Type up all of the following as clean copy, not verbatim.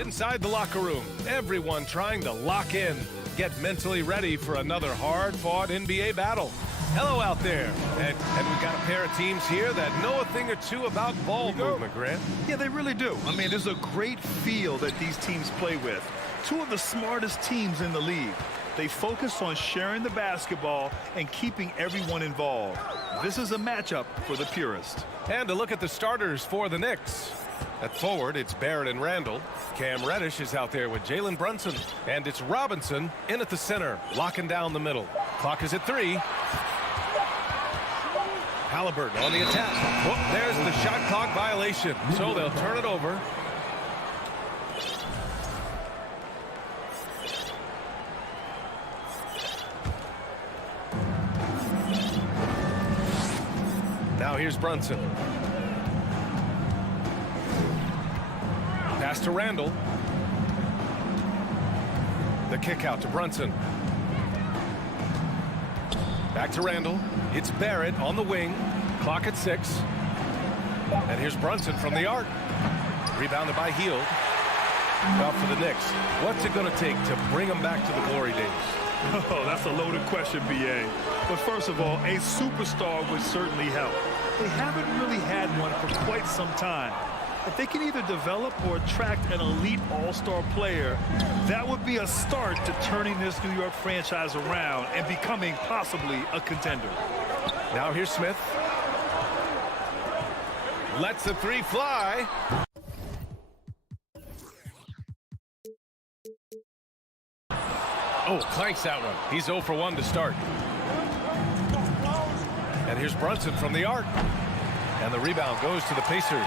Inside the locker room, everyone trying to lock in, get mentally ready for another hard-fought NBA battle. Hello out there. And we've got a pair of teams here that know a thing or two about ball movement, Grant. Yeah, they really do. I mean, there's a great feel that these teams play with. Two of the smartest teams in the league. They focus on sharing the basketball and keeping everyone involved. This is a matchup for the purist. And to look at the starters for the Knicks. At forward, it's Barrett and Randall. Cam Reddish is out there with Jalen Brunson. And it's Robinson in at the center, locking down the middle. Clock is at 3. Halliburton on the attack. Oh, there's the shot clock violation. So they'll turn it over. Now here's Brunson. Pass to Randall. The kick out to Brunson. Back to Randall. It's Barrett on the wing. Clock at 6. And here's Brunson from the arc. Rebounded by Hield. Now for the Knicks. What's it going to take to bring them back to the glory days? Oh, that's a loaded question, B.A. But first of all, a superstar would certainly help. They haven't really had one for quite some time. If they can either develop or attract an elite all-star player, that would be a start to turning this New York franchise around and becoming possibly a contender. Now here's Smith. Lets the 3 fly. Oh, clanks that one. He's 0 for 1 to start. And here's Brunson from the arc. And the rebound goes to the Pacers.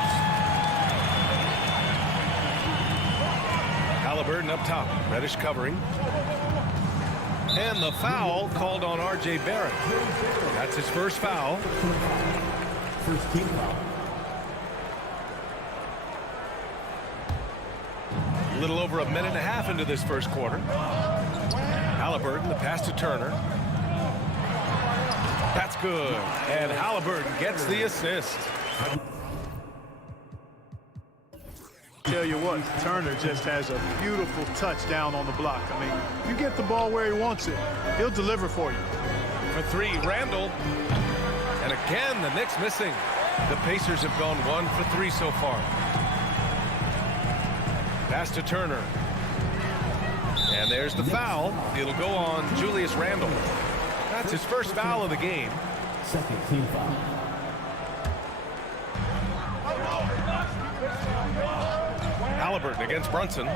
Halliburton up top. Reddish covering. And the foul called on R.J. Barrett. That's his first foul. First team foul. A little over a minute and a half into this first quarter. Halliburton, the pass to Turner. That's good. And Halliburton gets the assist. Tell you what, Turner just has a beautiful touchdown on the block. I mean, you get the ball where he wants it, he'll deliver for you. For 3, Randall. And again, the Knicks missing. The Pacers have gone 1 for 3 so far. Pass to Turner. And there's the foul. It'll go on Julius Randle. That's his first foul of the game. Second team foul. Halliburton against Brunson.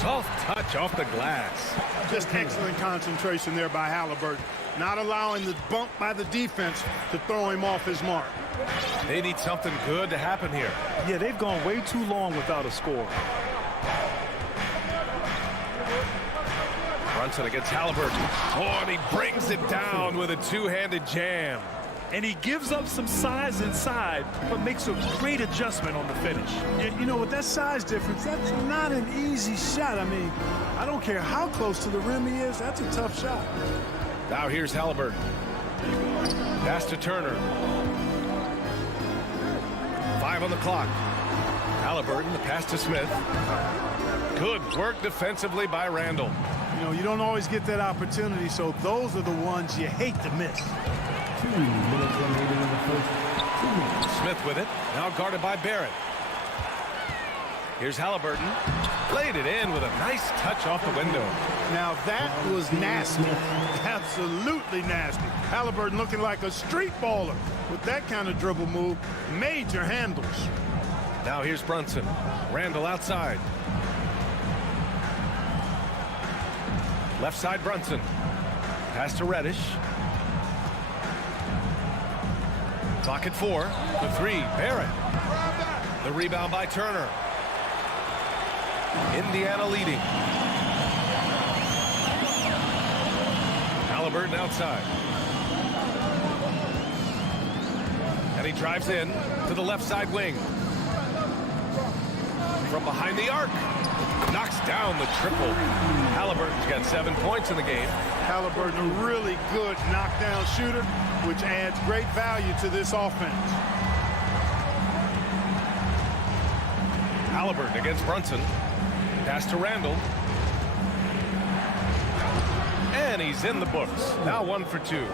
Soft touch off the glass. Just excellent concentration there by Halliburton. Not allowing the bump by the defense to throw him off his mark. They need something good to happen here. Yeah, they've gone way too long without a score. Brunson against Halliburton. Oh, and he brings it down with a two-handed jam. And he gives up some size inside, but makes a great adjustment on the finish. You know, with that size difference, that's not an easy shot. I mean, I don't care how close to the rim he is, that's a tough shot. Now here's Halliburton. Pass to Turner. 5 on the clock. Halliburton, the pass to Smith. Good work defensively by Randall. You know, you don't always get that opportunity, so those are the ones you hate to miss. 2 minutes remaining in the first. 2 minutes. Smith with it, now guarded by Barrett. Here's Halliburton. Laid it in with a nice touch off the window. Now that was nasty. Absolutely nasty. Halliburton looking like a street baller with that kind of dribble move. Major handles. Now here's Brunson. Randall outside. Left side Brunson. Pass to Reddish. Clock at 4. The 3, Barrett. The rebound by Turner. Indiana leading. Halliburton outside. And he drives in to the left side wing. From behind the arc. Knocks down the triple. Halliburton's got 7 points in the game. Halliburton, a really good knockdown shooter, which adds great value to this offense. Halliburton against Brunson. Pass to Randall. And he's in the books. Now 1 for 2.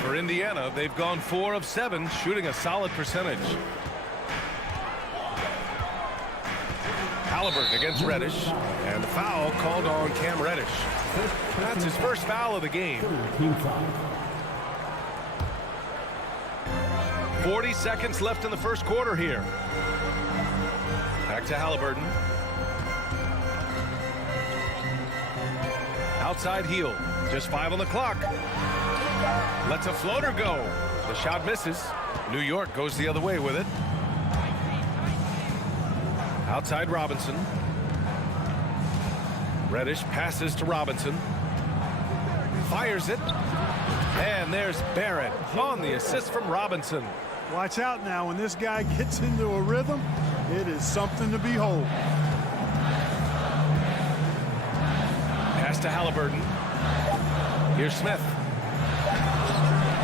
For Indiana, they've gone 4 of 7, shooting a solid percentage. Halliburton against Reddish. And the foul called on Cam Reddish. That's his first foul of the game. 40 seconds left in the first quarter here. Back to Halliburton. Outside heel. Just 5 on the clock. Lets a floater go. The shot misses. New York goes the other way with it. Outside Robinson. Reddish passes to Robinson. Fires it. And there's Barrett on the assist from Robinson. Watch out now. When this guy gets into a rhythm, it is something to behold. Pass to Halliburton. Here's Smith.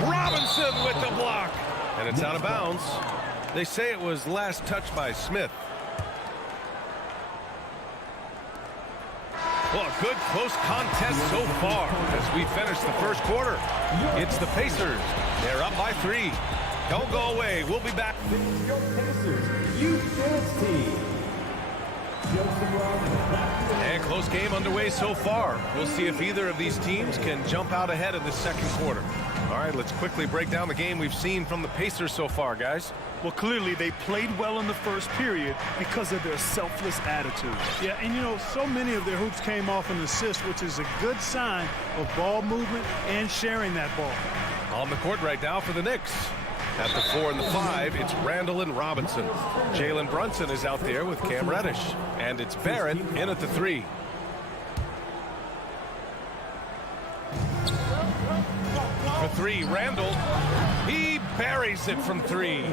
Robinson with the block. And it's out of bounds. They say it was last touched by Smith. Well, a good close contest so far as we finish the first quarter. It's the Pacers. They're up by 3. Don't go away. We'll be back. Your Pacers Youth Dance Team. And close game underway so far. We'll see if either of these teams can jump out ahead in the second quarter. All right, let's quickly break down the game we've seen from the Pacers so far, guys. Well, clearly they played well in the first period because of their selfless attitude. Yeah, and you know, so many of their hoops came off an assist, which is a good sign of ball movement and sharing that ball. On the court right now for the Knicks. At the 4 and the 5, it's Randall and Robinson. Jalen Brunson is out there with Cam Reddish. And it's Barrett in at the 3. For 3, Randall. He buries it from 3.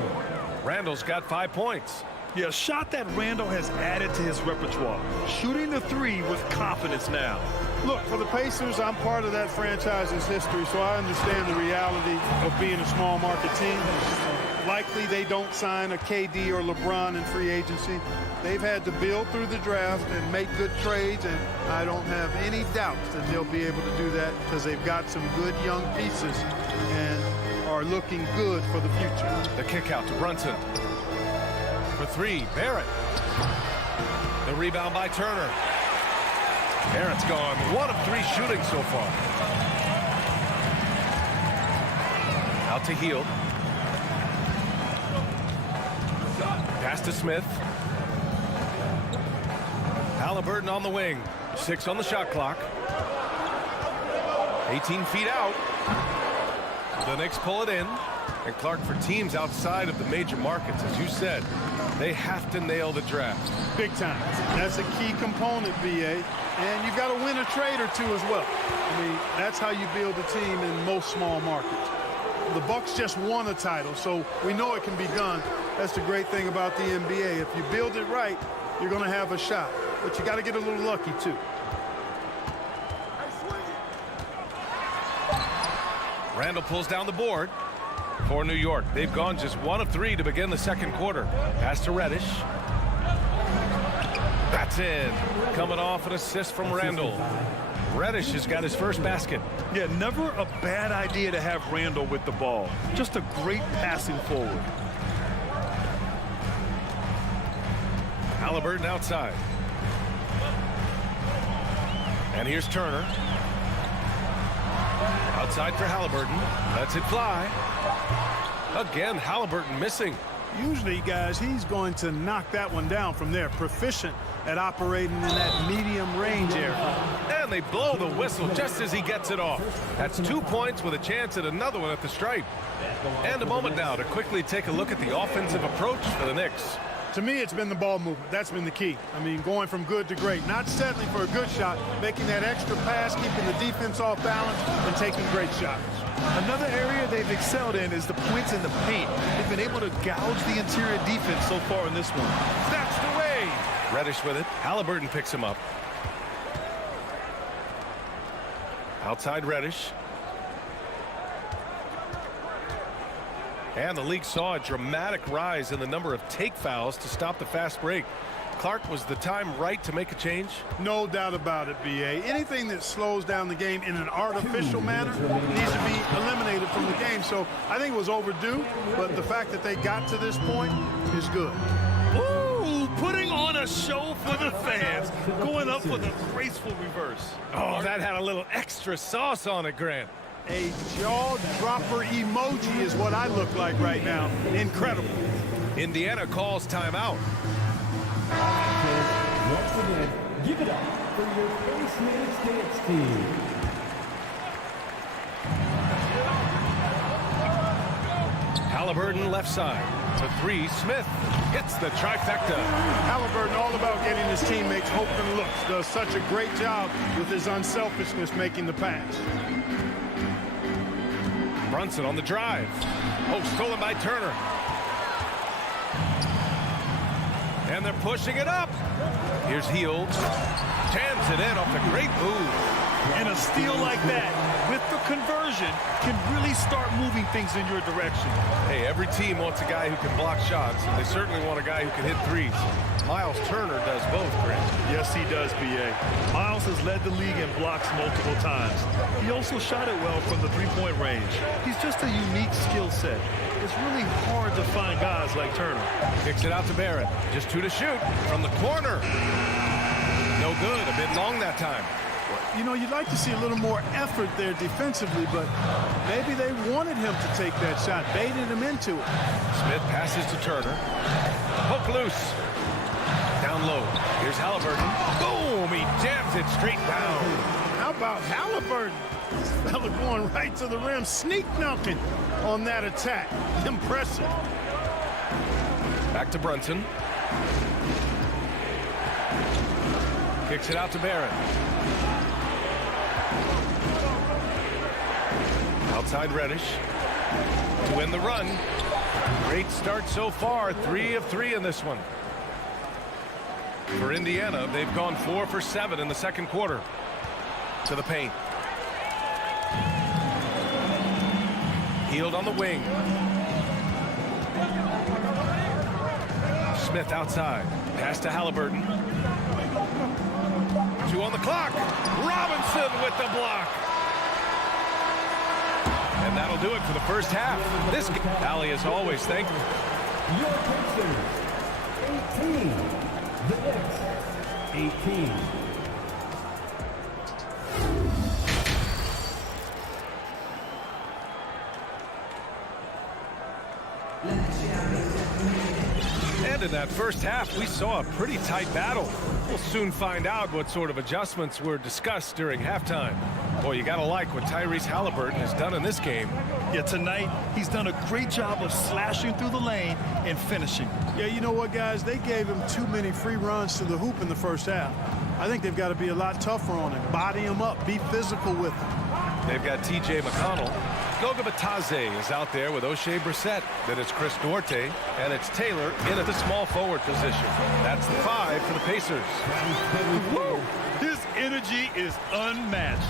Randall's got 5 points. Yeah, a shot that Randall has added to his repertoire. Shooting the 3 with confidence now. Look, for the Pacers, I'm part of that franchise's history, so I understand the reality of being a small market team. Likely they don't sign a KD or LeBron in free agency. They've had to build through the draft and make good trades, and I don't have any doubts that they'll be able to do that because they've got some good young pieces and are looking good for the future. The kick out to Brunson. For 3, Barrett. The rebound by Turner. Barrett's gone 1 of 3 shooting so far. Out to Hield. Pass to Smith. Halliburton on the wing. 6 on the shot clock. 18 feet out. The Knicks pull it in. And Clark, for teams outside of the major markets, as you said, they have to nail the draft. Big time. That's a key component, BA. And you've got to win a trade or 2 as well. I mean, that's how you build a team in most small markets. The Bucks just won a title, so we know it can be done. That's the great thing about the NBA. If you build it right, you're going to have a shot. But you got to get a little lucky, too. Randall pulls down the board for New York. They've gone just 1 of 3 to begin the second quarter. Pass to Reddish. That's in. Coming off an assist from Randall. Reddish has got his first basket. Yeah, never a bad idea to have Randall with the ball. Just a great passing forward. Halliburton outside. And here's Turner. Outside for Halliburton. Lets it fly. Again, Halliburton missing. Usually, guys, he's going to knock that one down from there. Proficient at operating in that medium range area. And they blow the whistle just as he gets it off. That's 2 points with a chance at another one at the stripe. And a moment now to quickly take a look at the offensive approach for the Knicks. To me, it's been the ball movement. That's been the key. I mean, going from good to great. Not settling for a good shot, making that extra pass, keeping the defense off balance, and taking great shots. Another area they've excelled in is the points in the paint. They've been able to gouge the interior defense so far in this one. That's the way. Reddish with it. Halliburton picks him up. Outside Reddish. And the league saw a dramatic rise in the number of take fouls to stop the fast break. Clark, was the time right to make a change? No doubt about it, B.A. Anything that slows down the game in an artificial manner needs to be eliminated from the game. So I think it was overdue, but the fact that they got to this point is good. Ooh, putting on a show for the fans. Going up with a graceful reverse. Oh, that had a little extra sauce on it, Grant. A jaw-dropper emoji is what I look like right now. Incredible. Indiana calls timeout. Once again, give it up for your Face Minutes Dance team. Halliburton left side. To three, Smith hits the trifecta. Halliburton all about getting his teammates open looks. Does such a great job with his unselfishness making the pass. Brunson on the drive. Oh, stolen by Turner. And they're pushing it up. Here's Hield. Jams it in off a great move. And a steal like that, with the conversion, can really start moving things in your direction. Hey, every team wants a guy who can block shots, and they certainly want a guy who can hit threes. Miles Turner does both, Grant. Yes, he does, B.A. Miles has led the league in blocks multiple times. He also shot it well from the three-point range. He's just a unique skill set. It's really hard to find guys like Turner. Kicks it out to Barrett. Just two to shoot from the corner. No good. A bit long that time. You know, you'd like to see a little more effort there defensively, but maybe they wanted him to take that shot, baited him into it. Smith passes to Turner. Hook loose. Down low. Here's Halliburton. Boom! He jams it straight down. How about Halliburton? This fella going right to the rim, sneak dunking on that attack. Impressive. Back to Brunson. Kicks it out to Barrett. Outside Reddish to win the run. Great start so far. 3 of 3 in this one. For Indiana, they've gone 4 for 7 in the second quarter. To the paint. Hield on the wing. Smith outside. Pass to Halliburton. 2 on the clock. Robinson with the block. And that'll do it for the first half. This Allie is always thankful. Your Pacers, 18. The Knicks, 18. And in that first half, we saw a pretty tight battle. We'll soon find out what sort of adjustments were discussed during halftime. Boy, you gotta like what Tyrese Halliburton has done in this game. Yeah, tonight, he's done a great job of slashing through the lane and finishing. Yeah, you know what, guys? They gave him too many free runs to the hoop in the first half. I think they've got to be a lot tougher on him. Body him up. Be physical with him. They've got T.J. McConnell. Goga Batadze is out there with O'Shea Brissett. Then it's Chris Duarte, and it's Taylor in at the small forward position. That's the 5 for the Pacers. Woo! His energy is unmatched.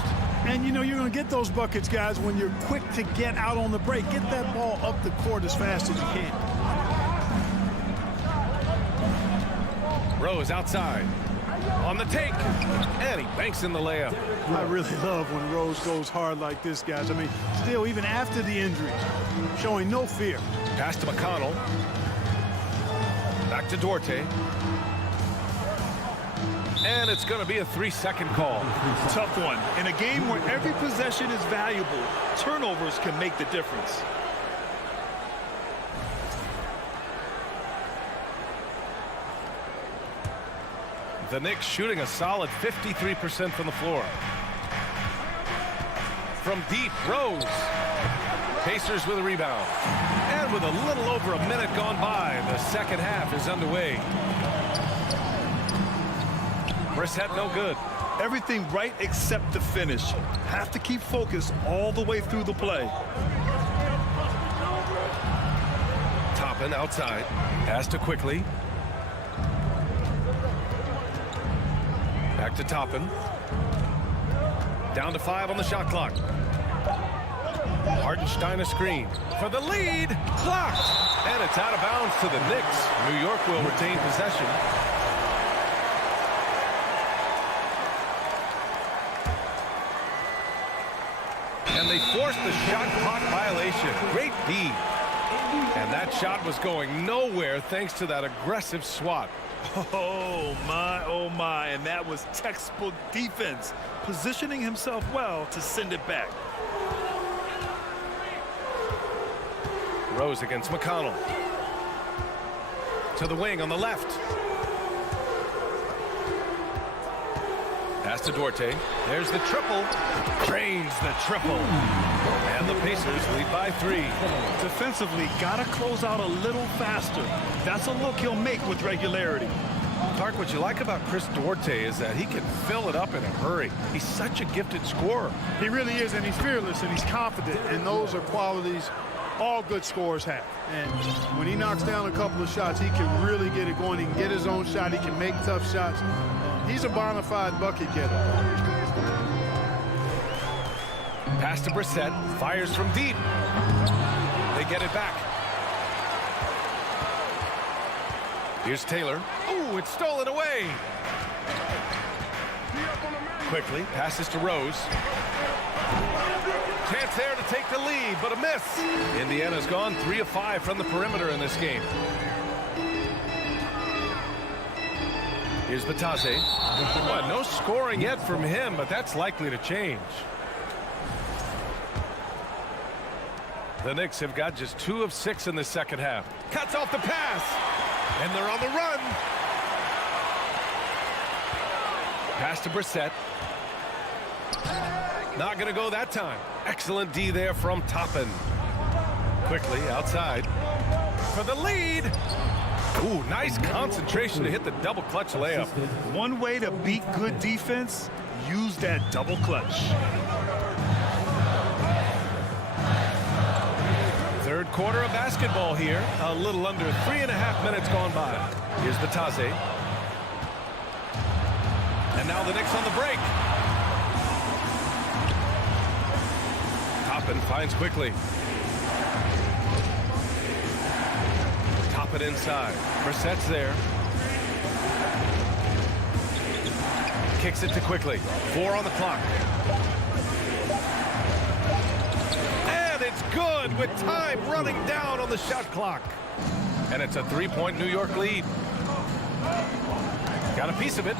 And, you know, you're going to get those buckets, guys, when you're quick to get out on the break. Get that ball up the court as fast as you can. Rose outside. On the take. And he banks in the layup. I really love when Rose goes hard like this, guys. I mean, still, even after the injury, showing no fear. Pass to McConnell. Back to Duarte. And it's going to be a 3-second call. Tough one. In a game where every possession is valuable, turnovers can make the difference. The Knicks shooting a solid 53% from the floor. From deep, Rose. Pacers with a rebound. And with a little over a minute gone by, the second half is underway. Brissett no good. Everything right except the finish. Have to keep focused all the way through the play. Toppin outside. Pass to Quickly. Back to Toppin. Down to 5 on the shot clock. Hartenstein a screen for the lead. Blocked. And it's out of bounds to the Knicks. New York will retain possession. And they forced the shot clock violation. Great D. And that shot was going nowhere thanks to that aggressive swat. Oh my, and that was textbook defense, positioning himself well to send it back. Rose against McConnell. To the wing on the left. Pass to Duarte. There's the triple. Drains the triple. And the Pacers lead by 3. Defensively, gotta close out a little faster. That's a look he'll make with regularity. Clark, what you like about Chris Duarte is that he can fill it up in a hurry. He's such a gifted scorer. He really is, and he's fearless, and he's confident, and those are qualities all good scorers have. And when he knocks down a couple of shots, he can really get it going. He can get his own shot. He can make tough shots. He's a bona fide bucket getter. Pass to Brissett. Fires from deep. They get it back. Here's Taylor. Ooh, it's stolen away. Quickly, passes to Rose. Chance there to take the lead, but a miss. Indiana's gone 3 of 5 from the perimeter in this game. Here's Batase. Well, no scoring yet from him, but that's likely to change. The Knicks have got just 2 of 6 in the second half. Cuts off the pass, and they're on the run. Pass to Brissett. Not going to go that time. Excellent D there from Toppin. Quickly outside for the lead. Ooh, nice concentration to hit the double clutch layup. One way to beat good defense, use that double clutch. Third quarter of basketball here. A little under 3.5 minutes gone by. Here's Batase. And now the Knicks on the break. Toppin finds quickly. Toppin inside. Brissett's there. Kicks it to quickly. 4 on the clock. And it's good with time running down on the shot clock. And it's a 3-point New York lead. Got a piece of it.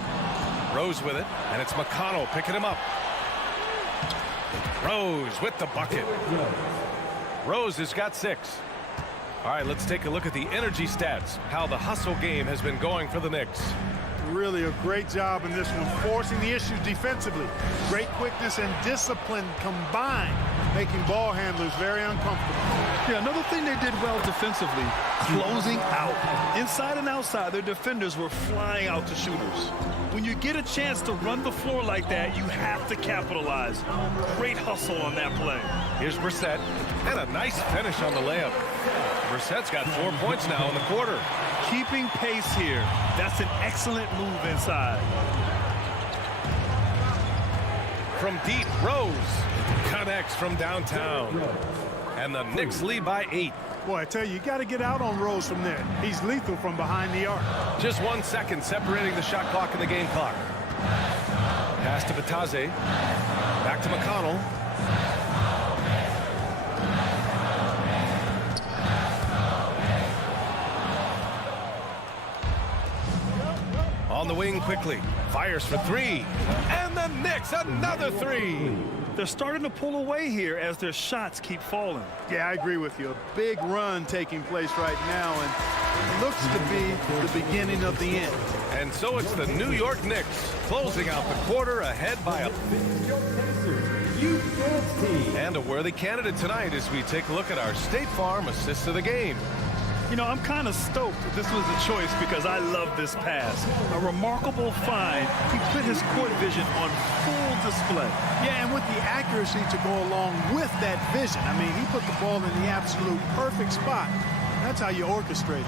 Rose with it, and it's McConnell picking him up. Rose with the bucket. Rose has got 6. All right, let's take a look at the energy stats, how the hustle game has been going for the Knicks. Really a great job in this one, forcing the issues defensively. Great quickness and discipline combined, making ball handlers very uncomfortable. Yeah, another thing they did well defensively, closing out. Inside and outside, their defenders were flying out to shooters. When you get a chance to run the floor like that, you have to capitalize. Great hustle on that play. Here's Brissett, and a nice finish on the layup. Brissett's got 4 points now in the quarter. Keeping pace here. That's an excellent move inside. From deep, Rose connects from downtown. And the Knicks lead by 8. Boy, I tell you got to get out on Rose from there. He's lethal from behind the arc. Just 1 second separating the shot clock and the game clock. Pass to Batase. Back to McConnell. On the wing quickly. Fires for 3. And the Knicks, another 3. They're starting to pull away here as their shots keep falling. Yeah, I agree with you. A big run taking place right now, and it looks to be the beginning of the end. And so it's the New York Knicks closing out the quarter ahead by a... And a worthy candidate tonight as we take a look at our State Farm assist of the game. You know, I'm kind of stoked that this was a choice because I love this pass. A remarkable find. He put his court vision on full display. Yeah, and with the accuracy to go along with that vision. I mean, he put the ball in the absolute perfect spot. That's how you orchestrate it.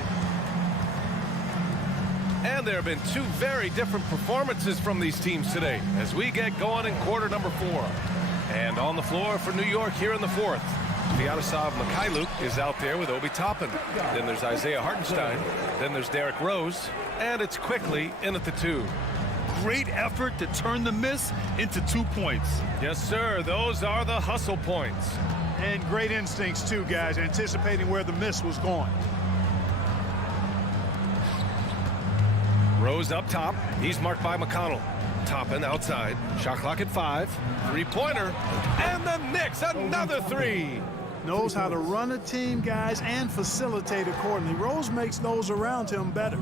And there have been 2 very different performances from these teams today as we get going in quarter number 4. And on the floor for New York here in the 4th. Vyatoslav Mikhailuk is out there with Obi Toppin. Then there's Isaiah Hartenstein. Then there's Derrick Rose. And it's quickly in at the 2. Great effort to turn the miss into 2 points. Yes, sir. Those are the hustle points. And great instincts, too, guys, anticipating where the miss was going. Rose up top. He's marked by McConnell. Toppin outside. Shot clock at 5. Three-pointer. And the Knicks, another 3. Knows how to run a team, guys, and facilitate accordingly. Rose makes those around him better.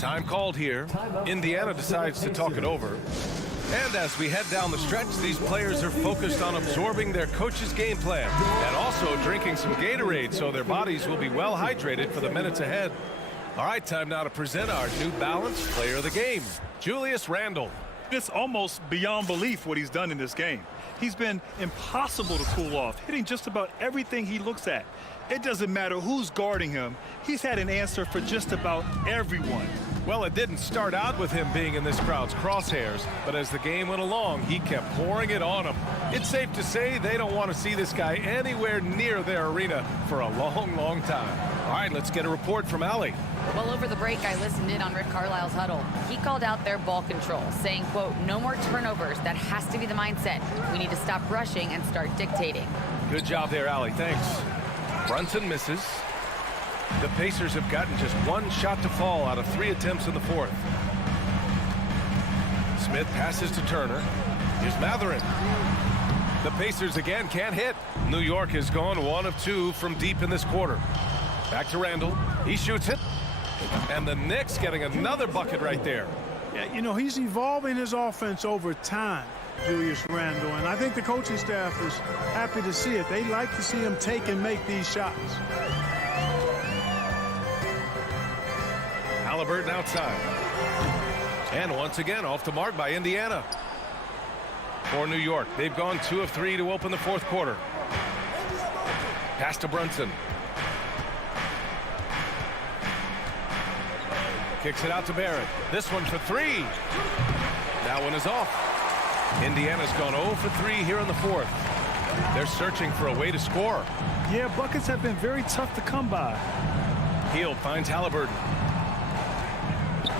Time called here. Indiana decides to talk it over. And as we head down the stretch, these players are focused on absorbing their coach's game plan and also drinking some Gatorade so their bodies will be well hydrated for the minutes ahead. All right, time now to present our New Balance player of the game, Julius Randle. It's almost beyond belief what he's done in this game. He's been impossible to cool off, hitting just about everything he looks at. It doesn't matter who's guarding him. He's had an answer for just about everyone. Well, it didn't start out with him being in this crowd's crosshairs, but as the game went along, he kept pouring it on them. It's safe to say they don't want to see this guy anywhere near their arena for a long, long time. All right, let's get a report from Allie. Well, over the break, I listened in on Rick Carlisle's huddle. He called out their ball control, saying, quote, no more turnovers. That has to be the mindset. We need to stop rushing and start dictating. Good job there, Allie. Thanks. Brunson misses. The Pacers have gotten just 1 shot to fall out of 3 attempts in the 4th. Smith passes to Turner. Here's Matherin. The Pacers again can't hit. New York has gone 1 of 2 from deep in this quarter. Back to Randle. He shoots it. And the Knicks getting another bucket right there. Yeah, you know, he's evolving his offense over time, Julius Randle, and I think the coaching staff is happy to see it. They like to see him take and make these shots. Halliburton outside. And once again off the mark by Indiana. For New York, they've gone 2 of 3 to open the 4th quarter. Pass to Brunson. Kicks it out to Barrett. This one for 3. That one is off. Indiana's gone 0 for 3 here in the 4th. They're searching for a way to score. Yeah, buckets have been very tough to come by. Hield finds Halliburton.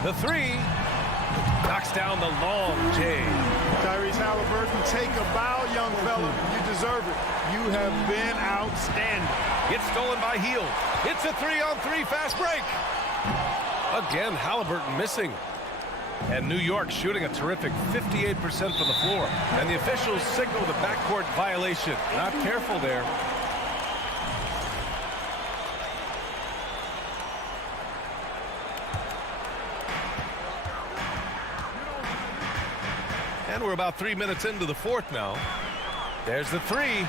The 3. Knocks down the long J. Tyrese Halliburton, take a bow, young fella. You deserve it. You have been outstanding. Gets stolen by Hield. It's a 3-on-3 fast break. Again, Halliburton missing. And New York shooting a terrific 58% from the floor. And the officials signal the backcourt violation. Not careful there. And we're about 3 minutes into the 4th now. There's the 3.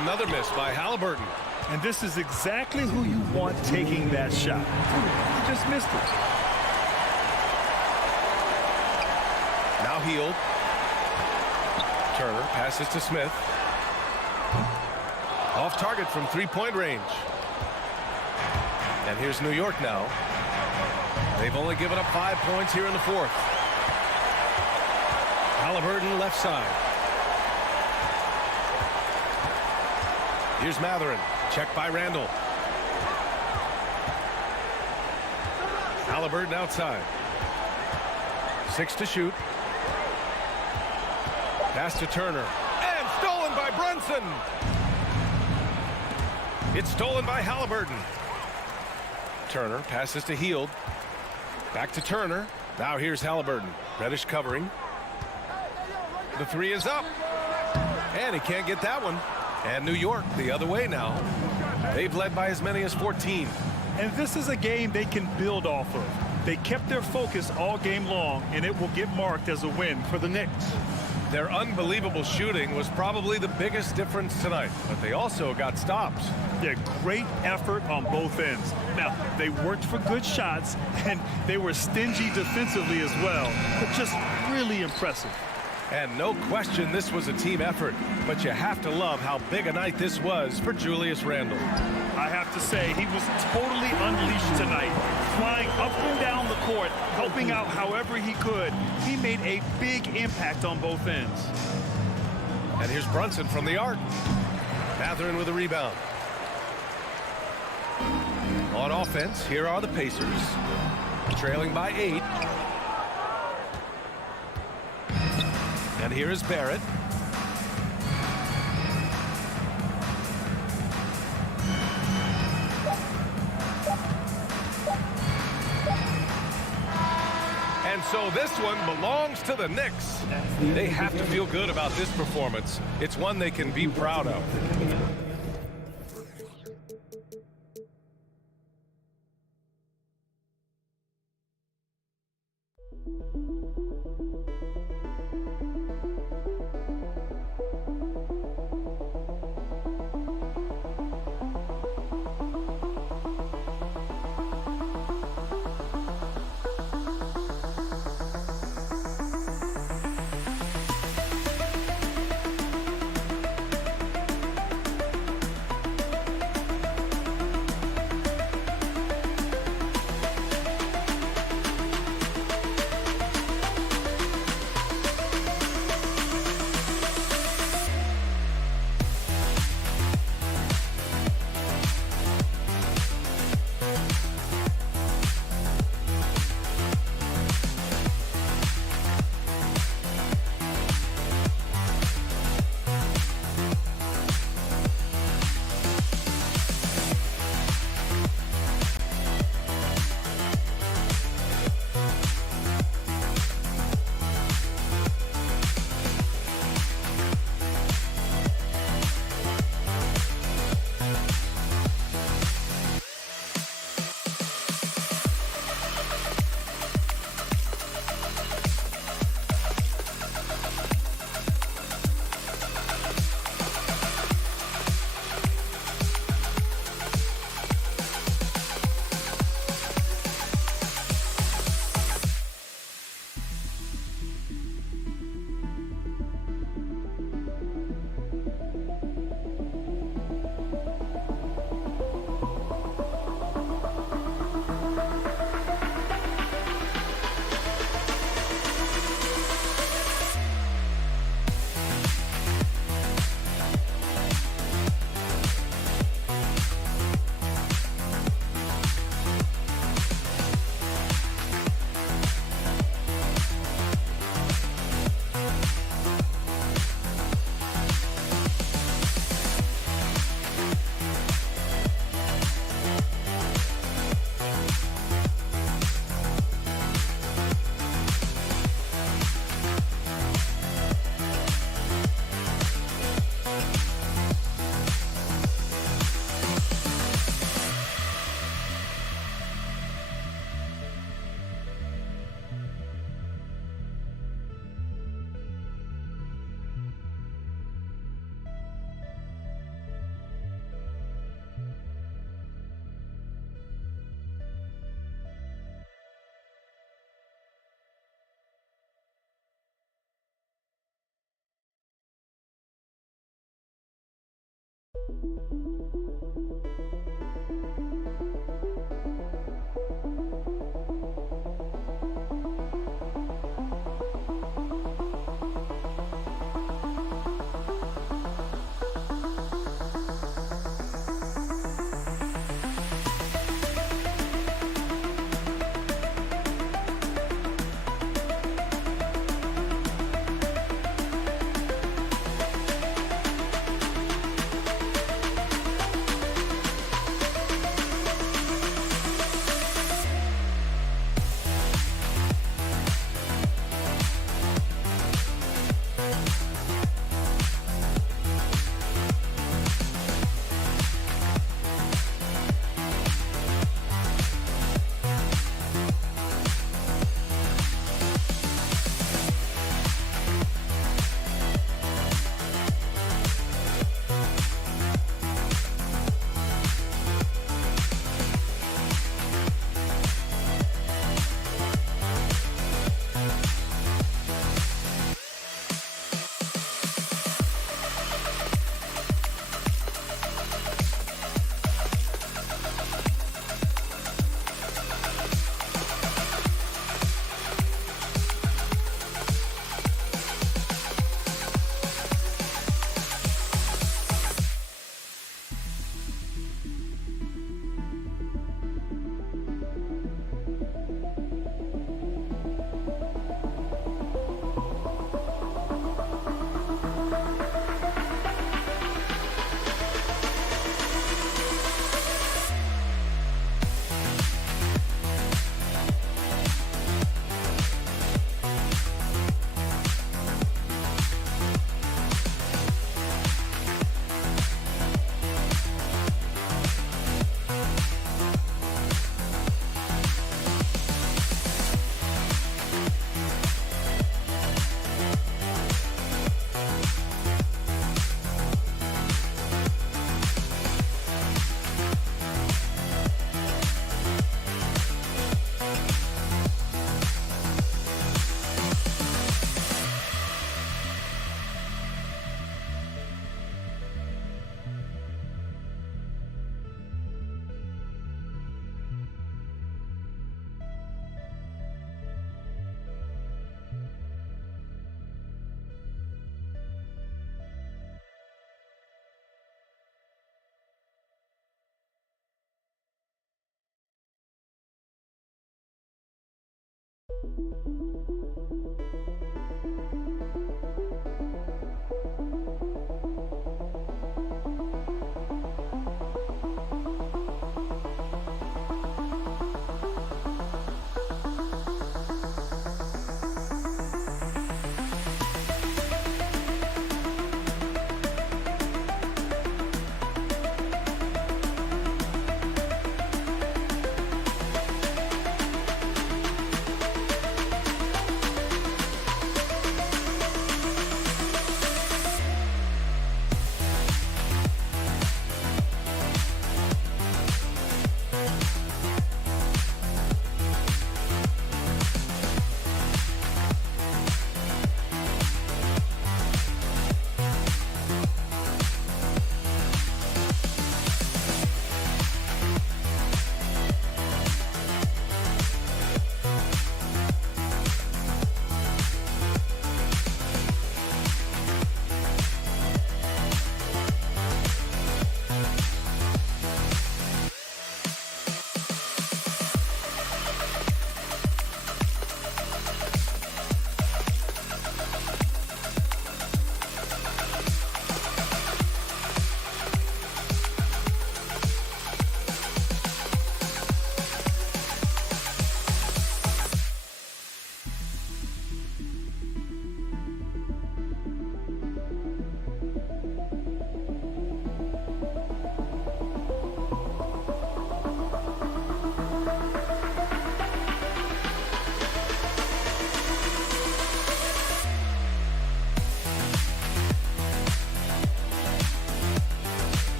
Another miss by Halliburton. And this is exactly who you want taking that shot. He just missed it. Now Hield. Turner passes to Smith. Off target from 3-point range. And here's New York now. They've only given up 5 points here in the 4th. Halliburton left side. Here's Matherin. Checked by Randle. Halliburton outside. 6 to shoot. Pass to Turner. And stolen by Brunson. It's stolen by Halliburton. Turner passes to Hield. Back to Turner. Now here's Halliburton. Reddish covering. The 3 is up. And he can't get that one. And New York the other way now. They've led by as many as 14. And this is a game they can build off of. They kept their focus all game long, and it will get marked as a win for the Knicks. Their unbelievable shooting was probably the biggest difference tonight, but they also got stops. Yeah, great effort on both ends. Now, they worked for good shots, and they were stingy defensively as well, but just really impressive. And no question this was a team effort, but you have to love how big a night this was for Julius Randle. I have to say, he was totally unleashed tonight, flying up and down the court, helping out however he could. He made a big impact on both ends. And here's Brunson from the arc. Mathurin with a rebound. On offense, here are the Pacers. Trailing by 8. And here is Barrett. And so this one belongs to the Knicks. They have to feel good about this performance. It's one they can be proud of.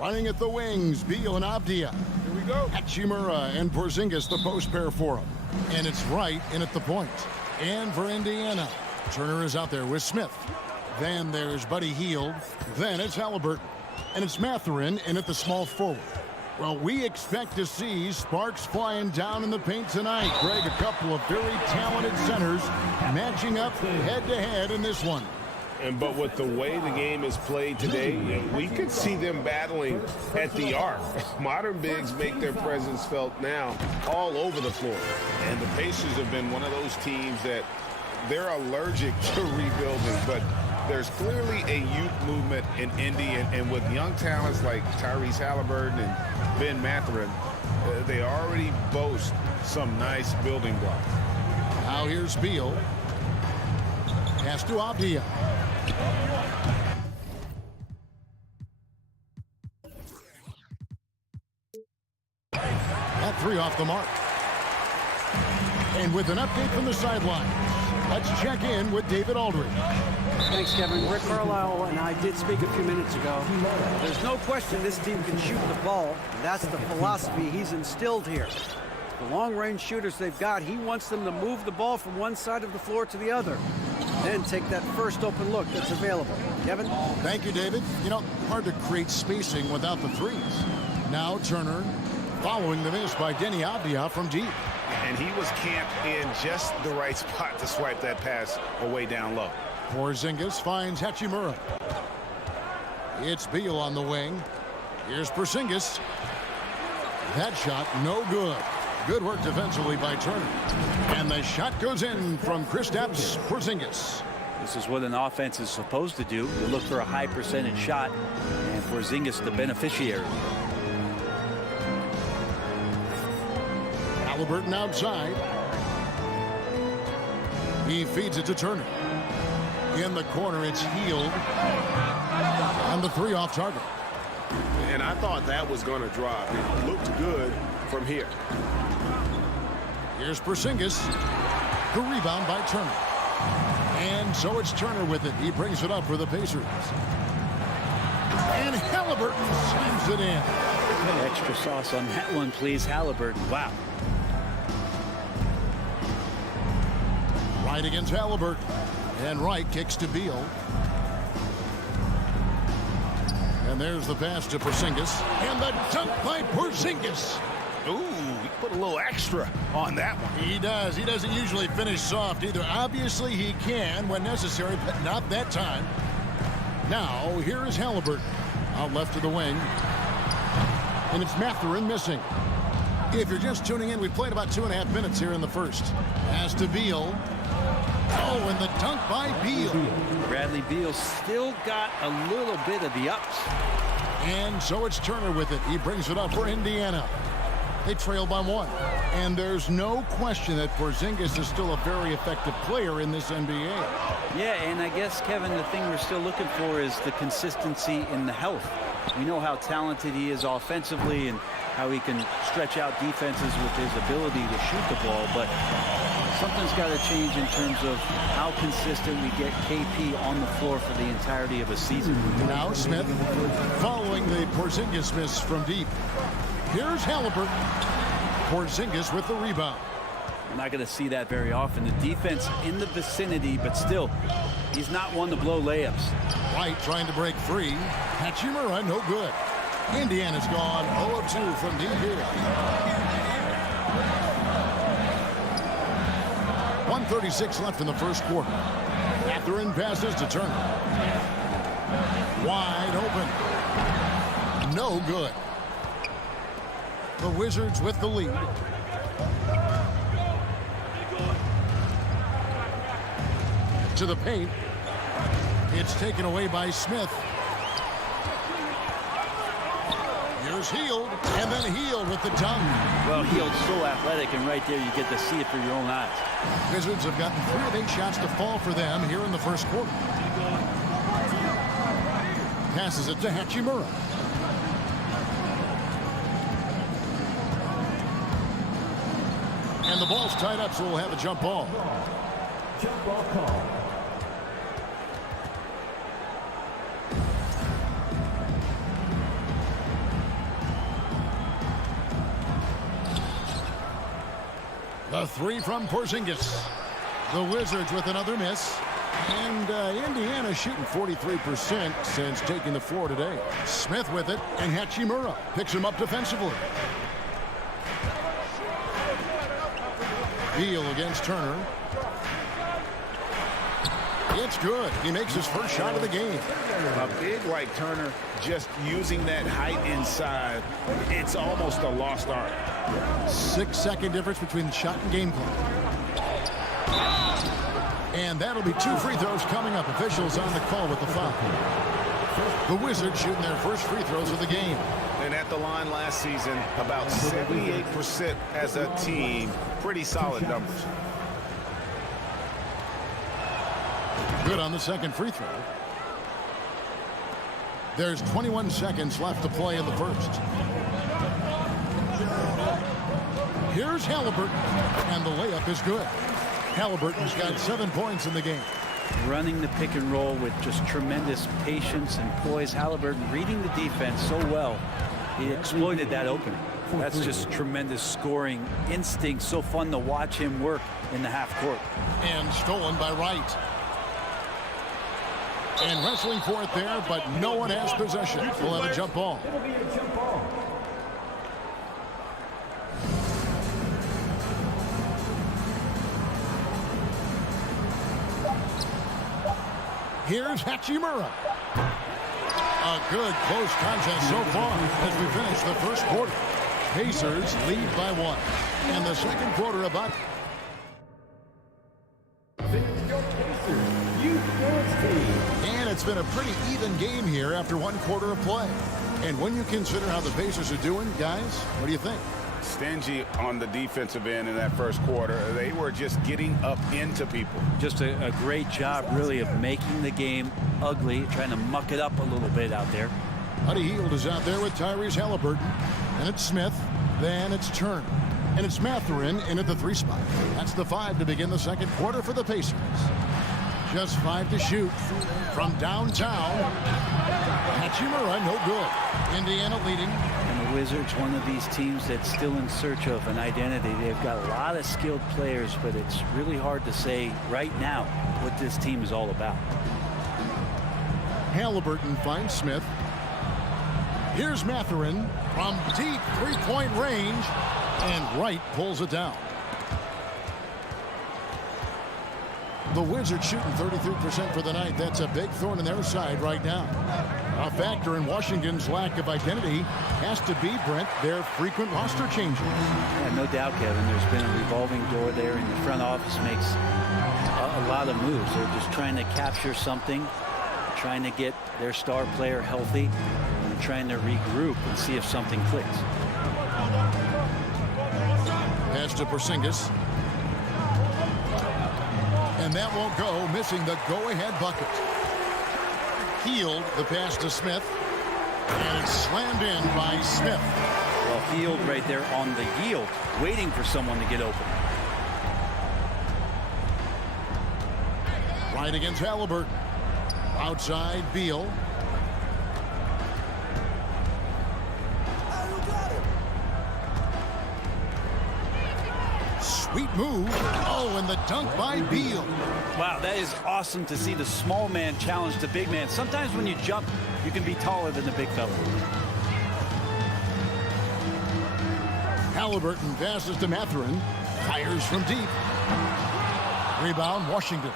Running at the wings, Beal and Abdia. Here we go. Hachimura and Porzingis, the post pair for him. And it's Wright in at the point. And for Indiana, Turner is out there with Smith. Then there's Buddy Hield. Then it's Halliburton. And it's Mathurin in at the small forward. Well, we expect to see sparks flying down in the paint tonight. Greg, a couple of very talented centers matching up head-to-head in this one. But with the way the game is played today, we could see them battling at the arc. Modern bigs make their presence felt now all over the floor. And the Pacers have been one of those teams that they're allergic to rebuilding, but there's clearly a youth movement in Indy, and with young talents like Tyrese Halliburton and Ben Mathurin, they already boast some nice building blocks. Now here's Beal. Pass to Abdia. That three off the mark. And with an update from the sidelines, let's check in with David Aldridge. Thanks, Kevin. Rick Carlisle and I did speak a few minutes ago. There's no question this team can shoot the ball. That's the philosophy he's instilled here. The long-range shooters they've got, he wants them to move the ball from one side of the floor to the other. Then take that first open look that's available. Kevin? Thank you, David. You know, hard to create spacing without the threes. Now Turner following the miss by Denny Abdia from deep. And he was camped in just the right spot to swipe that pass away down low. Porzingis finds Hachimura. It's Beal on the wing. Here's Porzingis. That shot no good. Good work defensively by Turner. And the shot goes in from Kristaps Porzingis. This is what an offense is supposed to do. You look for a high percentage shot, and Porzingis the beneficiary. Halliburton outside. He feeds it to Turner. In the corner, it's Hield. And the three off target. And I thought that was going to drop. It looked good from here. Here's Porzingis. The rebound by Turner. And so it's Turner with it. He brings it up for the Pacers. And Halliburton slams it in. Extra sauce on that one, please, Halliburton. Wow. Wright against Halliburton. And Wright kicks to Beal. And there's the pass to Porzingis. And the dunk by Porzingis. Ooh, he put a little extra on that one. He does. He doesn't usually finish soft either. Obviously, he can when necessary, but not that time. Now, here is Halliburton. Out left to the wing. And it's Mathurin missing. If you're just tuning in, we played about 2.5 minutes here in the first. Pass to Beal. Oh, and the dunk by Beal. Bradley Beal still got a little bit of the ups. And so it's Turner with it. He brings it up for Indiana. They trail by 1. And there's no question that Porzingis is still a very effective player in this NBA. Yeah, and I guess, Kevin, the thing we're still looking for is the consistency in the health. We know how talented he is offensively and how he can stretch out defenses with his ability to shoot the ball, but something's got to change in terms of how consistent we get KP on the floor for the entirety of a season. Now Smith following the Porzingis miss from deep. Here's Halliburton. Porzingis with the rebound. We're not going to see that very often. The defense in the vicinity, but still, he's not one to blow layups. White trying to break free. Hachimura, no good. Indiana's gone 0 of 2 from deep here. 1:36 left in the first quarter. Mathurin passes to Turner. Wide open. No good. The Wizards with the lead. To the paint. It's taken away by Smith. Here's Hield, and then Hield with the dunk. Well, Hield's so athletic, and right there you get to see it for your own eyes. Wizards have gotten 3 of 8 shots to fall for them here in the first quarter. Passes it to Hachimura. And the ball's tied up, so we'll have a jump ball. Jump ball call. The three from Porzingis. The Wizards with another miss. And Indiana shooting 43% since taking the floor today. Smith with it, and Hachimura picks him up defensively. Beal against Turner. It's good. He makes his first shot of the game. A big like Turner just using that height inside, it's almost a lost art. 6-second difference between the shot and game clock. And that'll be 2 free throws coming up. Officials on the call with the foul. The Wizards shooting their first free throws of the game. And at the line last season, about 78% as a team. Pretty solid numbers. Good on the second free throw. There's 21 seconds left to play in the first. Here's Halliburton, and the layup is good. Halliburton's got 7 points in the game. Running the pick and roll with just tremendous patience and poise. Halliburton reading the defense so well. He exploited that opening. That's just tremendous scoring instinct. So fun to watch him work in the half court. And stolen by Wright. And wrestling for it there, but no one has possession. We'll have a jump ball. It'll be a jump ball. Here's Hachimura. A good close contest so far as we finish the first quarter. Pacers lead by 1. And the second quarter about. And it's been a pretty even game here after 1 quarter of play. And when you consider how the Pacers are doing, guys, what do you think? Stingy on the defensive end in that first quarter. They were just getting up into people. Just a great job, really, of making the game ugly, trying to muck it up a little bit out there. Buddy Hield is out there with Tyrese Halliburton. And it's Smith. Then it's Turner. And it's Mathurin in at the 3 spot. That's the 5 to begin the second quarter for the Pacers. Just 5 to shoot from downtown. Hachimura, no good. Indiana leading. And the Wizards, one of these teams that's still in search of an identity. They've got a lot of skilled players, but it's really hard to say right now what this team is all about. Halliburton finds Smith. Here's Mathurin from deep 3-point range. And Wright pulls it down. The Wizards shooting 33% for the night. That's a big thorn in their side right now. A factor in Washington's lack of identity has to be, Brent, their frequent roster changes. Yeah, no doubt, Kevin. There's been a revolving door there, and the front office makes a lot of moves. They're just trying to capture something, trying to get their star player healthy, and trying to regroup and see if something clicks. Pass to Porzingis. And that won't go, missing the go-ahead bucket. Hield the pass to Smith. And it's slammed in by Smith. Well, Hield right there on the yield, waiting for someone to get open. Right against Halliburton. Outside, Beal. Sweet move. Oh, and the dunk by Beal. Wow, that is awesome to see the small man challenge the big man. Sometimes when you jump, you can be taller than the big fella. Halliburton passes to Mathurin. Fires from deep. Rebound, Washington.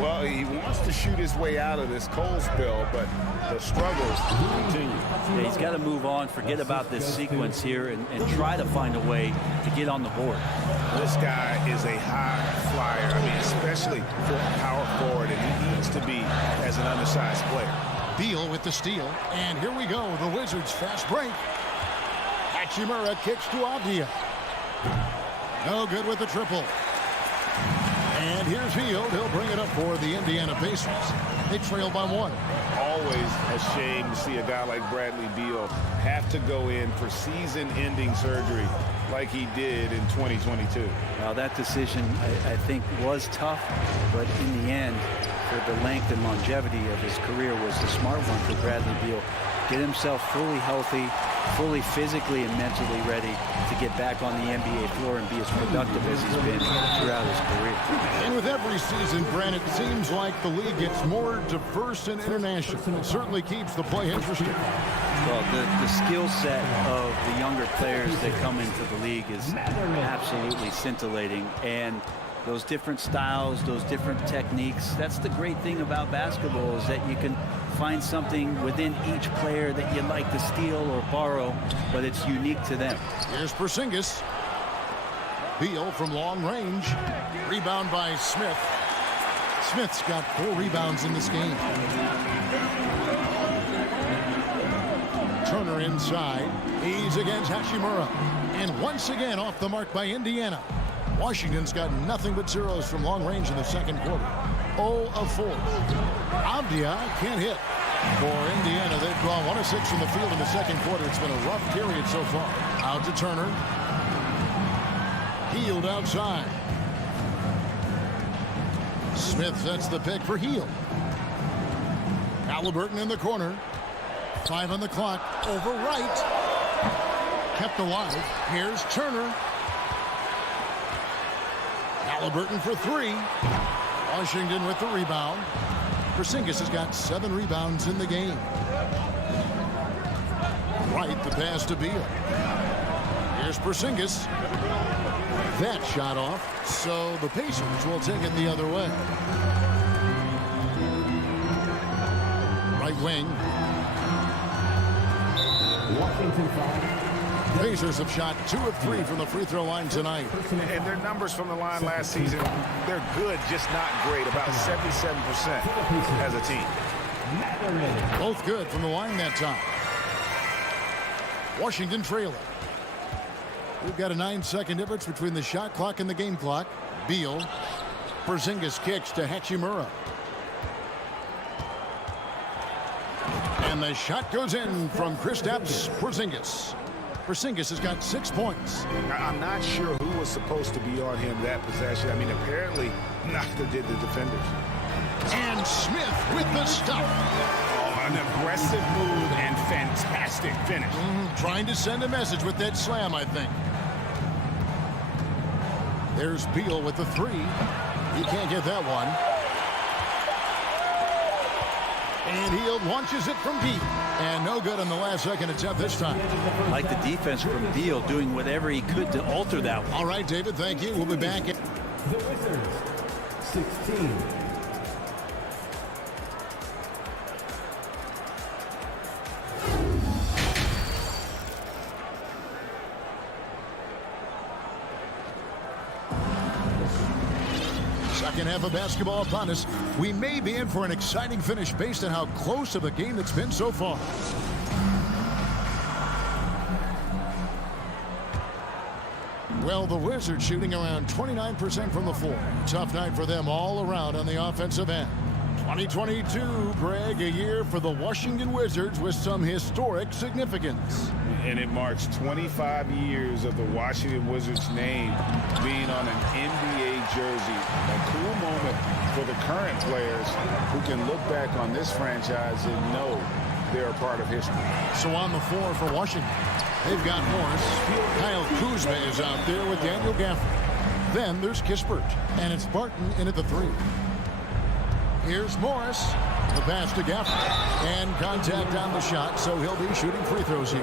Well, he wants to shoot his way out of this cold spell, but the struggles continue. Yeah, he's got to move on, forget about this sequence here, and try to find a way to get on the board. This guy is a high flyer. I mean, especially for a power forward, and he needs to be as an undersized player. Beal with the steal. And here we go, the Wizards fast break. Hachimura kicks to Avdia. No good with the triple. And here's Hield. He'll bring it up for the Indiana Pacers. They trail by 1. Always a shame to see a guy like Bradley Beal have to go in for season-ending surgery like he did in 2022. Now, that decision, I think, was tough, but in the end, for the length and longevity of his career, was the smart one for Bradley Beal. Get himself fully healthy, fully physically and mentally ready to get back on the NBA floor and be as productive as he's been throughout his career. And with every season, Brent, it seems like the league gets more diverse and international. It certainly keeps the play interesting. Well, the skill set of the younger players that come into the league is absolutely scintillating. And those different styles, those different techniques, that's the great thing about basketball, is that you can find something within each player that you'd like to steal or borrow, but it's unique to them. Here's Porzingis. Beal from long range. Rebound by Smith. Smith's got 4 rebounds in this game. Turner inside. He's against Hachimura. And once again off the mark by Indiana. Washington's got nothing but zeros from long range in the second quarter. 0 of 4. Avdia can't hit. For Indiana, they've drawn 1 of 6 from the field in the second quarter. It's been a rough period so far. Out to Turner. Hield outside. Smith sets the pick for Hield. Halliburton in the corner. 5 on the clock. Over right. Kept alive. Here's Turner. Halliburton for 3. Washington with the rebound. Porzingis has got 7 rebounds in the game. Right, the pass to Beal. Here's Porzingis. That shot off, so the Pacers will take it the other way. Right wing. Washington 5. Pacers have shot 2 of 3 from the free throw line tonight. And their numbers from the line last season, they're good, just not great. About 77% as a team. Both good from the line that time. Washington trailing. We've got a 9-second difference between the shot clock and the game clock. Beal. Porzingis kicks to Hachimura. And the shot goes in from Kristaps Porzingis. Porzingis has got 6 points. I'm not sure who was supposed to be on him that possession. I mean, apparently neither did the defenders. And Smith with the stop. Oh, an aggressive move and fantastic finish. Trying to send a message with that slam, I think. There's Beal with the 3. He can't get that one. And Hield launches it from deep. And no good on the last second attempt this time. Like the defense from Beal, doing whatever he could to alter that one. All right, David, thank you. We'll be back. The Wizards 16. Second half of basketball upon us. We may be in for an exciting finish based on how close of a game it's been so far. Well, the Wizards shooting around 29% from the floor. Tough night for them all around on the offensive end. 2022, Greg, a year for the Washington Wizards with some historic significance. And it marks 25 years of the Washington Wizards name being on an NBA jersey. A cool moment for the current players who can look back on this franchise and know they're a part of history. So on the floor for Washington, they've got Morris. Kyle Kuzma is out there with Daniel Gafford. Then there's Kispert, and it's Barton in at the 3. Here's Morris. The pass to Gafford. And contact on the shot, so he'll be shooting free throws here.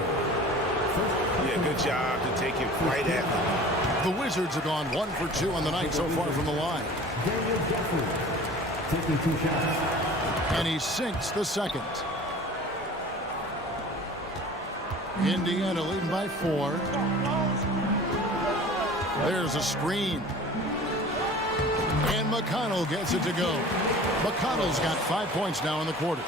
Yeah, good job to take it right at them. The Wizards have gone 1 for 2 on the night so far from the line. Daniel Gafford taking 2 shots. And he sinks the second. Indiana leading by 4. There's a screen. And McConnell gets it to go. McConnell's got 5 points now in the quarter.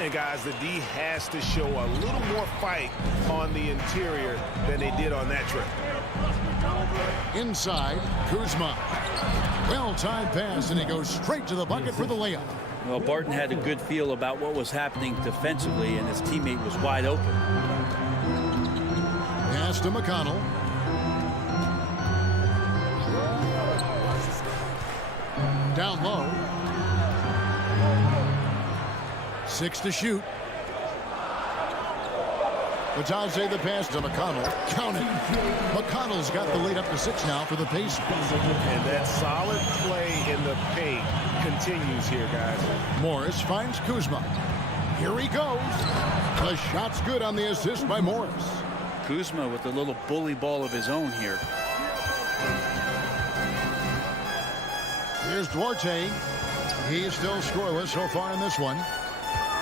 And guys, the D has to show a little more fight on the interior than they did on that trip. Inside, Kuzma. Well-timed pass, and he goes straight to the bucket for the layup. Well, Barton had a good feel about what was happening defensively, and his teammate was wide open. Pass to McConnell. Down low. 6 to shoot. Bataze the pass to McConnell. Count it. McConnell's got the lead up to 6 now for the Pacers. And that solid play in the paint continues here, guys. Morris finds Kuzma. Here he goes. The shot's good on the assist by Morris. Kuzma with a little bully ball of his own here. Here's Duarte. He's still scoreless so far in this one.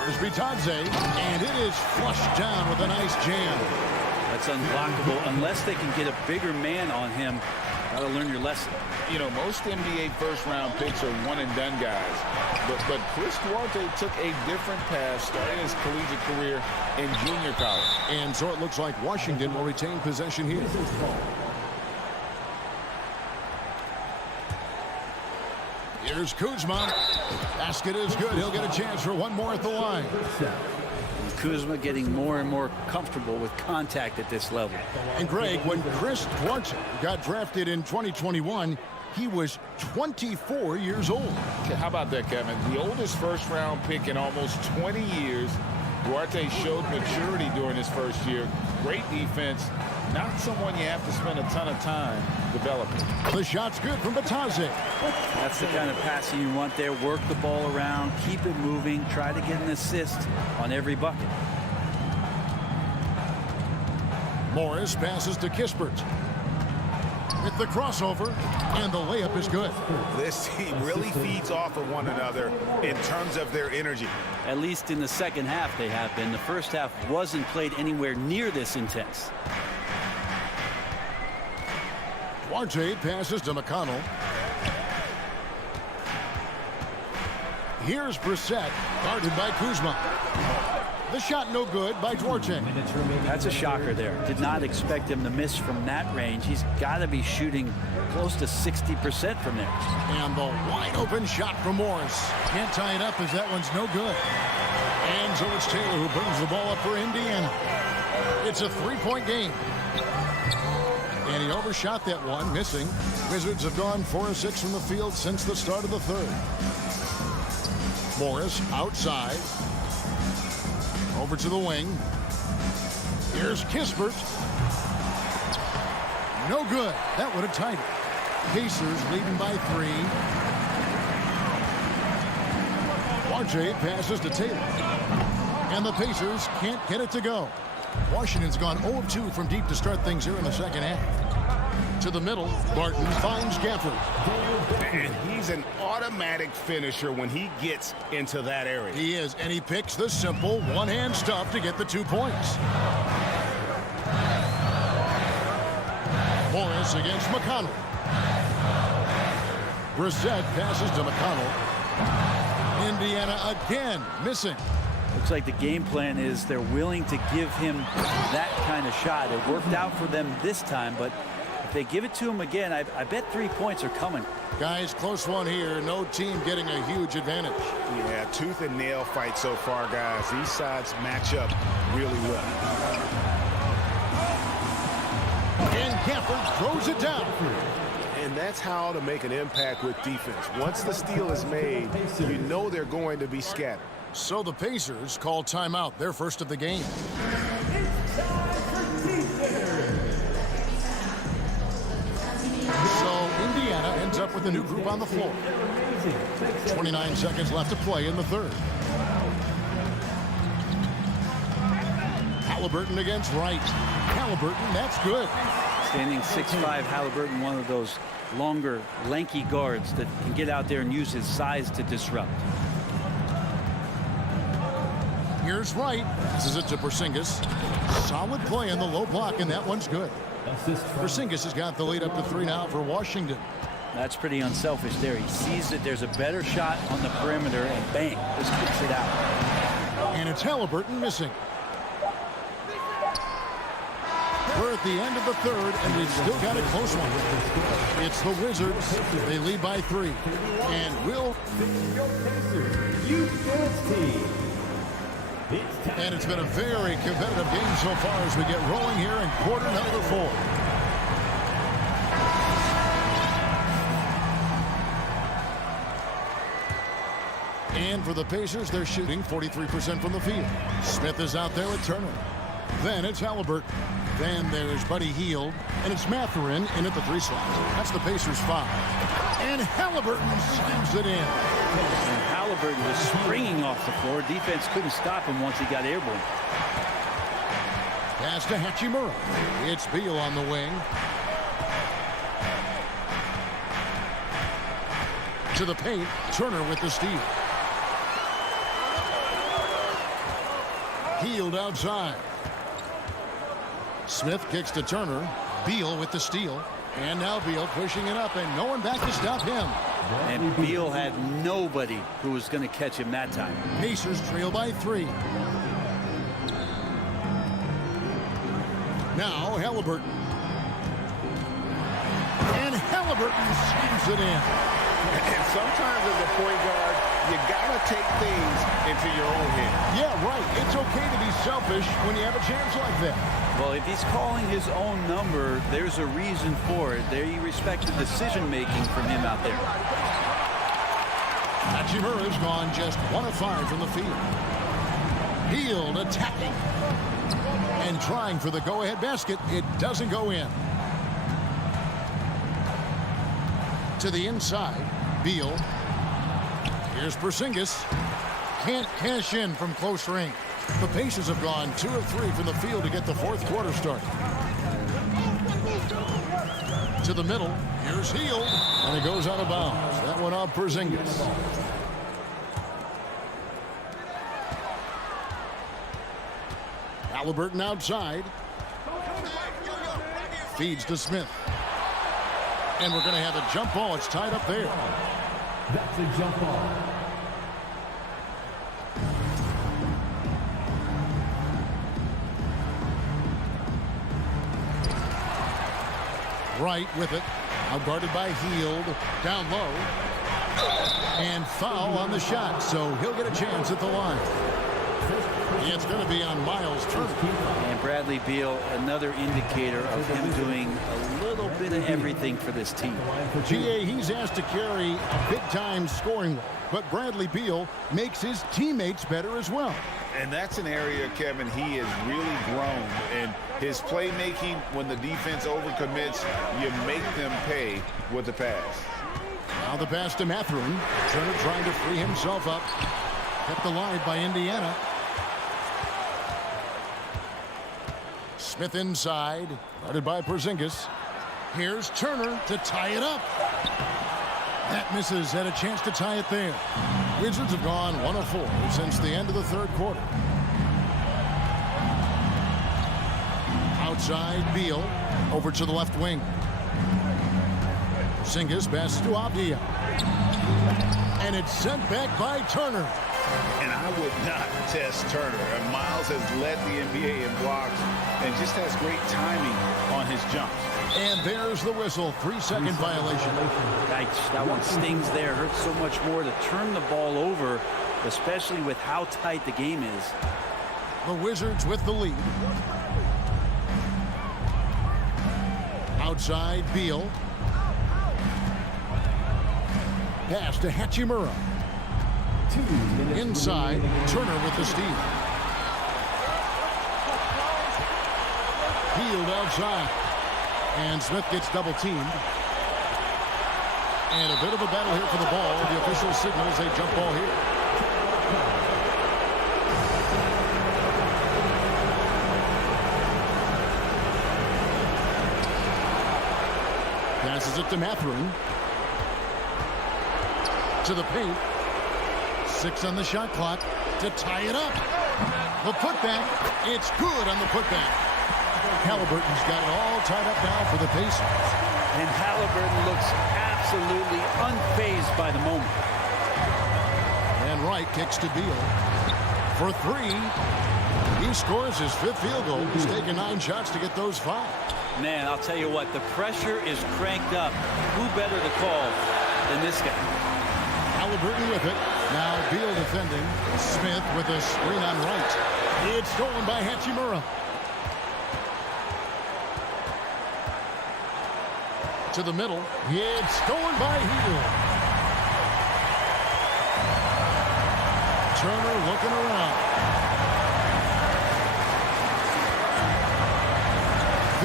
Here's Bitadze, and it is flushed down with a nice jam. That's unblockable unless they can get a bigger man on him. Gotta learn your lesson. You know, most NBA first-round picks are one-and-done guys. But Chris Duarte took a different path starting his collegiate career in junior college. And so it looks like Washington will retain possession here. Here's Kuzma. Basket is good. He'll get a chance for one more at the line. Kuzma getting more and more comfortable with contact at this level. And Greg, when Chris Duarte got drafted in 2021, he was 24 years old. How about that, Kevin? The oldest first-round pick in almost 20 years. Duarte showed maturity during his first year. Great defense. Not someone you have to spend a ton of time developing. The shot's good from Bataze. That's the kind of passing you want there. Work the ball around, keep it moving, try to get an assist on every bucket. Morris passes to Kispert. With the crossover, and the layup is good. This team really feeds off of one another in terms of their energy. At least in the second half they have been. The first half wasn't played anywhere near this intense. Duarte passes to McConnell. Here's Brissett, guarded by Kuzma. The shot no good by Duarte. That's a shocker there. Did not expect him to miss from that range. He's got to be shooting close to 60% from there. And the wide open shot from Morris. Can't tie it up as that one's no good. And so it's Taylor who brings the ball up for Indiana. It's a 3-point game. And he overshot that one, missing. Wizards have gone 4 of 6 from the field since the start of the third. Morris outside. Over to the wing. Here's Kispert. No good. That would have tied it. Pacers leading by 3. Duarte passes to Taylor. And the Pacers can't get it to go. Washington's gone 0 of 2 from deep to start things here in the second half. To the middle, Barton finds Gafford. And he's an automatic finisher when he gets into that area. He is, and he picks the simple one-hand stuff to get the 2 points. Morris against McConnell. Brissett passes to McConnell. Indiana again missing. Looks like the game plan is they're willing to give him that kind of shot. It worked out for them this time, but if they give it to him again, I bet 3 points are coming. Guys, close one here. No team getting a huge advantage. Yeah, tooth and nail fight so far, guys. These sides match up really well. And Gafford throws it down. And that's how to make an impact with defense. Once the steal is made, you know they're going to be scattered. So the Pacers call timeout, their first of the game. So Indiana ends up with a new group on the floor. 29 seconds left to play in the third. Halliburton against Wright. Halliburton, that's good. Standing 6'5", Halliburton, one of those longer, lanky guards that can get out there and use his size to disrupt. Here's Wright. Passes it to Porzingis. Solid play in the low block, and that one's good. Porzingis has got the lead up to 3 now for Washington. That's pretty unselfish there. He sees that there's a better shot on the perimeter, and bang, just kicks it out. And it's Halliburton missing. We're at the end of the third, and we've still got a close one. It's the Wizards. They lead by 3. And And it's been a very competitive game so far as we get rolling here in quarter number 4. And for the Pacers, they're shooting 43% from the field. Smith is out there with Turner. Then it's Halliburton. Then there's Buddy Hield. And it's Mathurin in at the 3 slot. That's the Pacers' foul. And Halliburton slams it in. And Halliburton was springing off the floor. Defense couldn't stop him once he got airborne. Pass to Hachimura. It's Beal on the wing. To the paint. Turner with the steal. Hield outside. Smith kicks to Turner. Beal with the steal. And now Beal pushing it up, and no one back to stop him. And Beal had nobody who was going to catch him that time. Pacers trail by 3. Now Halliburton. And Halliburton slams it in. And sometimes as a point guard, you got to take things into your own hands. Yeah, right. It's okay to be selfish when you have a chance like that. Well, if he's calling his own number, there's a reason for it. There you respect the decision-making from him out there. Hachimura's gone just 1 of 5 from the field. Hield attacking. And trying for the go-ahead basket. It doesn't go in. To the inside. Beal. Here's Porzingis. Can't cash in from close range. The Pacers have gone 2 of 3 from the field to get the 4th quarter started. To the middle. Here's Hield. And it goes out of bounds. That one off Porzingis. Halliburton outside. Feeds to Smith. And we're going to have a jump ball. It's tied up there. That's a jump ball. Right with it. Now guarded by Hield. Down low. And foul on the shot. So he'll get a chance at the line. It's going to be on Miles Turner. And Bradley Beal, another indicator of him doing a little bit of everything for this team. GA, he's asked to carry a big-time scoring load, but Bradley Beal makes his teammates better as well. And that's an area, Kevin, he has really grown. And his playmaking, when the defense overcommits, you make them pay with the pass. Now the pass to Mathurin. Turner trying to free himself up. Kept alive by Indiana. Smith inside. Guarded by Porzingis. Here's Turner to tie it up. That misses. Had a chance to tie it there. Wizards have gone 1 of 4 since the end of the 3rd quarter. Outside, Beal. Over to the left wing. Porzingis passes to Abdia. And it's sent back by Turner. And I would not test Turner. And Miles has led the NBA in blocks and just has great timing on his jumps. And there's the whistle. 3-second violation. Yikes, that one stings there. Hurts so much more to turn the ball over, especially with how tight the game is. The Wizards with the lead. Outside, Beal. Pass to Hachimura. Inside, Turner with the steal. Hield outside. And Smith gets double teamed. And a bit of a battle here for the ball. The official signals a jump ball here. Passes it to Mathurin. To the paint. 6 on the shot clock to tie it up. The putback. It's good on the putback. Halliburton's got it all tied up now for the Pacers. And Halliburton looks absolutely unfazed by the moment. And Wright kicks to Beal. For 3. He scores his 5th field goal. He's taken 9 shots to get those 5. Man, I'll tell you what, the pressure is cranked up. Who better to call than this guy? Halliburton with it. Now Beal defending. Smith with a screen on Wright. It's stolen by Hachimura. To the middle. It's stolen by Hield. Turner looking around.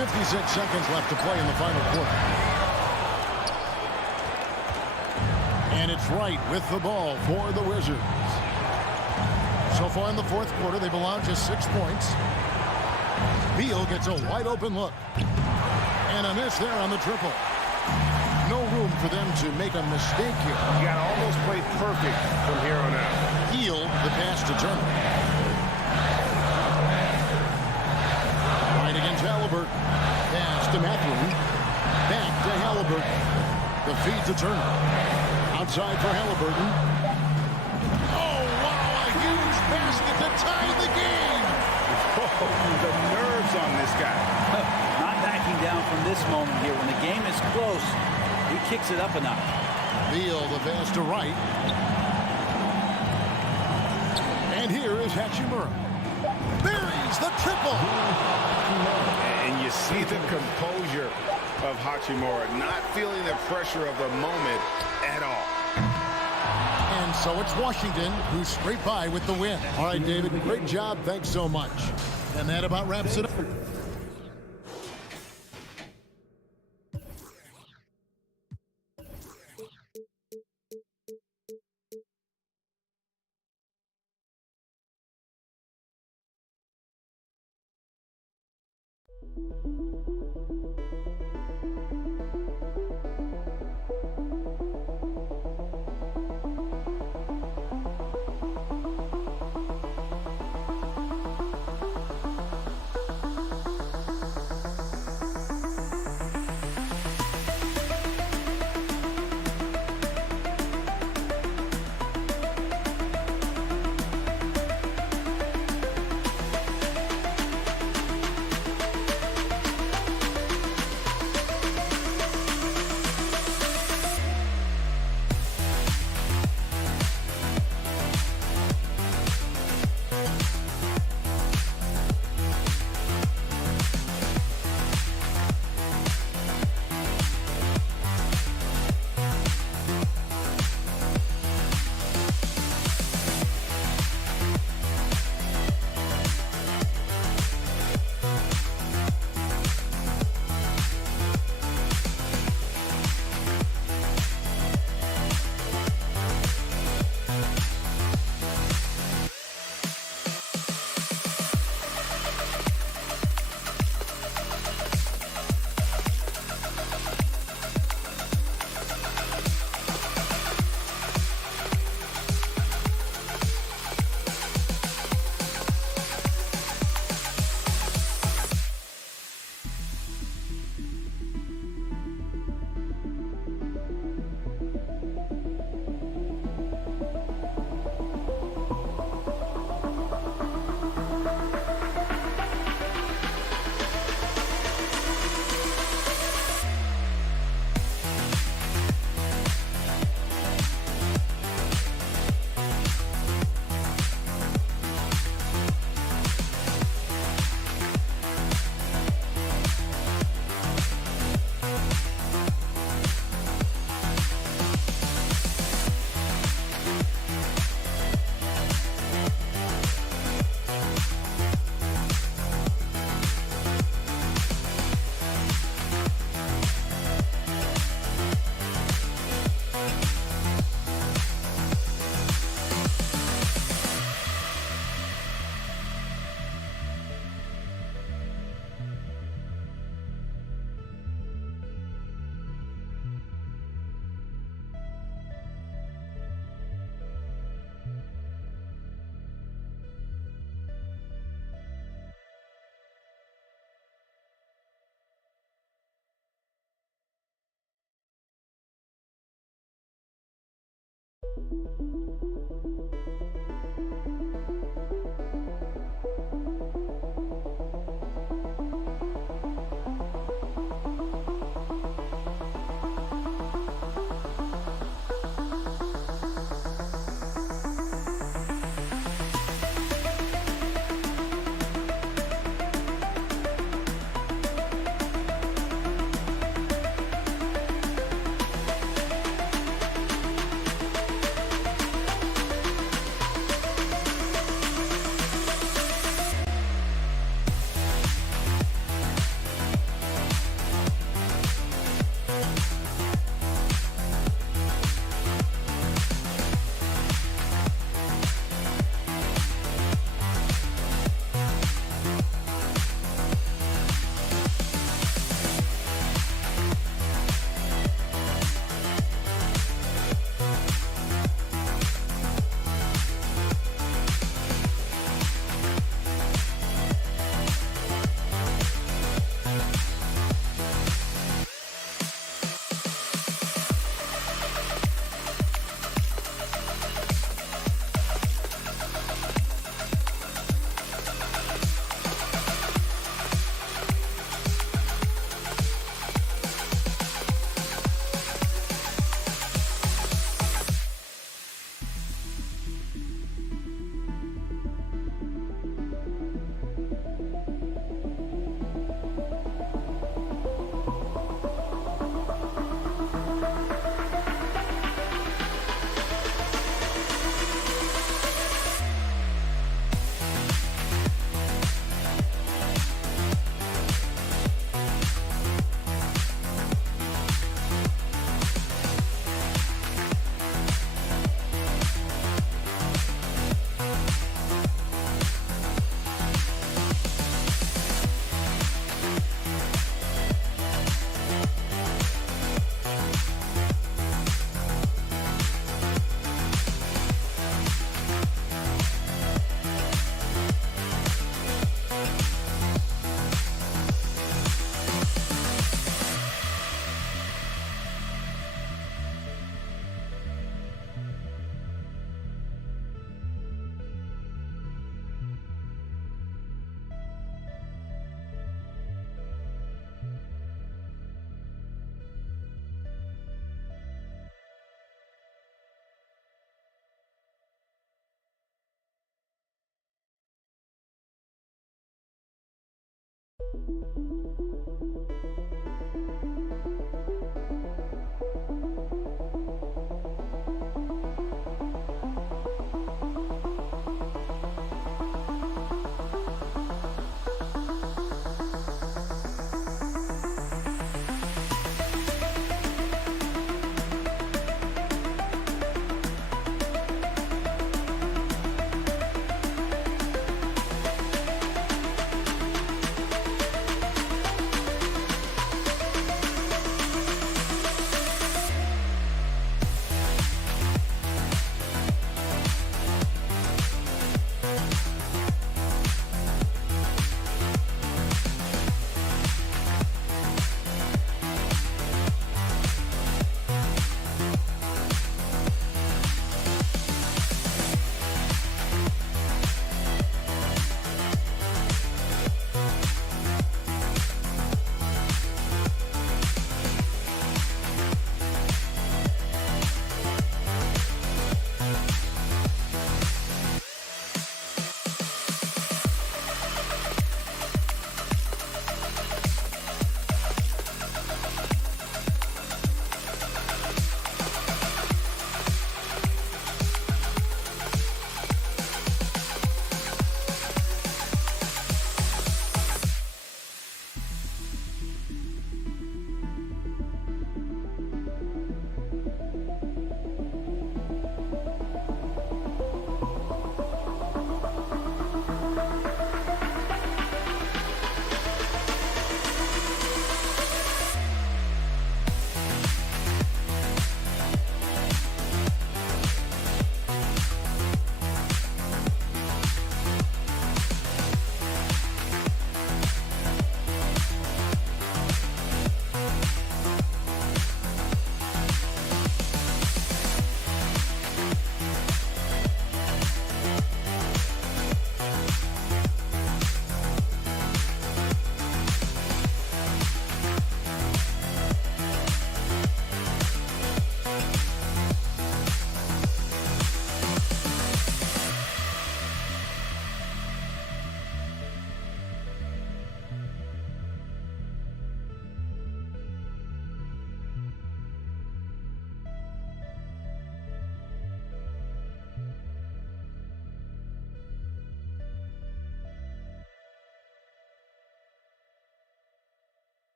56 seconds left to play in the final quarter. And it's Wright with the ball for the Wizards. So far in the fourth quarter, they've allowed just 6 points. Beal gets a wide open look. And a miss there on the triple. No room for them to make a mistake here. You got to almost play perfect from here on out. Heel the pass to Turner. Right against Halliburton. Pass to Mathurin. Back to Halliburton. The feed to Turner. Outside for Halliburton. Oh, wow, a huge basket to tie the game. Oh, the nerves on this guy. Not backing down from this moment here. When the game is close, he kicks it up a notch. Beal the pass to Wright. And here is Hachimura. Buries the triple. And you see the composure of Hachimura, not feeling the pressure of the moment at all. And so it's Washington who's straight by with the win. All right, David, great job. Thanks so much. And that about wraps it up.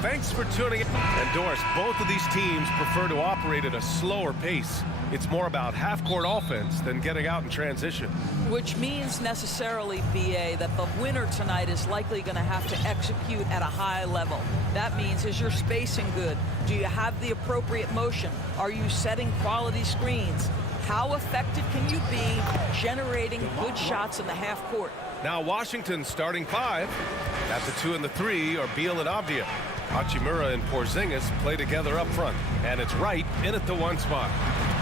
Thanks for tuning in. And Doris, both of these teams prefer to operate at a slower pace. It's more about half-court offense than getting out in transition. Which means necessarily, BA, that the winner tonight is likely going to have to execute at a high level. That means, is your spacing good? Do you have the appropriate motion? Are you setting quality screens? How effective can you be generating good shots in the half court? Now Washington's starting five. At the 2 and the 3 are Beal and Avdia. Hachimura and Porzingis play together up front, and it's Wright in at the 1 spot.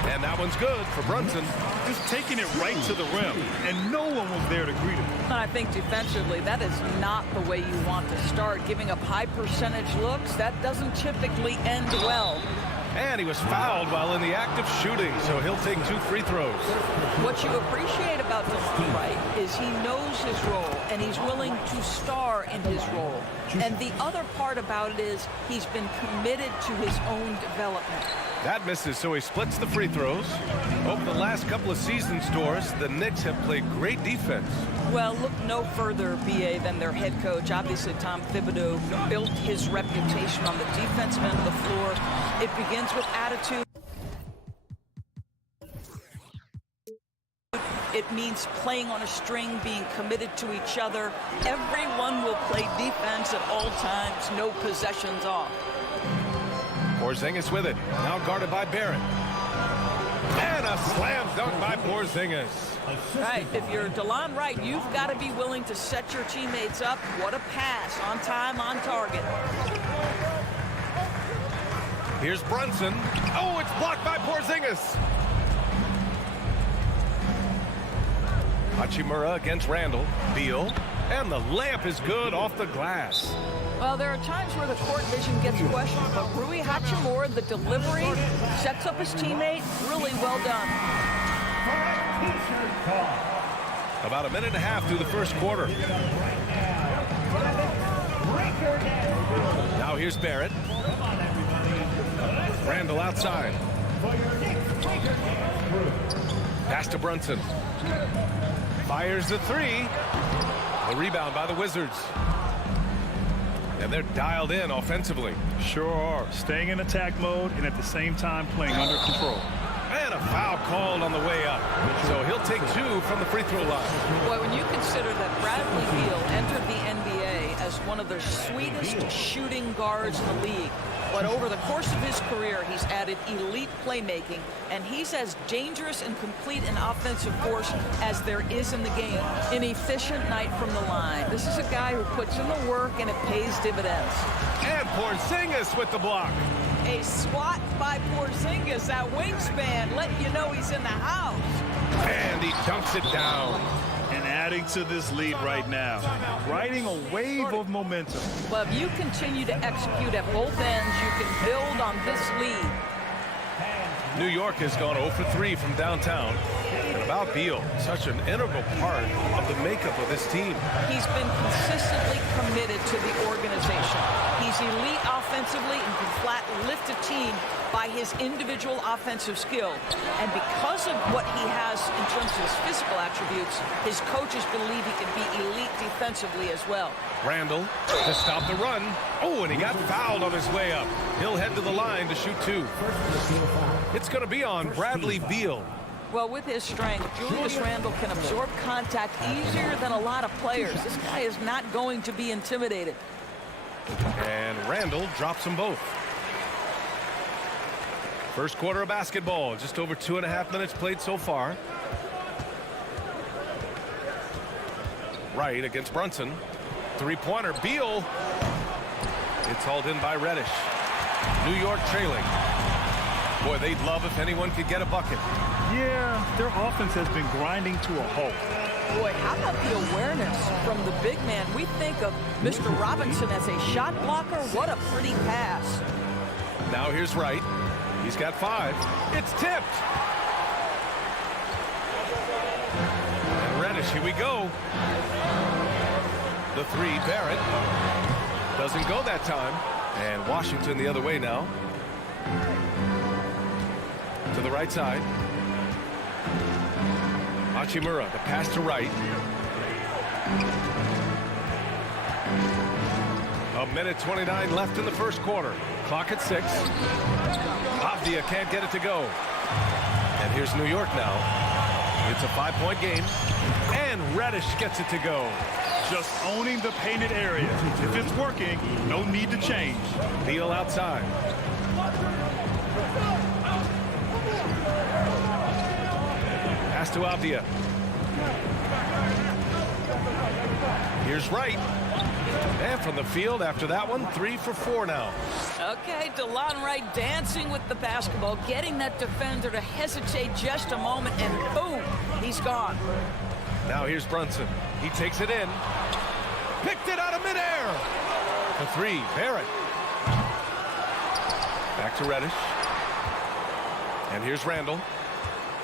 And that one's good for Brunson. Just taking it right to the rim, and no one was there to greet him. And I think defensively, that is not the way you want to start. Giving up high percentage looks, that doesn't typically end well. And he was fouled while in the act of shooting, so he'll take 2 free throws. What you appreciate about DeLon Wright is he knows his role, and he's willing to star in his role. And the other part about it is he's been committed to his own development. That misses, so he splits the free throws. Over the last couple of seasons, Doris, the Knicks have played great defense. Well, look no further, BA, than their head coach. Obviously, Tom Thibodeau built his reputation on the defensive end of the floor. It begins with attitude. It means playing on a string, being committed to each other. Everyone will play defense at all times, no possessions off. Porzingis with it, now guarded by Barrett. And a slam dunk by Porzingis. Right, if you're DeLon Wright, you've got to be willing to set your teammates up. What a pass, on time, on target. Here's Brunson. Oh, it's blocked by Porzingis. Hachimura against Randall. Beal. And the layup is good off the glass. Well, there are times where the court vision gets questioned, but Rui Hachimura, the delivery, sets up his teammate. Really well done. About a minute and a half through the first quarter. Now here's Barrett. Randall outside. Pass to Brunson. Fires the 3. The rebound by the Wizards. And they're dialed in offensively. Sure are. Staying in attack mode and at the same time playing under control. And a foul called on the way up. So he'll take 2 from the free throw line. Boy, when you consider that Bradley Beal entered the NBA as one of the sweetest shooting guards in the league, but over the course of his career, he's added elite playmaking, and he's as dangerous and complete an offensive force as there is in the game. An efficient night from the line. This is a guy who puts in the work, and it pays dividends. And Porzingis with the block. A swat by Porzingis, that wingspan, letting you know he's in the house. And he dunks it down. And adding to this lead right now, riding a wave of momentum. Well, if you continue to execute at both ends, you can build on this lead. New York has gone 0 for 3 from downtown. And about Beal, such an integral part of the makeup of this team. He's been consistently committed to the organization. He's elite offensively and can flat lift a team by his individual offensive skill. And because of what he has in terms of his physical attributes, his coaches believe he can be elite defensively as well. Randall to stop the run. Oh, and he got fouled on his way up. He'll head to the line to shoot 2. It's going to be on Bradley Beal. Well, with his strength, Julius Randle can absorb contact easier than a lot of players. This guy is not going to be intimidated. And Randall drops them both. First quarter of basketball, just over 2.5 minutes played so far. right against Brunson. Three-pointer. Beal. It's hauled in by Reddish. New York trailing. Boy, they'd love if anyone could get a bucket. Yeah, their offense has been grinding to a halt. Boy, how about the awareness from the big man? We think of Mr. Robinson as a shot blocker. What a pretty pass. Now here's Wright. He's got 5. It's tipped. And Reddish, here we go. The 3, Barrett. Doesn't go that time. And Washington the other way now. To the right side. Hachimura, the pass to Wright. A minute 29 left in the first quarter. Clock at 6. Avdia can't get it to go. And here's New York now. It's a 5-point game. And Reddish gets it to go. Just owning the painted area. If it's working, no need to change. Beal outside. Pass to Avdia. Here's Wright. And from the field after that one, 3 for 4 now. Okay, DeLon Wright dancing with the basketball, getting that defender to hesitate just a moment, and boom, he's gone. Now here's Brunson. He takes it in. Picked it out of midair. The 3, Barrett. Back to Reddish. And here's Randall.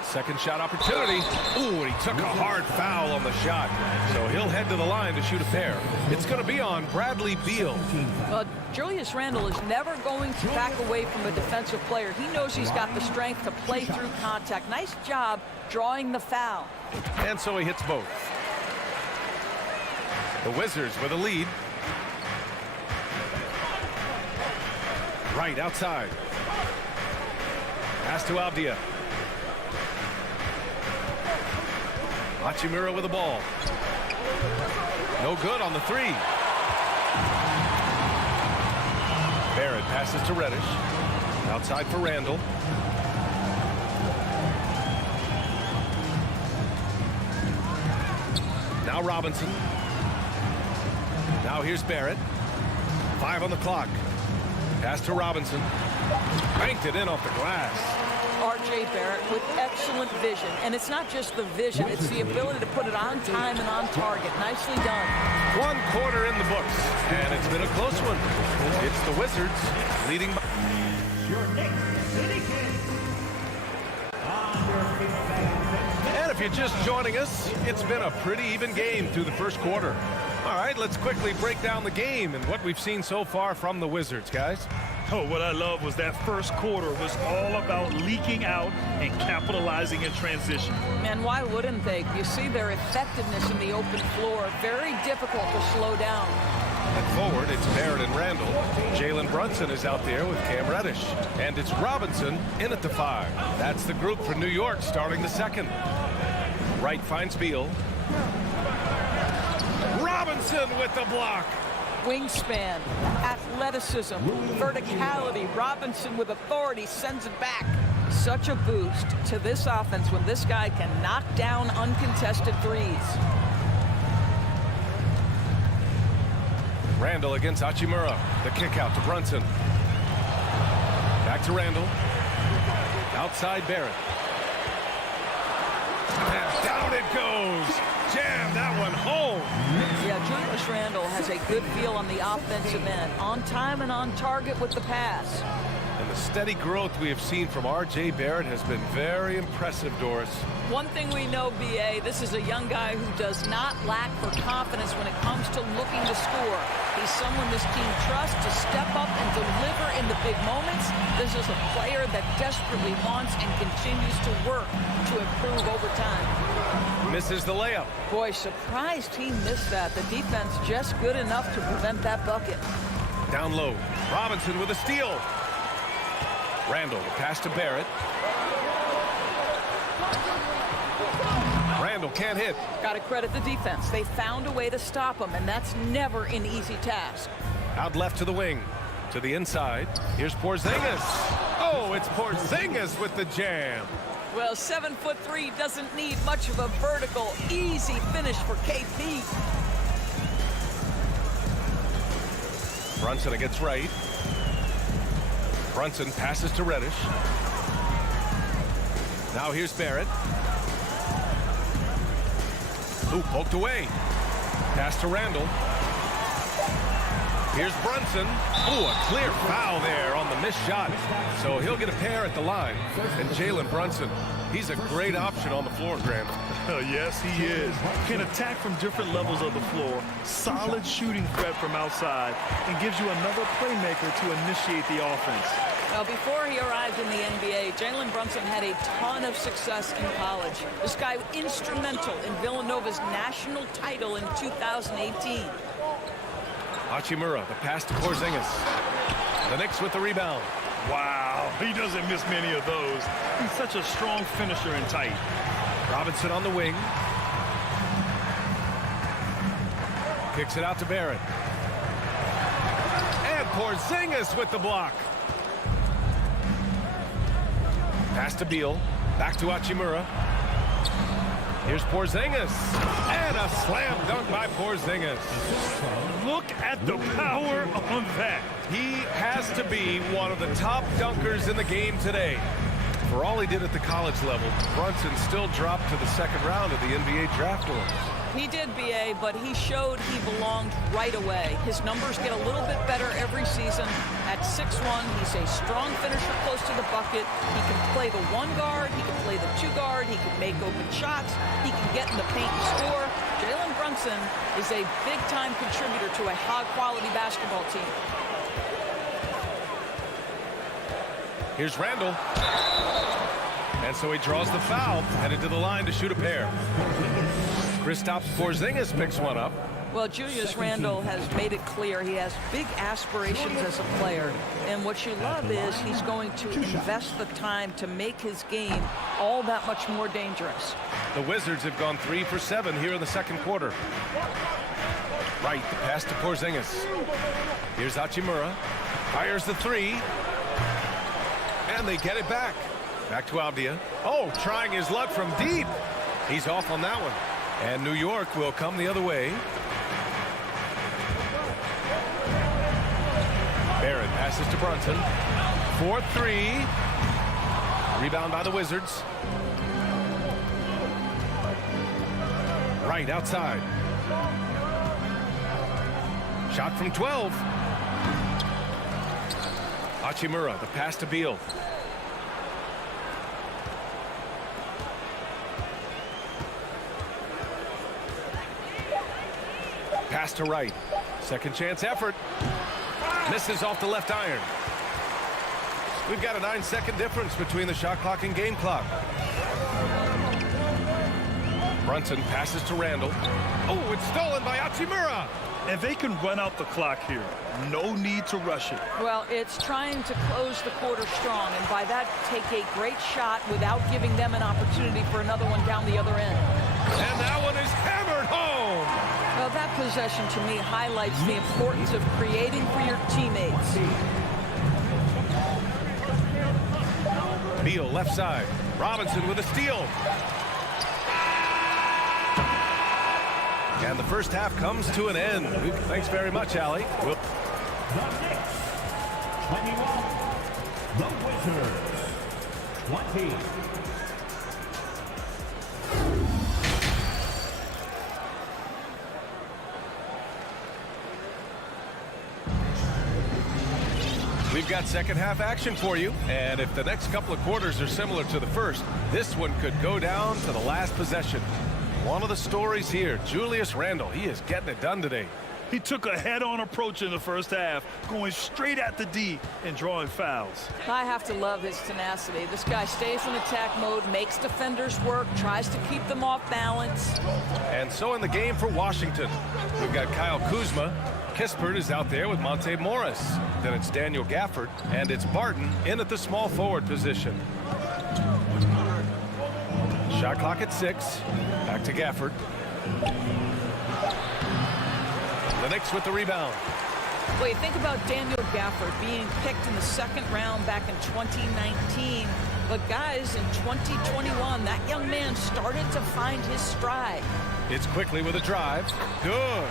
Second shot opportunity. Ooh, and he took a hard foul on the shot. So he'll head to the line to shoot a pair. It's going to be on Bradley Beal. Well, Julius Randle is never going to back away from a defensive player. He knows he's got the strength to play through contact. Nice job drawing the foul. And so he hits both. The Wizards with a lead. Right outside. Pass to Avdia. Hachimura with the ball. No good on the 3. Barrett passes to Reddish. Outside for Randall. Now Robinson. Now here's Barrett. 5 on the clock. Pass to Robinson. Banked it in off the glass. R.J. Barrett with excellent vision. And it's not just the vision, it's the ability to put it on time and on target. Nicely done. 1 quarter in the books, and it's been a close one. It's the Wizards leading by... Your Knicks City Kings. And if you're just joining us, it's been a pretty even game through the first quarter. All right, let's quickly break down the game and what we've seen so far from the Wizards, guys. Oh, what I love was that first quarter was all about leaking out and capitalizing in transition. And why wouldn't they? You see their effectiveness in the open floor. Very difficult to slow down. And forward, it's Barrett and Randall. Jalen Brunson is out there with Cam Reddish. And it's Robinson in at the 5. That's the group for New York starting the second. Wright finds Beal. Robinson with the block. Wingspan, athleticism, verticality. Robinson with authority sends it back. Such a boost to this offense when this guy can knock down uncontested threes. Randall against Hachimura. The kick out to Brunson. Back to Randall. Outside Barrett. And down it goes. Jam that one home. Yeah, Julius Randle has a good feel on the offensive end. On time and on target with the pass. And the steady growth we have seen from R.J. Barrett has been very impressive, Doris. One thing we know, B.A., this is a young guy who does not lack for confidence when it comes to looking to score. He's someone this team trusts to step up and deliver in the big moments. This is a player that desperately wants and continues to work to improve over time. Misses the layup. Boy, surprised he missed that. The defense just good enough to prevent that bucket. Down low. Robinson with a steal. Randall, pass to Barrett. Randall can't hit. Got to credit the defense. They found a way to stop him, and that's never an easy task. Out left to the wing. To the inside. Here's Porzingis. Oh, it's Porzingis with the jam. Well, 7'3" doesn't need much of a vertical, easy finish for KP. Brunson against Wright. Brunson passes to Reddish. Now here's Barrett. Ooh, poked away. Pass to Randall. Here's Brunson. Ooh, a clear foul there on the missed shot. So he'll get a pair at the line. And Jalen Brunson, he's a great option on the floor, Grant. Yes, he is. Can attack from different levels of the floor. Solid shooting threat from outside. And gives you another playmaker to initiate the offense. Well, before he arrived in the NBA, Jalen Brunson had a ton of success in college. This guy instrumental in Villanova's national title in 2018. Hachimura, the pass to Porzingis. The Knicks with the rebound. Wow, he doesn't miss many of those. He's such a strong finisher and tight. Robinson on the wing. Kicks it out to Barrett. And Porzingis with the block. Pass to Beal. Back to Hachimura. Here's Porzingis. And a slam dunk by Porzingis. Look at the power on that. He has to be one of the top dunkers in the game today. For all he did at the college level, Brunson still dropped to the second round of the NBA draft order. He did, B.A., but he showed he belonged right away. His numbers get a little bit better every season. At 6'1", he's a strong finisher close to the bucket. He can play the one guard. He can play the two guard. He can make open shots. He can get in the paint and score. Jalen Brunson is a big-time contributor to a high-quality basketball team. Here's Randall. And so he draws the foul, headed to the line to shoot a pair. Kristaps Porzingis picks one up. Well, Julius Randle has made it clear he has big aspirations as a player. And what you love is he's going to invest the time to make his game all that much more dangerous. The Wizards have gone 3 for 7 here in the second quarter. Right, the pass to Porzingis. Here's Hachimura. Fires the three. And they get it back. Back to Avdia. Oh, trying his luck from deep. He's off on that one. And New York will come the other way. Barrett passes to Brunson. 4-3. Rebound by the Wizards. Right outside. Shot from 12. Hachimura, the pass to Beal. Pass to Wright. Second chance effort. Misses off the left iron. We've got a 9-second difference between the shot clock and game clock. Brunson passes to Randall. Oh, it's stolen by Hachimura. And they can run out the clock here. No need to rush it. Well, it's trying to close the quarter strong, and by that, take a great shot without giving them an opportunity for another one down the other end. And that one is hammered home. Well, that possession to me highlights the importance of creating for your teammates. Beal left side. Robinson with a steal. And the first half comes to an end. Thanks very much, Allie. The Knicks, 21. The Wizards, 20. We've got second half action for you, and if the next couple of quarters are similar to the first, this one could go down to the last possession. One of the stories here, Julius Randle, he is getting it done today. He took a head-on approach in the first half, going straight at the D and drawing fouls. I have to love his tenacity. This guy stays in attack mode, makes defenders work, tries to keep them off balance. And so in the game for Washington, we've got Kyle Kuzma. Kispert is out there with Monte Morris. Then it's Daniel Gafford, and it's Barton in at the small forward position. Shot clock at 6. Back to Gafford. The Knicks with the rebound. Well, you think about Daniel Gafford being picked in the second round back in 2019. But guys, in 2021, that young man started to find his stride. It's quickly with a drive. Good.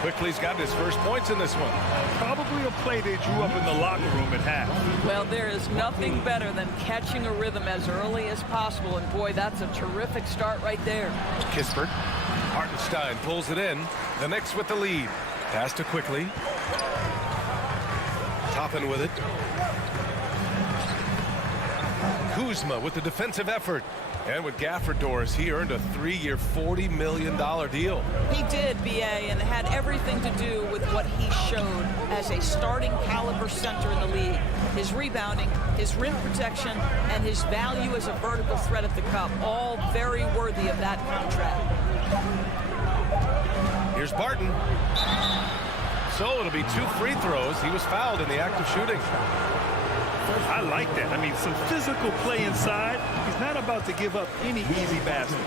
Quickly's got his first points in this one. Probably a play they drew up in the locker room at half. Well, there is nothing better than catching a rhythm as early as possible, and boy, that's a terrific start right there. Kispert. Hartenstein pulls it in. The Knicks with the lead. Pass to Quickly. Toppin with it. Kuzma with the defensive effort. And with Gafford Doris, he earned a 3-year, $40 million deal. He did, B.A., and it had everything to do with what he showed as a starting caliber center in the league. His rebounding, his rim protection, and his value as a vertical threat at the cup, all very worthy of that contract. Here's Barton. So it'll be 2 free throws. He was fouled in the act of shooting. I like that. I mean, some physical play inside. He's not about to give up any easy baskets.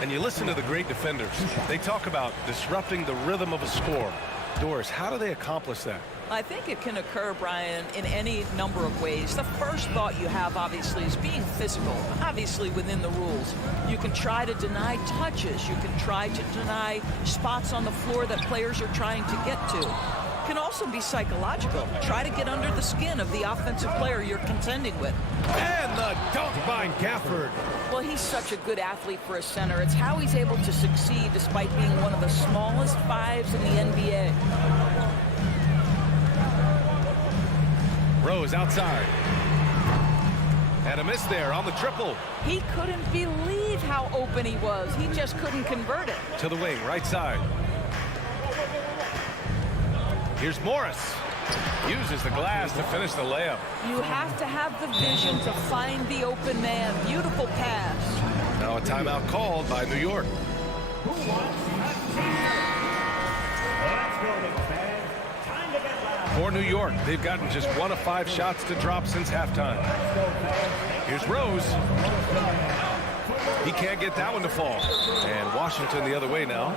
And you listen to the great defenders. They talk about disrupting the rhythm of a score. Doris, how do they accomplish that? I think it can occur, Brian, in any number of ways. The first thought you have, obviously, is being physical, obviously within the rules. You can try to deny touches. You can try to deny spots on the floor that players are trying to get to. Can also be psychological. Try to get under the skin of the offensive player you're contending with. And the dunk by Gafford. Well, he's such a good athlete for a center. It's how he's able to succeed despite being one of the smallest 5s in the NBA. Rose outside. And a miss there on the triple. He couldn't believe how open he was. He just couldn't convert it. To the wing, right side. Here's Morris. Uses the glass to finish the layup. You have to have the vision to find the open man. Beautiful pass. Now a timeout called by New York. For New York, they've gotten just 1 of 5 shots to drop since halftime. Here's Rose. He can't get that one to fall. And Washington the other way now.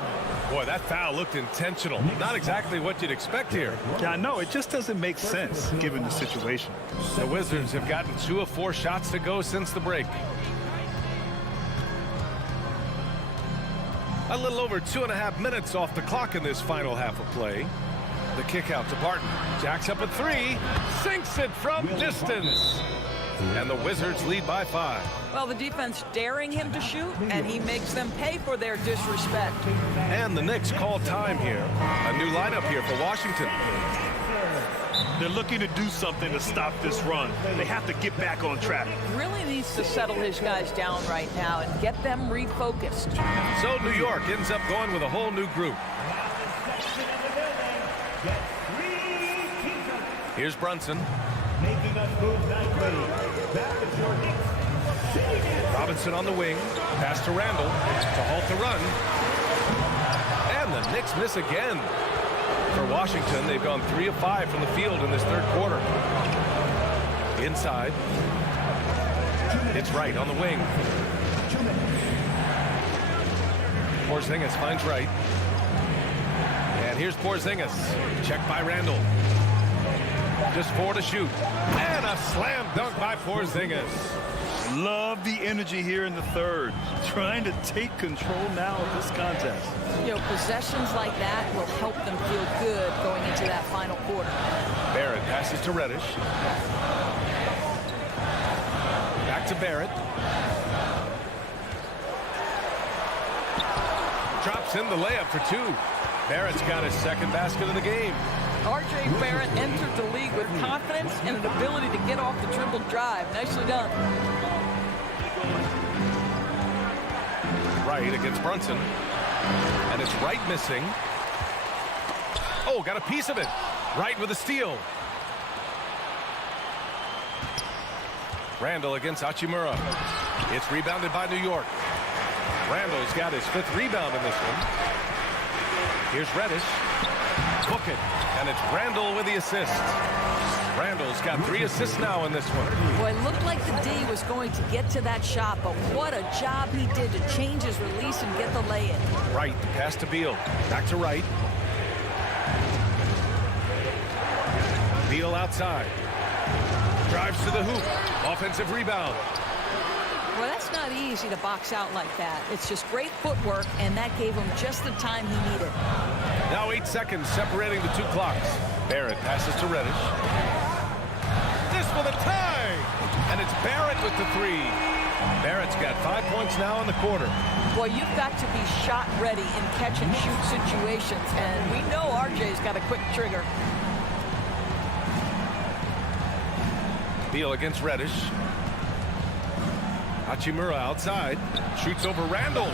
Boy, that foul looked intentional. Not exactly what you'd expect here. Yeah, I know. It just doesn't make sense given the situation. The Wizards have gotten 2 of 4 shots to go since the break. A little over 2.5 minutes off the clock in this final half of play. The kick out to Barton. Jacks up a 3. Sinks it from distance. And the Wizards lead by 5. Well, the defense daring him to shoot, and he makes them pay for their disrespect. And the Knicks call time here. A new lineup here for Washington. They're looking to do something to stop this run. They have to get back on track. Really needs to settle his guys down right now and get them refocused. So New York ends up going with a whole new group. Here's Brunson. Making us move that way. That is your Knicks. Robinson on the wing. Pass to Randall to halt the run. And the Knicks miss again. For Washington, they've gone 3 of 5 from the field in this third quarter. Inside. It's Wright on the wing. Porzingis finds Wright. And here's Porzingis. Checked by Randall. Just 4 to shoot. And a slam dunk by Porzingis. Love the energy here in the third. Trying to take control now of this contest. You know, possessions like that will help them feel good going into that final quarter. Barrett passes to Reddish. Back to Barrett. Drops in the layup for 2. Barrett's got his second basket of the game. R.J. Barrett entered the league with confidence and an ability to get off the dribble drive. Nicely done. Wright against Brunson. And it's Wright missing. Oh, got a piece of it. Wright with a steal. Randall against Hachimura. It's rebounded by New York. Randall's got his 5th rebound in this one. Here's Reddish. Book it. And it's Randall with the assist. Randall's got 3 assists now in this one. Well, it looked like the D was going to get to that shot, but what a job he did to change his release and get the lay-in. Wright, pass to Beal. Back to Wright. Beal outside. Drives to the hoop. Offensive rebound. Well, that's not easy to box out like that. It's just great footwork, and that gave him just the time he needed. Now 8 seconds separating the two clocks. Barrett passes to Reddish. This for the tie! And it's Barrett with the three. Barrett's got 5 points now in the quarter. Boy, you've got to be shot ready in catch-and-shoot situations, and we know RJ's got a quick trigger. Beal against Reddish. Hachimura outside. Shoots over Randall.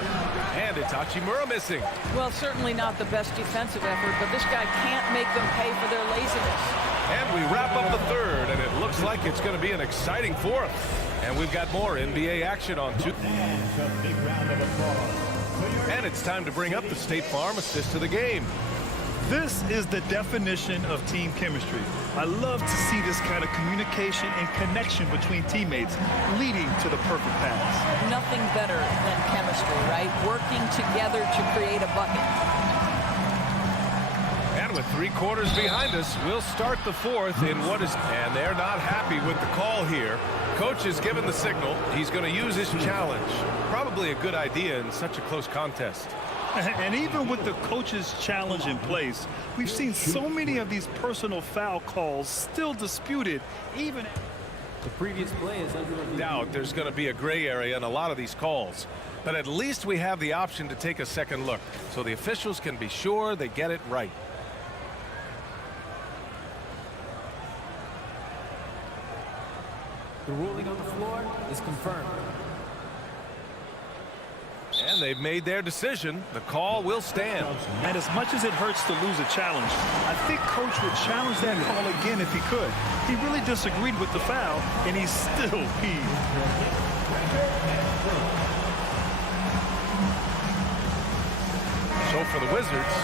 And it's Hachimura missing. Well, certainly not the best defensive effort, but this guy can't make them pay for their laziness. And we wrap up the third, and it looks like it's going to be an exciting fourth. And we've got more NBA action on two. And it's time to bring up the State Farm assist of the game. This is the definition of team chemistry. I love to see this kind of communication and connection between teammates leading to the perfect pass. Nothing better than chemistry, right? Working together to create a bucket. And with 3 quarters behind us, we'll start the fourth in what is... And they're not happy with the call here. Coach has given the signal. He's going to use his challenge. Probably a good idea in such a close contest. And even with the coach's challenge in place, we've seen so many of these personal foul calls still disputed, even... The previous play is under review. Doubt there's going to be a gray area in a lot of these calls. But at least we have the option to take a second look, so the officials can be sure they get it right. The ruling on the floor is confirmed. And they've made their decision. The call will stand. And as much as it hurts to lose a challenge, I think Coach would challenge that call again if he could. He really disagreed with the foul, and he's still peeved. So for the Wizards,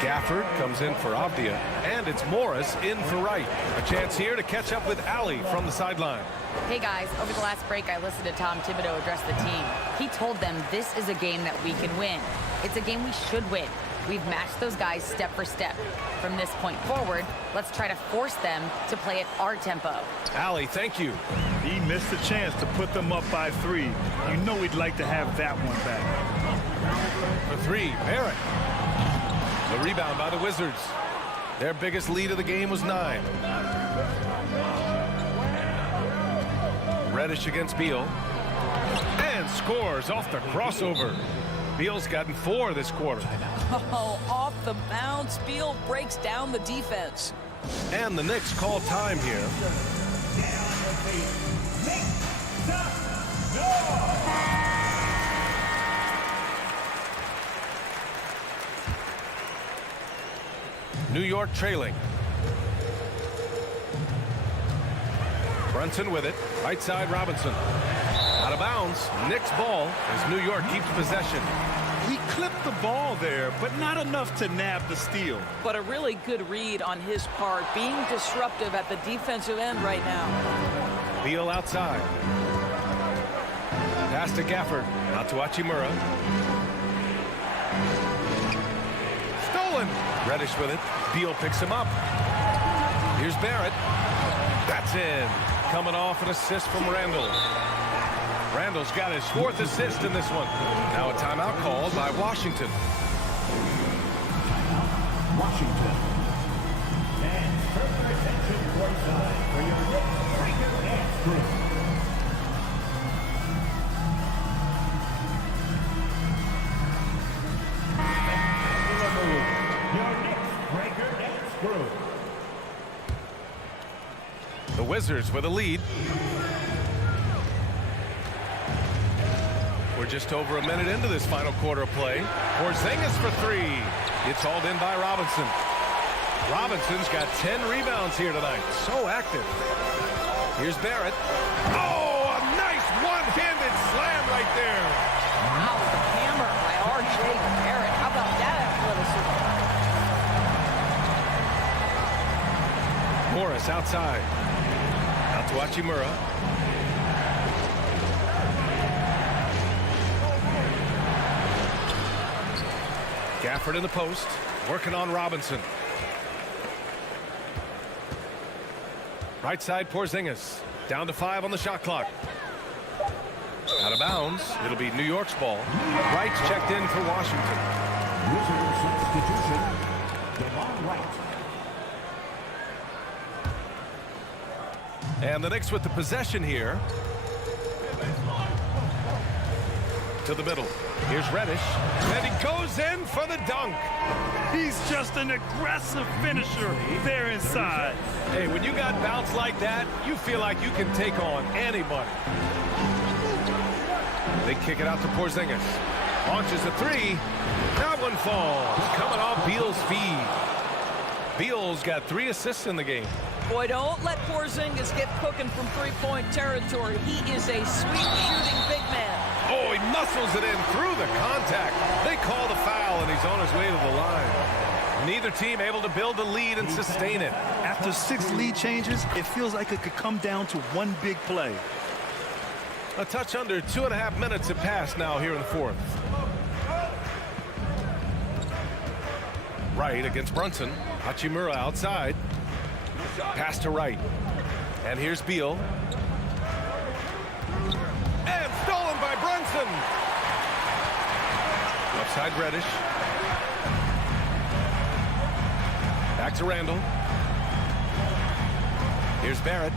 Gafford comes in for Avdia, and it's Morris in for Wright. A chance here to catch up with Allie from the sideline. Hey guys, over the last break I listened to Tom Thibodeau address the team. He told them this is a game that we can win. It's a game we should win. We've matched those guys step for step. From this point forward, let's try to force them to play at our tempo. Allie, thank you. He missed a chance to put them up by 3. You know we'd like to have that one back. For 3, Barrett. The rebound by the Wizards. Their biggest lead of the game was 9. Reddish against Beal. And scores off the crossover. Beal's gotten 4 this quarter. Oh, off the bounce, Beal breaks down the defense. And the Knicks call time here. New York trailing. Brunson with it. Right side, Robinson. Out of bounds. Knicks ball as New York keeps possession. He clipped the ball there, but not enough to nab the steal. But a really good read on his part, being disruptive at the defensive end right now. Beal outside. Pass to Gafford. Out to Hachimura. Stolen. Reddish with it. Beal picks him up. Here's Barrett. That's in. Coming off an assist from Randall. Randall's got his 4th assist in this one. Now a timeout called by Washington. Washington. And further attention courtside for your Knicks Breaker Dance Group. Your Knicks Breaker Dance Group. The Wizards with a lead. We're just over a minute into this final quarter of play. Porzingis for 3. It's hauled in by Robinson. Robinson's got 10 rebounds here tonight. So active. Here's Barrett. Oh, a nice one-handed slam right there. Wow, the hammer by RJ Barrett. How about that athleticism? Morris outside. Out to Hachimura. Gafford in the post, working on Robinson. Right side, Porzingis. Down to 5 on the shot clock. Out of bounds. It'll be New York's ball. Wright's checked in for Washington. Wizards substitution. And the Knicks with the possession here. To the middle. Here's Reddish. And he goes in for the dunk. He's just an aggressive finisher there inside. Hey, when you got bounce like that, you feel like you can take on anybody. They kick it out to Porzingis. Launches a three. That one falls. Coming off Beal's feed. Beal's got 3 assists in the game. Boy, don't let Porzingis get cooking from three-point territory. He is a sweet shooting big man. Oh, he muscles it in through the contact. They call the foul, and he's on his way to the line. Neither team able to build a lead and sustain it. After 6 lead changes, it feels like it could come down to one big play. A touch under 2.5 minutes have passed now here in the fourth. Wright against Brunson. Hachimura outside. Pass to Wright. And here's Beal. And stolen by Brunson. Upside Reddish. Back to Randall. Here's Barrett.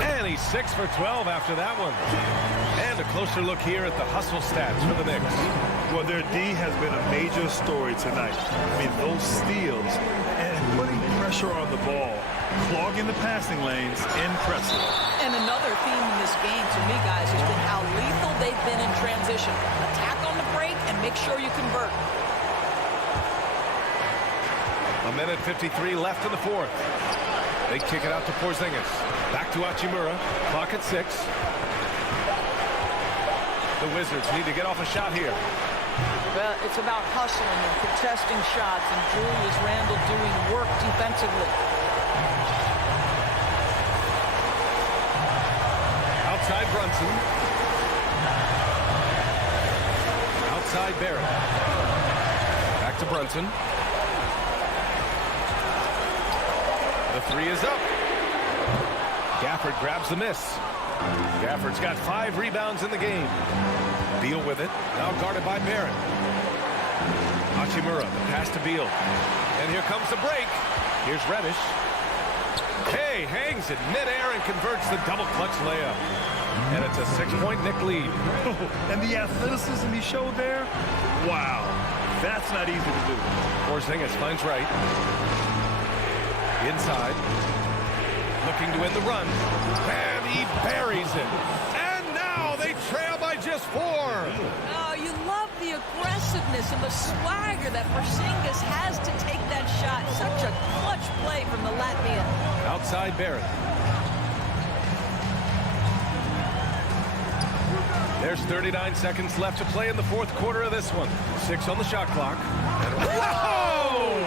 And he's 6 for 12 after that one. And a closer look here at the hustle stats for the Knicks. Well, their D has been a major story tonight. I mean, those steals and putting pressure on the ball, clogging the passing lanes, impressive. And another theme in this game to me, guys, has been how lethal they've been in transition. Attack on the break and make sure you convert. 1:53 left in the fourth. They kick it out to Porzingis. Back to Hachimura. Clock at 6. The Wizards need to get off a shot here. Well, it's about hustling and contesting shots, and Julius Randle doing work defensively. Outside Brunson. Outside Barrett. Back to Brunson. The 3 is up. Gafford grabs the miss. Gafford's got 5 rebounds in the game. Beal with it. Now guarded by Barrett. Hachimura, the pass to Beal. And here comes the break. Here's Reddish. Hey, hangs it midair and converts the double clutch layup. And it's a 6-point Knick lead. And the athleticism he showed there, wow, that's not easy to do. Porzingis finds Wright. Inside. Looking to win the run. And he buries it. And now they trail by just 4. Oh, you love the aggressiveness and the swagger that Porzingis has to take that shot. Such a clutch play from the Latvian. Outside Barrett. There's 39 seconds left to play in the fourth quarter of this one. 6 on the shot clock. And whoa!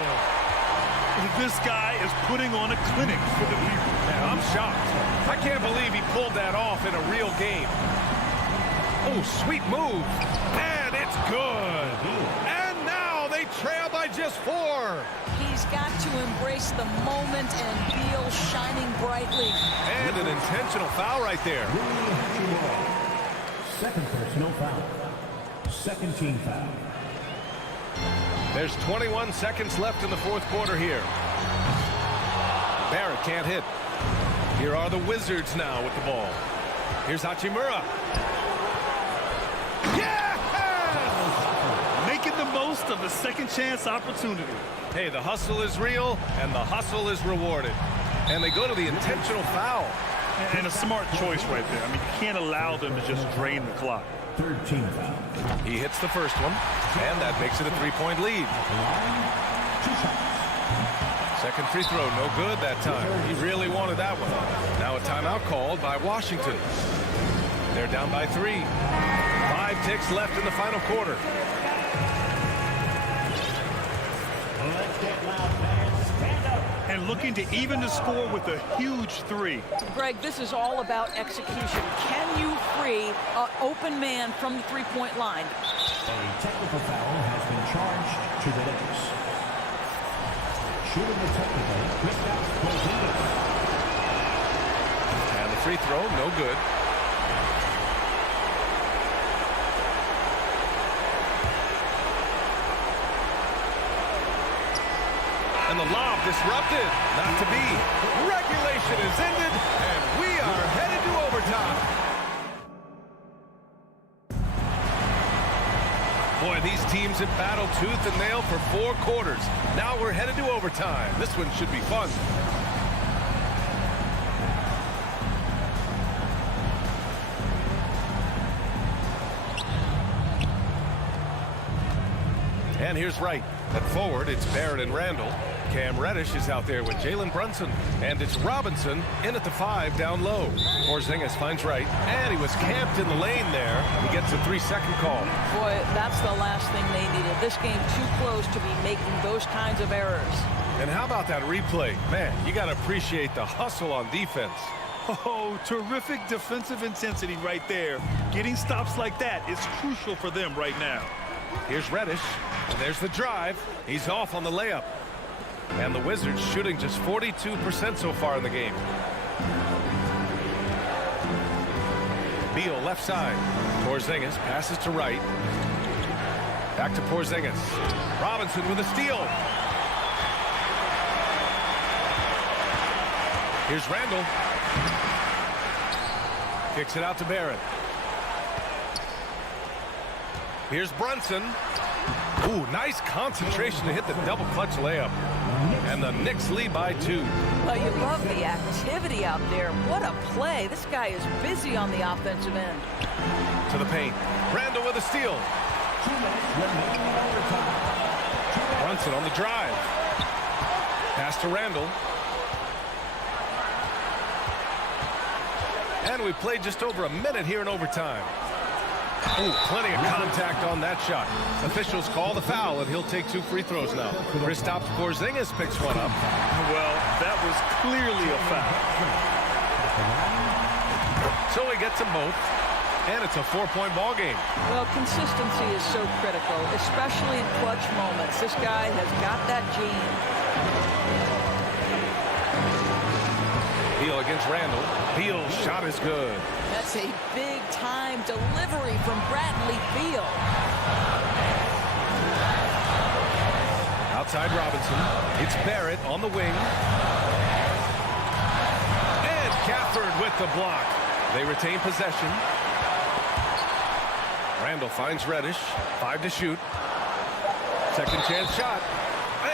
This guy is putting on a clinic for the people. Man, I'm shocked. I can't believe he pulled that off in a real game. Oh, sweet move. And it's good. And now they trail by just 4. He's got to embrace the moment, and Beal shining brightly. And an intentional foul right there. Second personal foul. Second team foul. There's 21 seconds left in the fourth quarter here. Barrett can't hit. Here are the Wizards now with the ball. Here's Hachimura. Yes! Making the most of the second chance opportunity. Hey, the hustle is real, and the hustle is rewarded. And they go to the intentional foul. And a smart choice right there. I mean, you can't allow them to just drain the clock. Third team foul. He hits the first one, and that makes it a 3-point lead. Second free throw, no good that time. He really wanted that one. Now a timeout called by Washington. They're down by 3. 5 ticks left in the final quarter. Let's get loud, fans. Stand up. And looking to even the score with a huge 3. Greg, this is all about execution. Can you free an open man from the three-point line? A technical foul has been charged to the Knicks. Shooting the technical, Kristaps Porzingis. And the free throw, no good. And the lob disrupted. Not to be. Regulation is ended, and we are headed to overtime. Boy, these teams have battled tooth and nail for 4 quarters. Now we're headed to overtime. This one should be fun. And here's Wright. At forward, it's Barrett and Randall. Cam Reddish is out there with Jalen Brunson. And it's Robinson in at the 5 down low. Porzingis finds Wright. And he was camped in the lane there. He gets a 3-second call. Boy, that's the last thing they needed. This game too close to be making those kinds of errors. And how about that replay? Man, you got to appreciate the hustle on defense. Oh, terrific defensive intensity right there. Getting stops like that is crucial for them right now. Here's Reddish, and there's the drive. He's off on the layup. And the Wizards shooting just 42% so far in the game. Beal left side. Porzingis passes to Wright. Back to Porzingis. Robinson with a steal. Here's Randall. Kicks it out to Barrett. Here's Brunson. Ooh, nice concentration to hit the double clutch layup. And the Knicks lead by 2. Well, you love the activity out there. What a play. This guy is busy on the offensive end. To the paint. Randall with a steal. Brunson on the drive. Pass to Randall. And we played just over a minute here in overtime. Ooh, plenty of contact on that shot. Officials call the foul, and he'll take 2 free throws now. Kristaps Porzingis picks one up. Well, that was clearly a foul. So he gets them both, and it's a 4-point ball game. Well, consistency is so critical, especially in clutch moments. This guy has got that gene. Beal against Randall. Beal's shot is good. That's a big-time delivery from Bradley Beal. Outside Robinson. It's Barrett on the wing. And Gafford with the block. They retain possession. Randall finds Reddish. 5 to shoot. Second chance shot.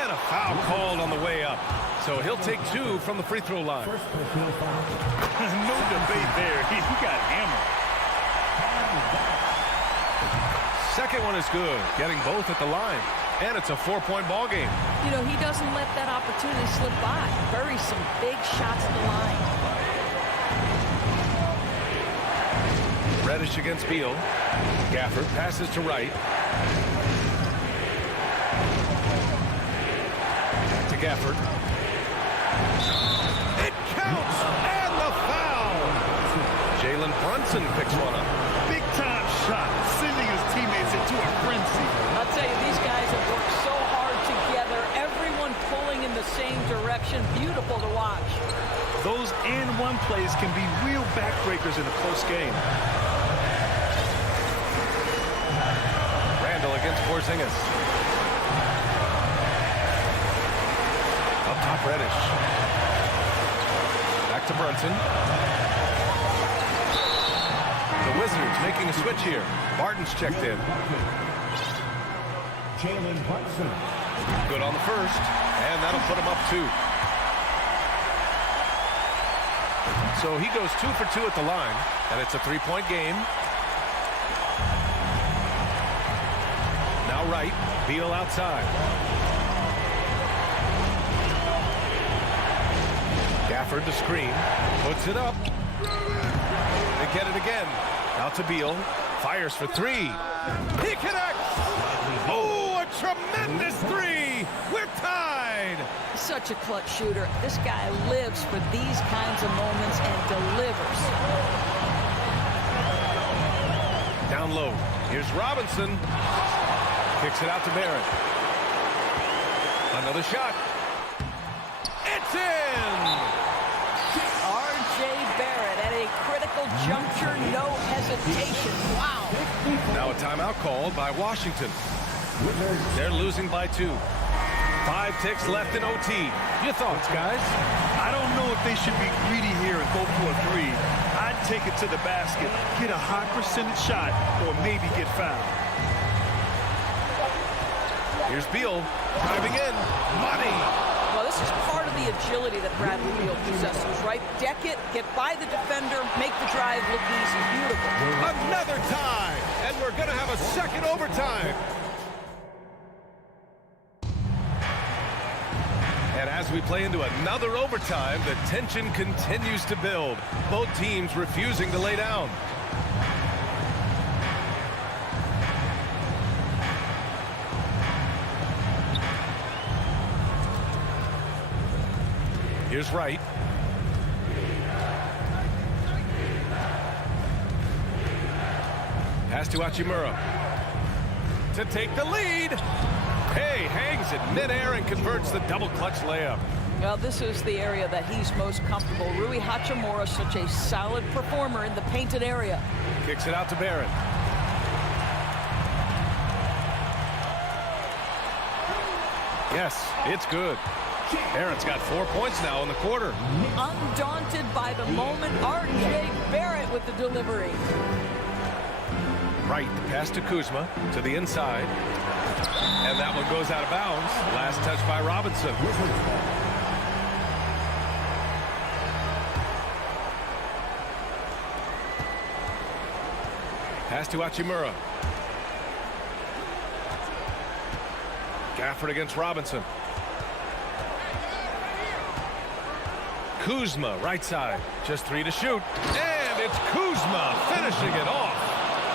And a foul called on the way up. So he'll take 2 from the free throw line. No debate there. He got hammered. Second one is good. Getting both at the line. And it's a 4-point ball game. You know, he doesn't let that opportunity slip by. Buries some big shots at the line. Reddish against Beal. Gafford passes to Wright. Back to Gafford. It counts! And the foul! Jalen Brunson picks one up. Big-time shot, sending his teammates into a frenzy. I'll tell you, these guys have worked so hard together. Everyone pulling in the same direction. Beautiful to watch. Those and-one plays can be real backbreakers in a close game. Randall against Porzingis. Up top, Reddish. Back to Brunson. The Wizards making a switch here. Barton's checked in. Jalen Brunson. Good on the first, and that'll put him up 2. So he goes 2 for 2 at the line, and it's a 3-point game. Now Wright, Beal outside. Gafford the screen, puts it up. They get it again. Out to Beal, fires for 3. He connects! Oh, a tremendous 3! We're tied! Such a clutch shooter. This guy lives for these kinds of moments and delivers. Down low, here's Robinson. Kicks it out to Barrett. Another shot. It's in! R.J. Barrett at a critical juncture, no hesitation. Wow. Now a timeout called by Washington. They're losing by 2. 5 ticks left in OT. Your thoughts, guys? I don't know if they should be greedy here and go for a 3. I'd take it to the basket, get a high percentage shot, or maybe get fouled. Here's Beal driving in. Money. Well, this is part of the agility that Bradley Beal possesses, right? Deck it, get by the defender, make the drive look easy. Beautiful. Another tie, and we're going to have a second overtime. And as we play into another overtime, the tension continues to build. Both teams refusing to lay down. Here's Wright. Pass to Hachimura to take the lead. Hey, hangs in midair and converts the double clutch layup. Well, this is the area that he's most comfortable. Rui Hachimura, such a solid performer in the painted area. Kicks it out to Barrett. Yes, it's good. Barrett's got 4 points now in the quarter. Undaunted by the moment, R.J. Barrett with the delivery. Right, pass to Kuzma to the inside. And that one goes out of bounds. Last touch by Robinson. Pass to Hachimura. Gafford against Robinson. Kuzma, right side. Just 3 to shoot. And it's Kuzma finishing it off.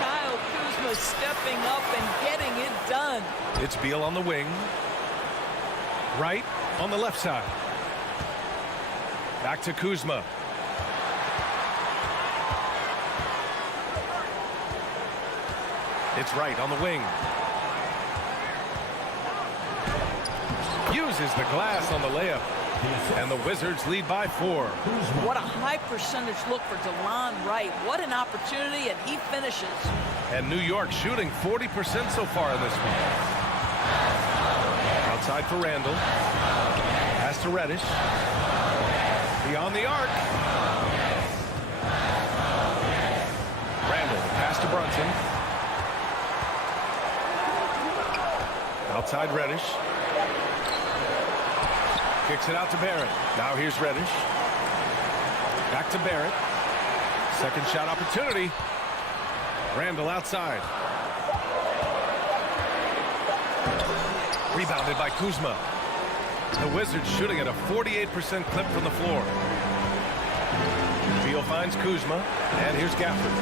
Kyle Kuzma stepping up and getting it done. It's Beal on the wing. Right on the left side. Back to Kuzma. It's Wright on the wing. Uses the glass on the layup. And the Wizards lead by 4. What a high percentage look for DeLon Wright. What an opportunity, and he finishes. And New York shooting 40% so far in this one. Outside for Randall. Pass to Reddish. Beyond the arc. Randall, pass to Brunson. Outside Reddish. Kicks it out to Barrett. Now here's Reddish. Back to Barrett. Second shot opportunity. Randall outside. Rebounded by Kuzma. The Wizards shooting at a 48% clip from the floor. Beal finds Kuzma. And here's Gafford.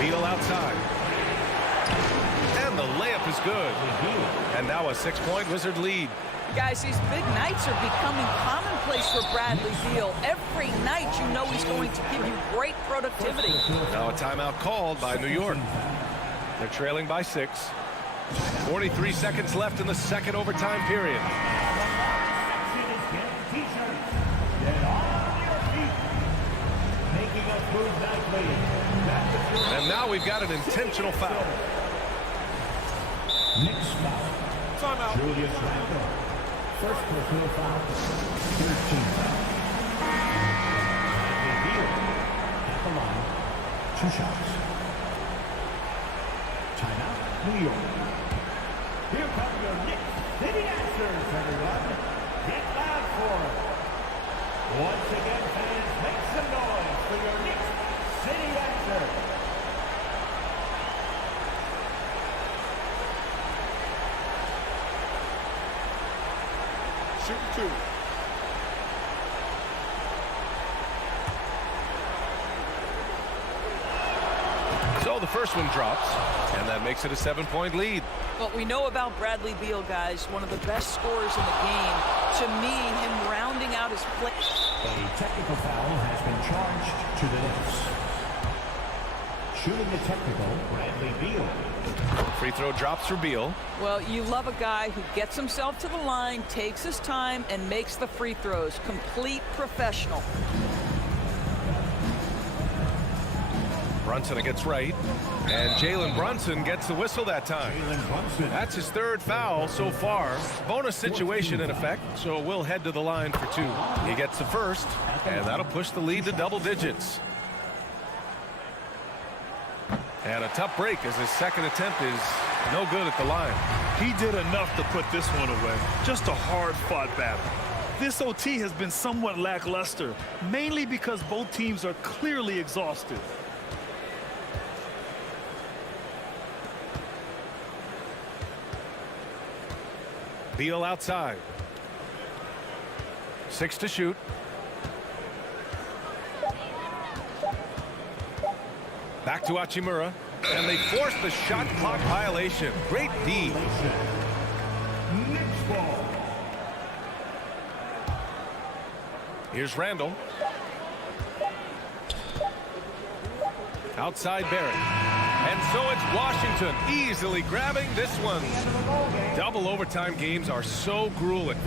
Beal outside. And the layup is good. And now a 6-point Wizard lead. Guys, these big nights are becoming commonplace for Bradley Beal. Every night you know he's going to give you great productivity. Now a timeout called by New York. They're trailing by 6. 43 seconds left in the second overtime period. And now we've got an intentional foul. Knicks foul. Timeout. Julius Randle. First personal foul. 13 foul. Beal at the line. 2 shots. Timeout, New York. Here come your Knicks City Answers, everyone. Get loud for it. Once again, fans, make some noise for your Knicks City Answers. Shoot 2. So the first one drops, and that makes it a 7-point lead. What we know about Bradley Beal, guys, one of the best scorers in the game. To me, him rounding out his play. A technical foul has been charged to the Knicks. Shooting the technical, Bradley Beal. Free throw drops for Beal. Well, you love a guy who gets himself to the line, takes his time, and makes the free throws. Complete professional. Brunson gets right. And Jalen Brunson gets the whistle that time. That's his third foul so far. Bonus situation in effect, so we'll head to the line for 2. He gets the first, and that'll push the lead to double digits. And a tough break as his second attempt is no good at the line. He did enough to put this one away. Just a hard-fought battle. This OT has been somewhat lackluster, mainly because both teams are clearly exhausted. Beal outside. 6 to shoot. Back to Hachimura. And they force the shot clock violation. Great D. Knicks ball. Here's Randall. Outside Barrett. And so it's Washington easily grabbing this one. Double overtime games are so grueling.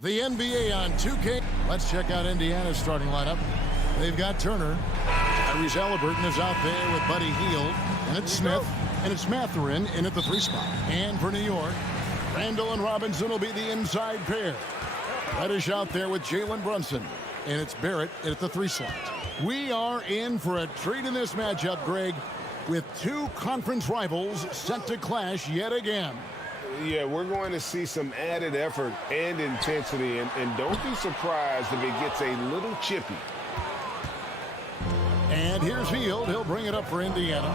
The NBA on 2K. Let's check out Indiana's starting lineup. They've got Turner. Tyrese Halliburton is out there with Buddy Hield. And it's Smith. And it's Mathurin in at the 3 spot. And for New York, Randall and Robinson will be the inside pair. Reddish out there with Jalen Brunson. And it's Barrett at the 3 slot. We are in for a treat in this matchup, Greg, with 2 conference rivals set to clash yet again. Yeah, we're going to see some added effort and intensity, and don't be surprised if it gets a little chippy. And here's Hield. He'll bring it up for Indiana.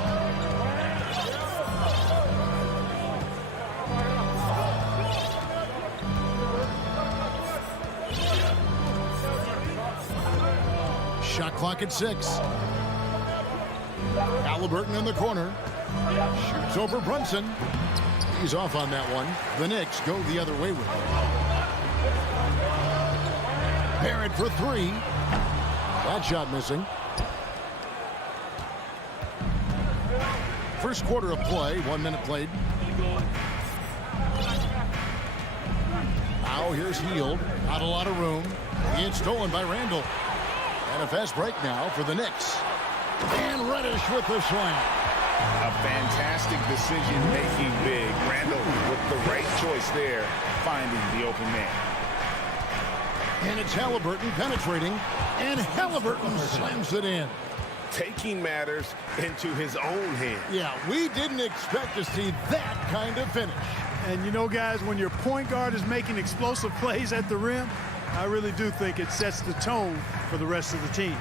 Shot clock at 6. Halliburton in the corner. Shoots over Brunson. He's off on that one. The Knicks go the other way with it. Barrett for 3. That shot missing. First quarter of play, 1 minute played. Now here's Hield. Not a lot of room. It's stolen by Randall. And a fast break now for the Knicks. And Reddish with the slam. A fantastic decision-making big. Randall with the right choice there, finding the open man. And it's Halliburton penetrating, and Halliburton slams it in. Taking matters into his own hands. Yeah, we didn't expect to see that kind of finish. And you know, guys, when your point guard is making explosive plays at the rim, I really do think it sets the tone for the rest of the team.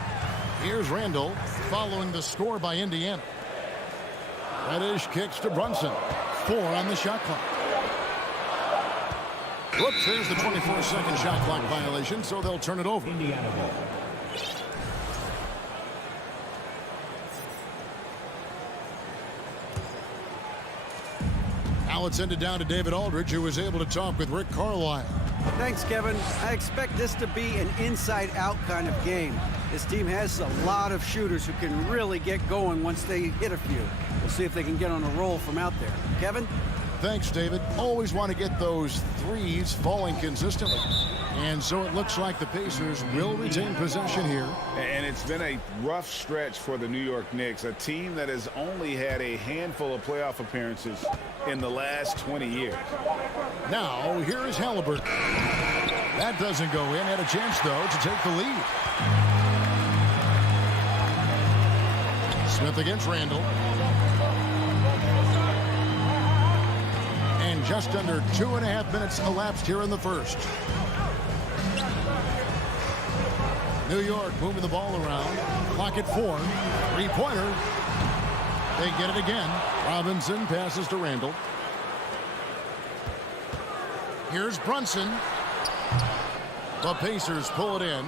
Here's Randall following the score by Indiana. Reddish kicks to Brunson. 4 on the shot clock. Whoops, there's the 24-second shot clock violation, so they'll turn it over. Indiana ball. Now it's ended down to David Aldridge, who was able to talk with Rick Carlisle. Thanks, Kevin. I expect this to be an inside-out kind of game. This team has a lot of shooters who can really get going once they hit a few. We'll see if they can get on a roll from out there. Kevin? Thanks, David. Always want to get those threes falling consistently. And so it looks like the Pacers will retain possession here. And it's been a rough stretch for the New York Knicks, a team that has only had a handful of playoff appearances in the last 20 years. Now, here is Halliburton. That doesn't go in. Had a chance, though, to take the lead. Smith against Randall. And just under 2.5 minutes elapsed here in the first. New York moving the ball around. Clock at 4. Three-pointer. They get it again. Robinson passes to Randall. Here's Brunson. The Pacers pull it in.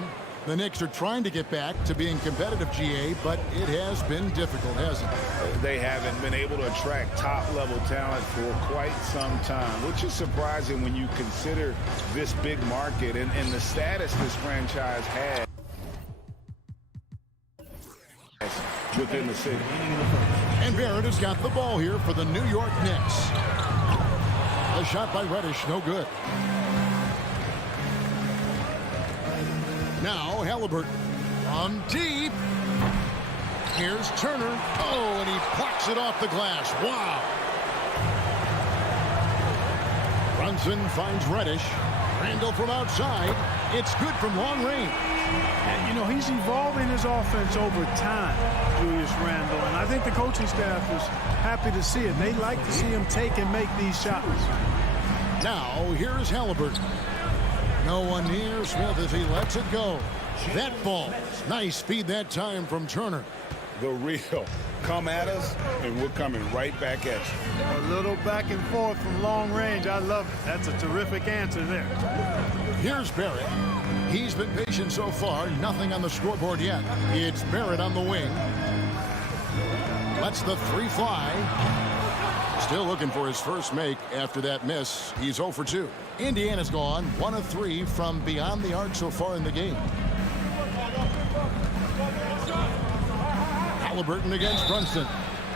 The Knicks are trying to get back to being competitive, GA, but it has been difficult, hasn't it? They haven't been able to attract top-level talent for quite some time, which is surprising when you consider this big market and the status this franchise has within the city. And Barrett has got the ball here for the New York Knicks. A shot by Reddish, no good. Now Halliburton on deep. Here's Turner. Oh, and he plucks it off the glass. Wow. Brunson finds Reddish. Randall from outside. It's good from long range. And, you know, he's evolving his offense over time, Julius Randle. And I think the coaching staff is happy to see it. They like to see him take and make these shots. Now, here's Halliburton. No one near Smith as he lets it go. That falls. Nice speed that time from Turner. The real. Come at us, and we're coming right back at you. A little back and forth from long range. I love it. That's a terrific answer there. Here's Barrett. He's been patient so far. Nothing on the scoreboard yet. It's Barrett on the wing. Lets the three fly. Still looking for his first make after that miss. He's 0 for 2. Indiana's gone 1 of 3 from beyond the arc so far in the game. Halliburton against Brunson.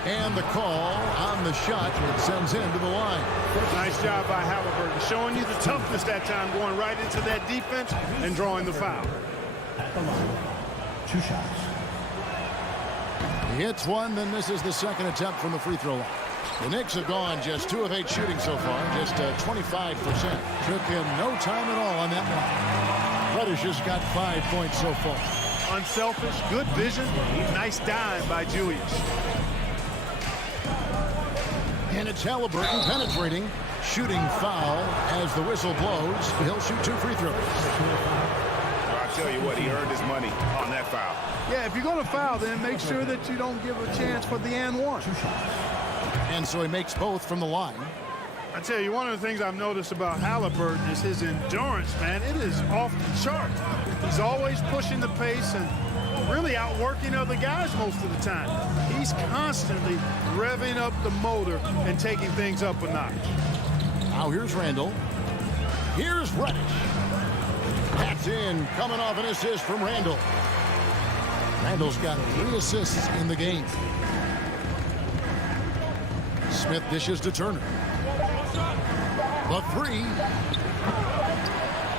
And the call on the shot that sends him to the line. Nice job by Halliburton, showing you the toughness that time, going right into that defense and drawing the foul. At the line, 2 shots. He hits one, then misses the second attempt from the free throw line. The Knicks have gone just 2 of 8 shooting so far, just 25%. Took him no time at all on that one. Reddish has got 5 points so far. Unselfish, good vision, nice dive by Julius. And it's Halliburton penetrating, shooting foul as the whistle blows. He'll shoot 2 free throws. I'll tell you what, he earned his money on that foul. Yeah, if you're going to foul, then make sure that you don't give a chance for the and one. And so he makes both from the line. I tell you, one of the things I've noticed about Halliburton is his endurance, man. It is off the chart. He's always pushing the pace and really outworking other guys most of the time. He's constantly revving up the motor and taking things up a notch. Now here's Randall. Here's Reddish. That's in, coming off an assist from Randall. Randall's got 3 assists in the game. Smith dishes to Turner. The 3.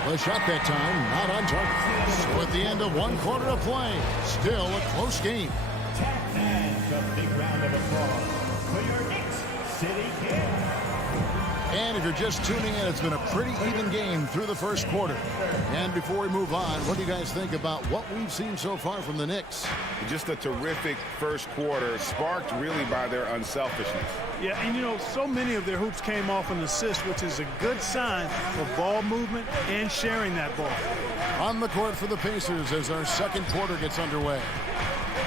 The shot that time, not on target. So at the end of 1 quarter of play, still a close game. And a big round of applause for your Knicks City Kings. And if you're just tuning in, it's been a pretty even game through the first quarter. And before we move on, what do you guys think about what we've seen so far from the Knicks? Just a terrific first quarter, sparked really by their unselfishness. Yeah, and you know, so many of their hoops came off an assist, which is a good sign of ball movement and sharing that ball. On the court for the Pacers as our second quarter gets underway.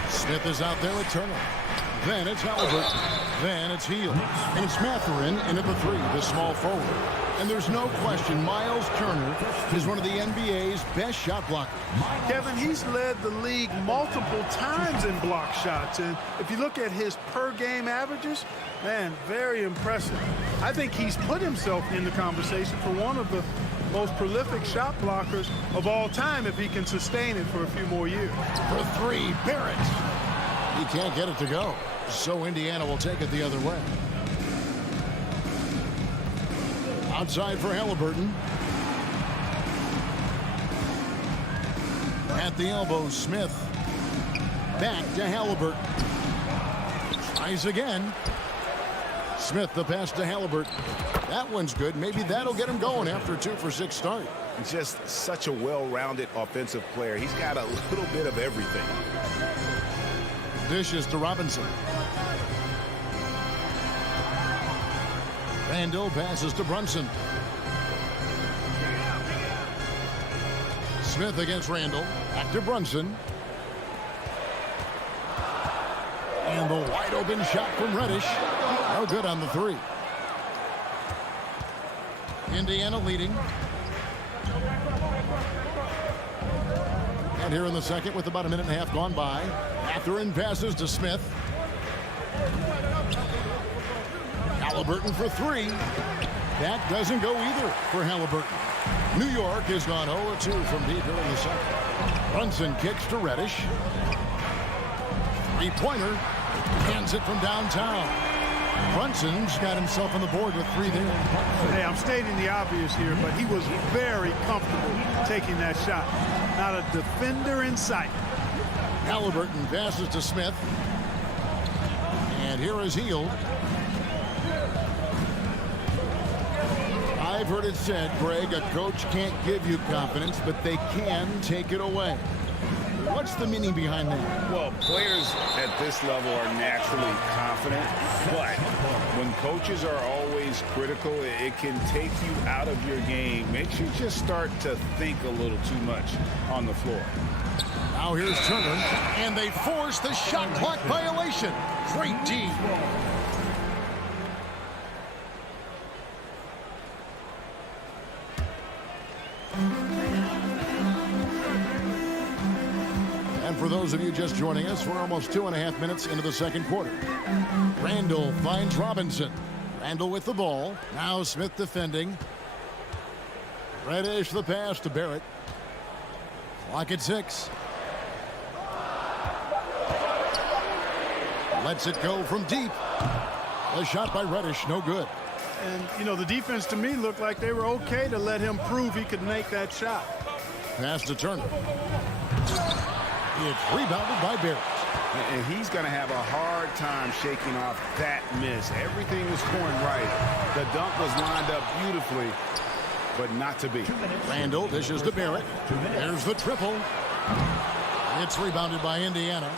Smith is out there with Turner. Then it's Halliburton. Then it's Hield. And it's Mathurin in at the 3, the small forward. And there's no question Miles Turner is one of the NBA's best shot blockers. Kevin, he's led the league multiple times in block shots. And if you look at his per-game averages, man, very impressive. I think he's put himself in the conversation for one of the most prolific shot blockers of all time if he can sustain it for a few more years. For three, Barrett. He can't get it to go, so Indiana will take it the other way. Outside for Halliburton. At the elbow, Smith. Back to Halliburton. Tries again. Smith, the pass to Halliburton. That one's good. Maybe that'll get him going after a 2-for-6 start. Just such a well-rounded offensive player. He's got a little bit of everything. Dishes to Robinson. Randall passes to Brunson. Smith against Randall. Back to Brunson. And the wide open shot from Reddish. No good on the three. Indiana leading. And here in the second with about a minute and a half gone by. Mathurin passes to Smith. Halliburton for three. That doesn't go either for Halliburton. New York has gone 0-2 from deep here in the second. Brunson kicks to Reddish. Three-pointer. Hands it from downtown. Brunson's got himself on the board with three there. Hey, I'm stating the obvious here, but he was very comfortable taking that shot. Not a defender in sight. Halliburton passes to Smith. And here is Hield. I've heard it said, Greg, a coach can't give you confidence, but they can take it away. What's the meaning behind that? Well, players at this level are naturally confident, but when coaches are always critical, it can take you out of your game. Makes you just start to think a little too much on the floor. Now here's Turner, and they force the shot clock violation. Great D. And for those of you just joining us, we're almost 2.5 minutes into the second quarter. Randall finds Robinson. Randall with the ball. Now Smith defending. Reddish the pass to Barrett. Clock at 6. Lets it go from deep. A shot by Reddish, no good. And, you know, the defense to me looked like they were okay to let him prove he could make that shot. Pass to Turner. It's rebounded by Barrett. And he's going to have a hard time shaking off that miss. Everything was going right. The dunk was lined up beautifully, but not to be. Randall dishes to Barrett. There's the triple. It's rebounded by Indiana.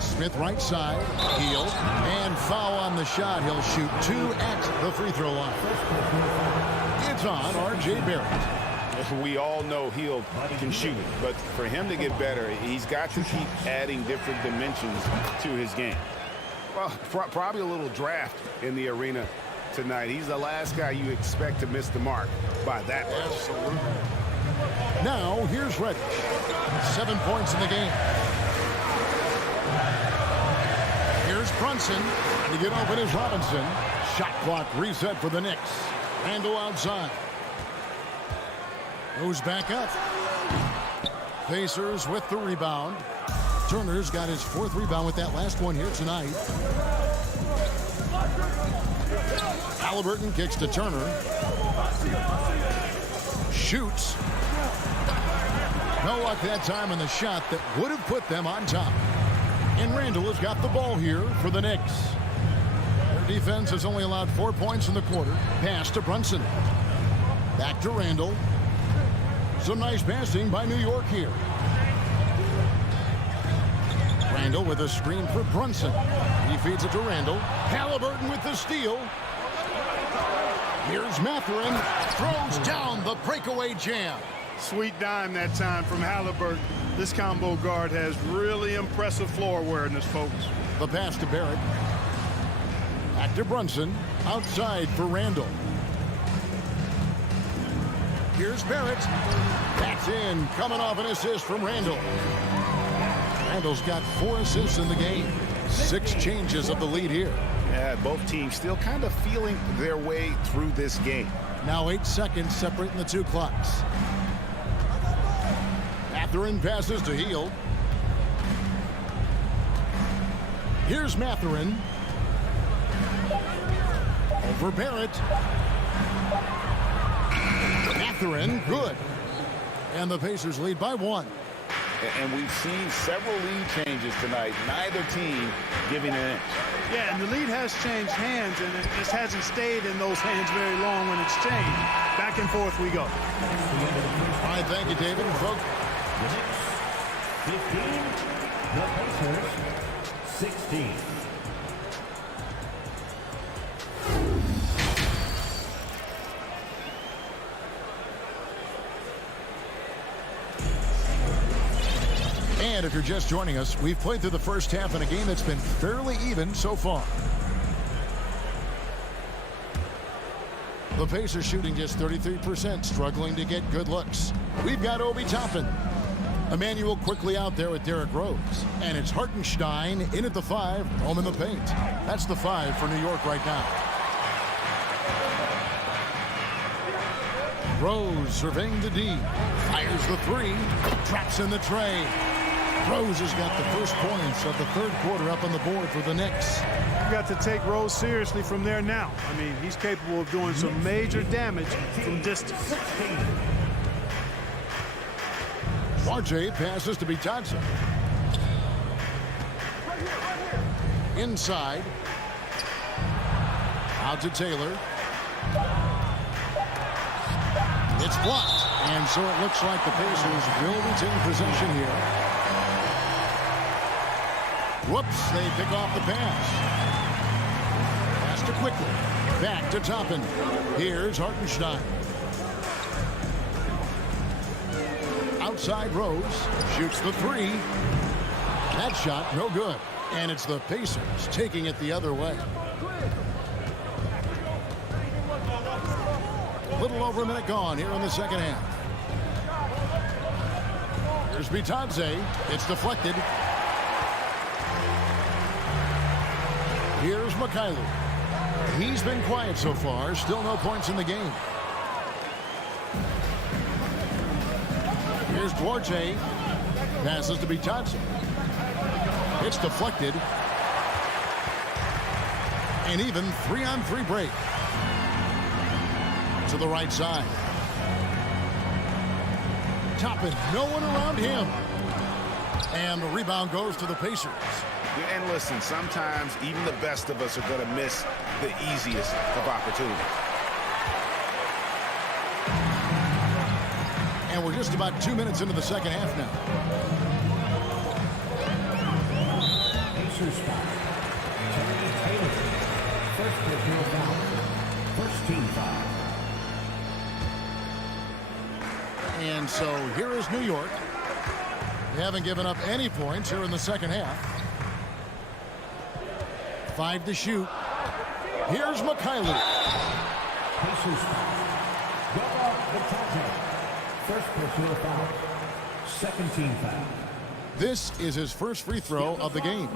Smith right side. Hield. And foul on the shot. He'll shoot 2 at the free throw line. It's on R.J. Barrett. We all know Hield can shoot it, but for him to get better, he's got to keep adding different dimensions to his game. Well, probably a little draft in the arena tonight. He's the last guy you expect to miss the mark by that much. Absolutely. Now, here's Reddish. 7 points in the game. Here's Brunson. To get open is Robinson. Shot clock reset for the Knicks. Randall outside. Goes back up. Pacers with the rebound. Turner's got his 4th rebound with that last one here tonight. Halliburton kicks to Turner. Shoots. No luck that time on the shot that would have put them on top. And Randall has got the ball here for the Knicks. Their defense has only allowed 4 points in the quarter. Pass to Brunson. Back to Randall. Some nice passing by New York here. Randall with a screen for Brunson. He feeds it to Randall. Halliburton with the steal. Here's Mathurin. Throws down the breakaway jam. Sweet dime that time from Halliburton. This combo guard has really impressive floor awareness, folks. The pass to Barrett. Back to Brunson. Outside for Randall. Here's Barrett. That's in. Coming off an assist from Randall. Randall's got 4 assists in the game. 6 changes of the lead here. Yeah, both teams still kind of feeling their way through this game. Now 8 seconds separating the two clocks. Mathurin passes to Hield. Here's Mathurin. Over Barrett. Mathurin, good. And the Pacers lead by 1. And we've seen several lead changes tonight. Neither team giving an inch. Yeah, and the lead has changed hands, and it just hasn't stayed in those hands very long when it's changed. Back and forth we go. All right, thank you, David. Folks. The Knicks 15, the Pacers 16. And if you're just joining us, we've played through the first half in a game that's been fairly even so far. The Pacers shooting just 33%, struggling to get good looks. We've got Obi Toppin. Emmanuel quickly out there with Derrick Rose. And it's Hartenstein in at the 5, home in the paint. That's the 5 for New York right now. Rose surveying the D. Fires the 3. Traps in the tray. Rose has got the first points of the third quarter up on the board for the Knicks. You got to take Rose seriously from there now. I mean, he's capable of doing some major damage from distance. RJ passes to Bitadze. Inside. Out to Taylor. It's blocked. And so it looks like the Pacers will retain possession here. Whoops, they pick off the pass. Pass to quickly. Back to Toppin. Here's Hartenstein. Outside Rose. Shoots the 3. That shot, no good. And it's the Pacers taking it the other way. A little over a minute gone here in the second half. Here's Bitadze. It's deflected. Here's Mikhailuk. He's been quiet so far. Still no points in the game. Here's Duarte. Passes to Bitadze. It's deflected. An even 3-on-3 break. To the right side. Toppin, no one around him. And the rebound goes to the Pacers. And listen, sometimes even the best of us are going to miss the easiest of opportunities. And we're just about 2 minutes into the second half now. Pacers foul. Taylor. First personal foul. First team foul. And so here is New York. They haven't given up any points here in the second half. 5 to shoot. Here's Mikhailuk. Pacers foul. First personal foul. Second team foul. This is his first free throw of the game.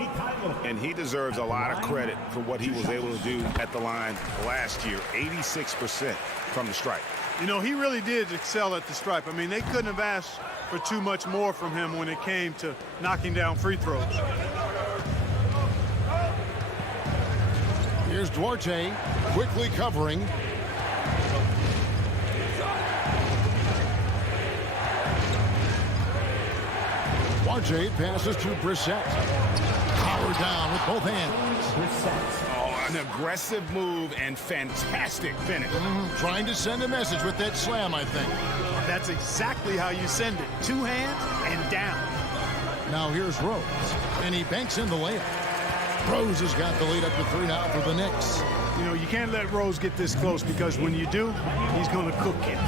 And he deserves a lot of credit for what he was able to do at the line last year. 86% from the stripe. You know, he really did excel at the stripe. I mean, they couldn't have asked for too much more from him when it came to knocking down free throws. Here's Duarte quickly covering. Duarte passes to Brissett. Power down with both hands. Oh, an aggressive move and fantastic finish. Trying to send a message with that slam, I think. That's exactly how you send it. 2 hands and down. Now here's Rose. And he banks in the layup. Rose has got the lead up to 3 now for the Knicks. You know, you can't let Rose get this close because when you do, he's going to cook you.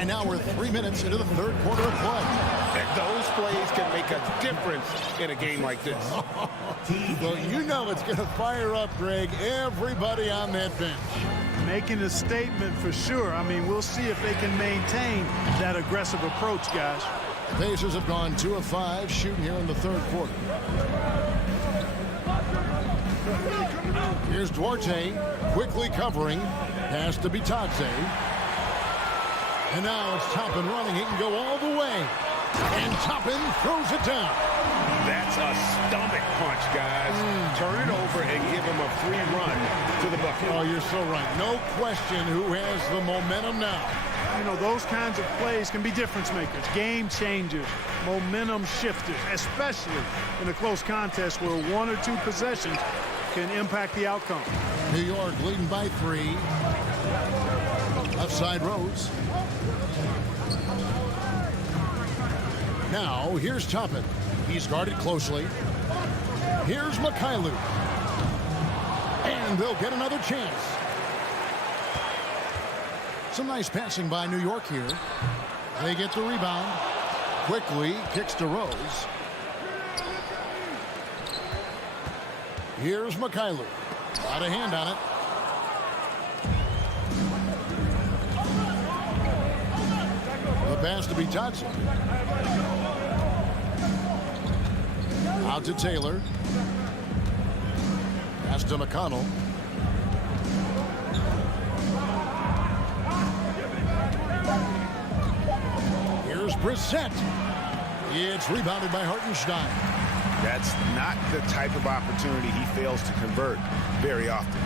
And now we're 3 minutes into the third quarter of play. Those plays can make a difference in a game like this. Well, you know it's going to fire up, Greg, everybody on that bench. Making a statement for sure. I mean, we'll see if they can maintain that aggressive approach, guys. Pacers have gone 2 of 5 shooting here in the third quarter. Here's Duarte quickly covering. Pass to Bitadze. And now it's Toppin running. He can go all the way. And Toppin throws it down. That's a stomach punch, guys. Turn it over and give him a free run to the bucket. Oh, you're so right. No question who has the momentum now. You know, those kinds of plays can be difference makers, game changers, momentum shifters, especially in a close contest where 1 or 2 possessions can impact the outcome. New York leading by 3. Left side Rose. Now, here's Toppin. He's guarded closely. Here's Mikhailu. And they'll get another chance. Some nice passing by New York here. They get the rebound. Quickly kicks to Rose. Here's Mikhailu. Got a hand on it. The pass to Bitadze. Out to Taylor. Pass to McConnell. Here's Brissett. It's rebounded by Hartenstein. That's not the type of opportunity he fails to convert very often.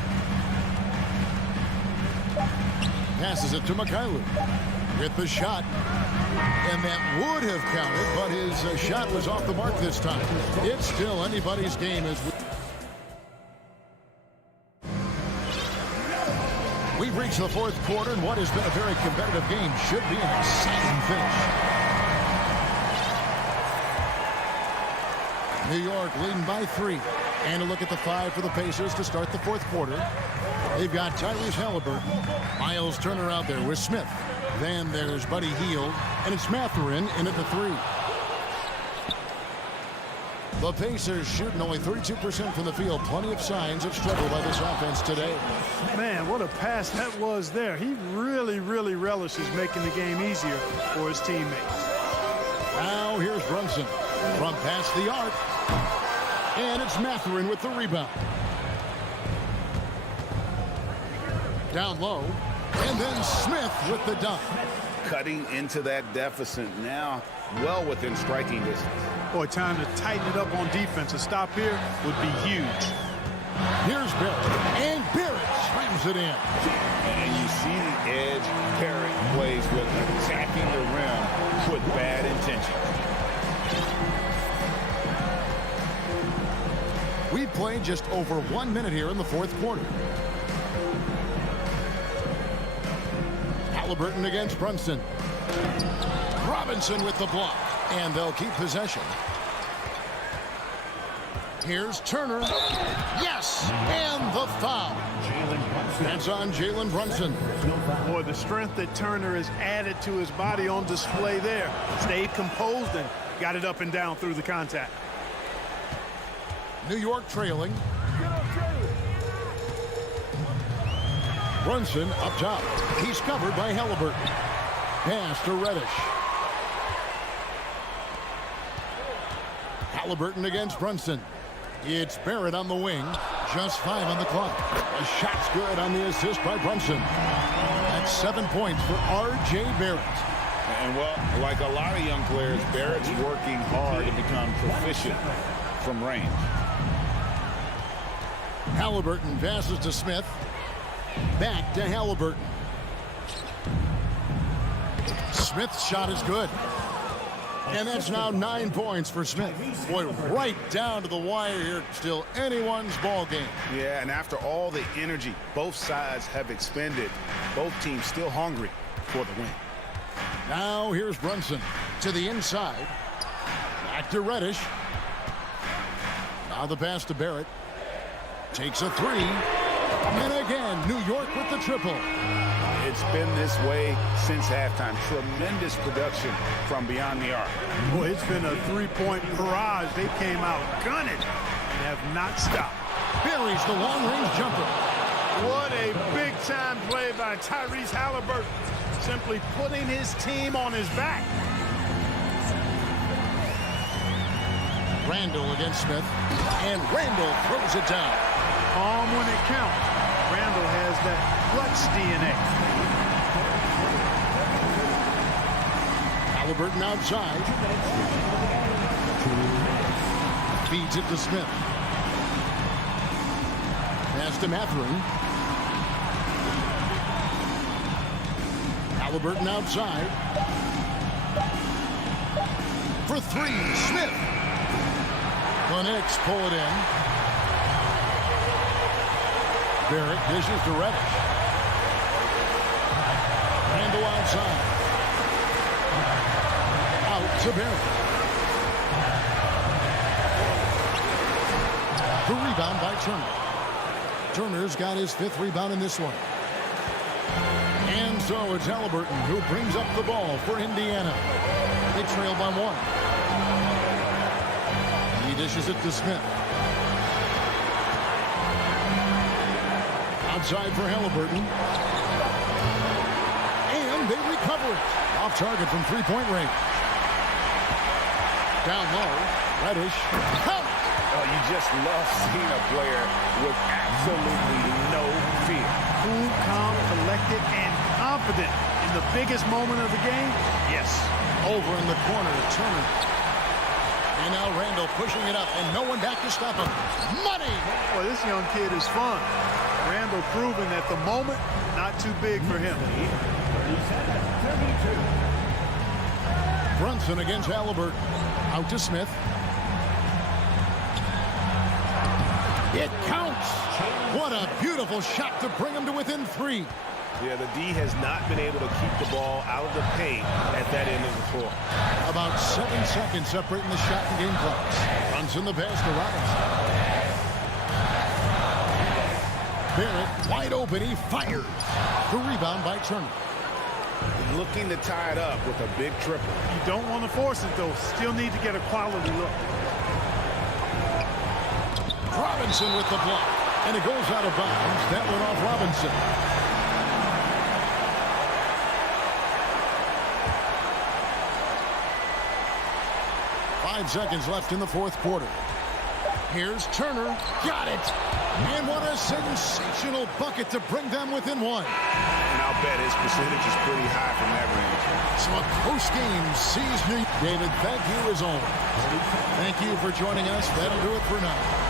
Passes it to Mikhailu with the shot. And that would have counted, but his shot was off the mark this time. It's still anybody's game as we've reached the fourth quarter, and what has been a very competitive game should be an exciting finish. New York leading by 3. And a look at the 5 for the Pacers to start the fourth quarter. They've got Tyrese Halliburton. Miles Turner out there with Smith. Then there's Buddy Hield, and it's Mathurin in at the 3. The Pacers shooting only 32% from the field. Plenty of signs of struggle by this offense today. Man, what a pass that was there. He really relishes making the game easier for his teammates. Now here's Brunson from past the arc. And it's Mathurin with the rebound. Down low. And then Smith with the dunk. Cutting into that deficit now, well within striking distance. Boy, time to tighten it up on defense. A stop here would be huge. Here's Barrett. And Barrett slams it in. And you see the edge Barrett plays with, attacking the rim with bad intention. We played just over 1 minute here in the fourth quarter. Halliburton against Brunson. Robinson with the block. And they'll keep possession. Here's Turner. Yes! And the foul. That's on Jalen Brunson. Boy, the strength that Turner has added to his body on display there. Stayed composed and got it up and down through the contact. New York trailing. Brunson up top. He's covered by Halliburton. Pass to Reddish. Halliburton against Brunson. It's Barrett on the wing. Just 5 on the clock. A shot's good on the assist by Brunson. That's 7 points for R.J. Barrett. And, well, like a lot of young players, Barrett's working hard to become proficient from range. Halliburton passes to Smith. Back to Halliburton. Smith's shot is good. And that's now 9 points for Smith. Boy, right down to the wire here. Still anyone's ball game. Yeah, and after all the energy both sides have expended, both teams still hungry for the win. Now here's Brunson to the inside. Back to Reddish. Now the pass to Barrett. Takes a 3. And again, New York with the triple. It's been this way since halftime. Tremendous production from beyond the arc. Boy, it's been a three-point barrage. They came out gunning and have not stopped. Buries the long-range jumper. What a big-time play by Tyrese Halliburton. Simply putting his team on his back. Randall against Smith. And Randall throws it down. Calm when it counts. Randall has that clutch DNA. Halliburton outside. Feeds it to Smith. Pass to Mathurin. Halliburton outside. For three, Smith. The Knicks pull it in. Barrett dishes to Reddish. Randall outside. Out to Barrett. The rebound by Turner. Turner's got his 5th rebound in this one. And so it's Halliburton who brings up the ball for Indiana. They trail by 1. He dishes it to Smith. Outside for Halliburton. And they recover it. Off target from 3-point range. Down low. Reddish. Count. Oh, you just love seeing a player with absolutely no fear. Cool, calm, collected, and confident in the biggest moment of the game. Yes. Over in the corner, Turner. And now Randall pushing it up, and no one back to stop him. Money! Boy, this young kid is fun. Randall proving that the moment, not too big for him. Brunson against Halliburton. Out to Smith. It counts! What a beautiful shot to bring him to within 3. Yeah, the D has not been able to keep the ball out of the paint at that end of the floor. About 7 seconds separating the shot and game clocks. Brunson the pass to Robinson. Barrett wide open, he fires. The rebound by Turner. Looking to tie it up with a big triple. You don't want to force it, though. Still need to get a quality look. Robinson with the block. And it goes out of bounds. That went off Robinson. Five seconds left in the 4th quarter. Here's Turner. Got it. And what a sensational bucket to bring them within 1. And I'll bet his percentage is pretty high from that range. So a close game sees New York. David, thank you as always. Thank you for joining us. That'll do it for now.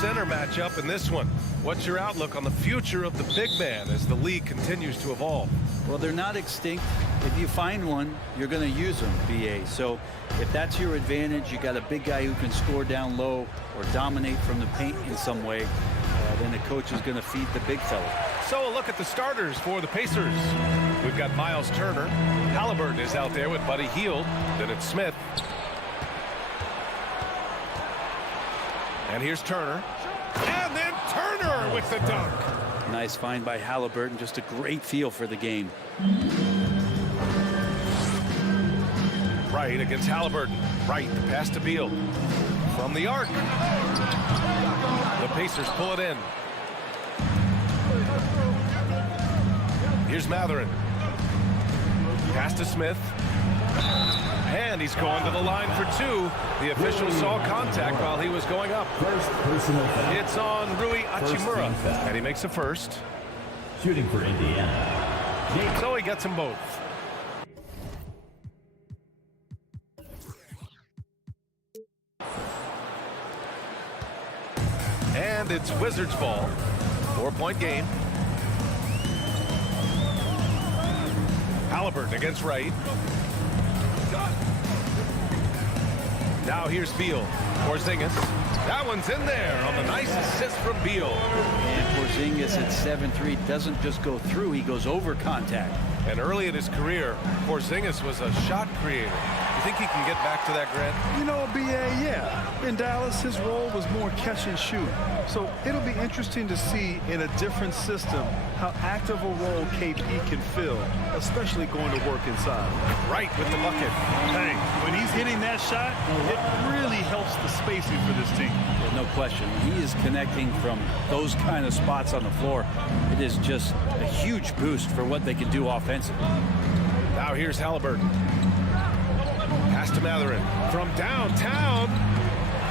Center matchup in this one. What's your outlook on the future of the big man as the league continues to evolve? Well, they're not extinct. If you find one, you're going to use them, BA. So if that's your advantage, you got a big guy who can score down low or dominate from the paint in some way, then the coach is going to feed the big fella. So a look at the starters for the Pacers. We've got Miles Turner. Halliburton is out there with Buddy Hield. Then it's Smith. And here's Turner. And then Turner with the dunk. Nice find by Halliburton. Just a great feel for the game. Wright against Halliburton. Wright, the pass to Beal. From the arc. The Pacers pull it in. Here's Matherin. Pass to Smith. And he's going to the line for two. The official saw contact while he was going up. It's on Rui Hachimura. And he makes a first. Shooting for Indiana. So he gets them both. And it's Wizards ball. 4-point game. Halliburton against Wright. Now here's Beal. Porzingis. That one's in there on the nice assist from Beal. And Porzingis at 7'3" doesn't just go through, he goes over contact. And early in his career, Porzingis was a shot creator. You think he can get back to that, Grant? You know, BA, yeah. In Dallas, his role was more catch and shoot. So it'll be interesting to see in a different system how active a role KP can fill, especially going to work inside. Right with the bucket. Hey, when he's hitting that shot, it really helps the spacing for this team. Yeah, no question. He is connecting from those kind of spots on the floor. It is just a huge boost for what they can do offensively. Now here's Halliburton. Pass to Matherin. From downtown,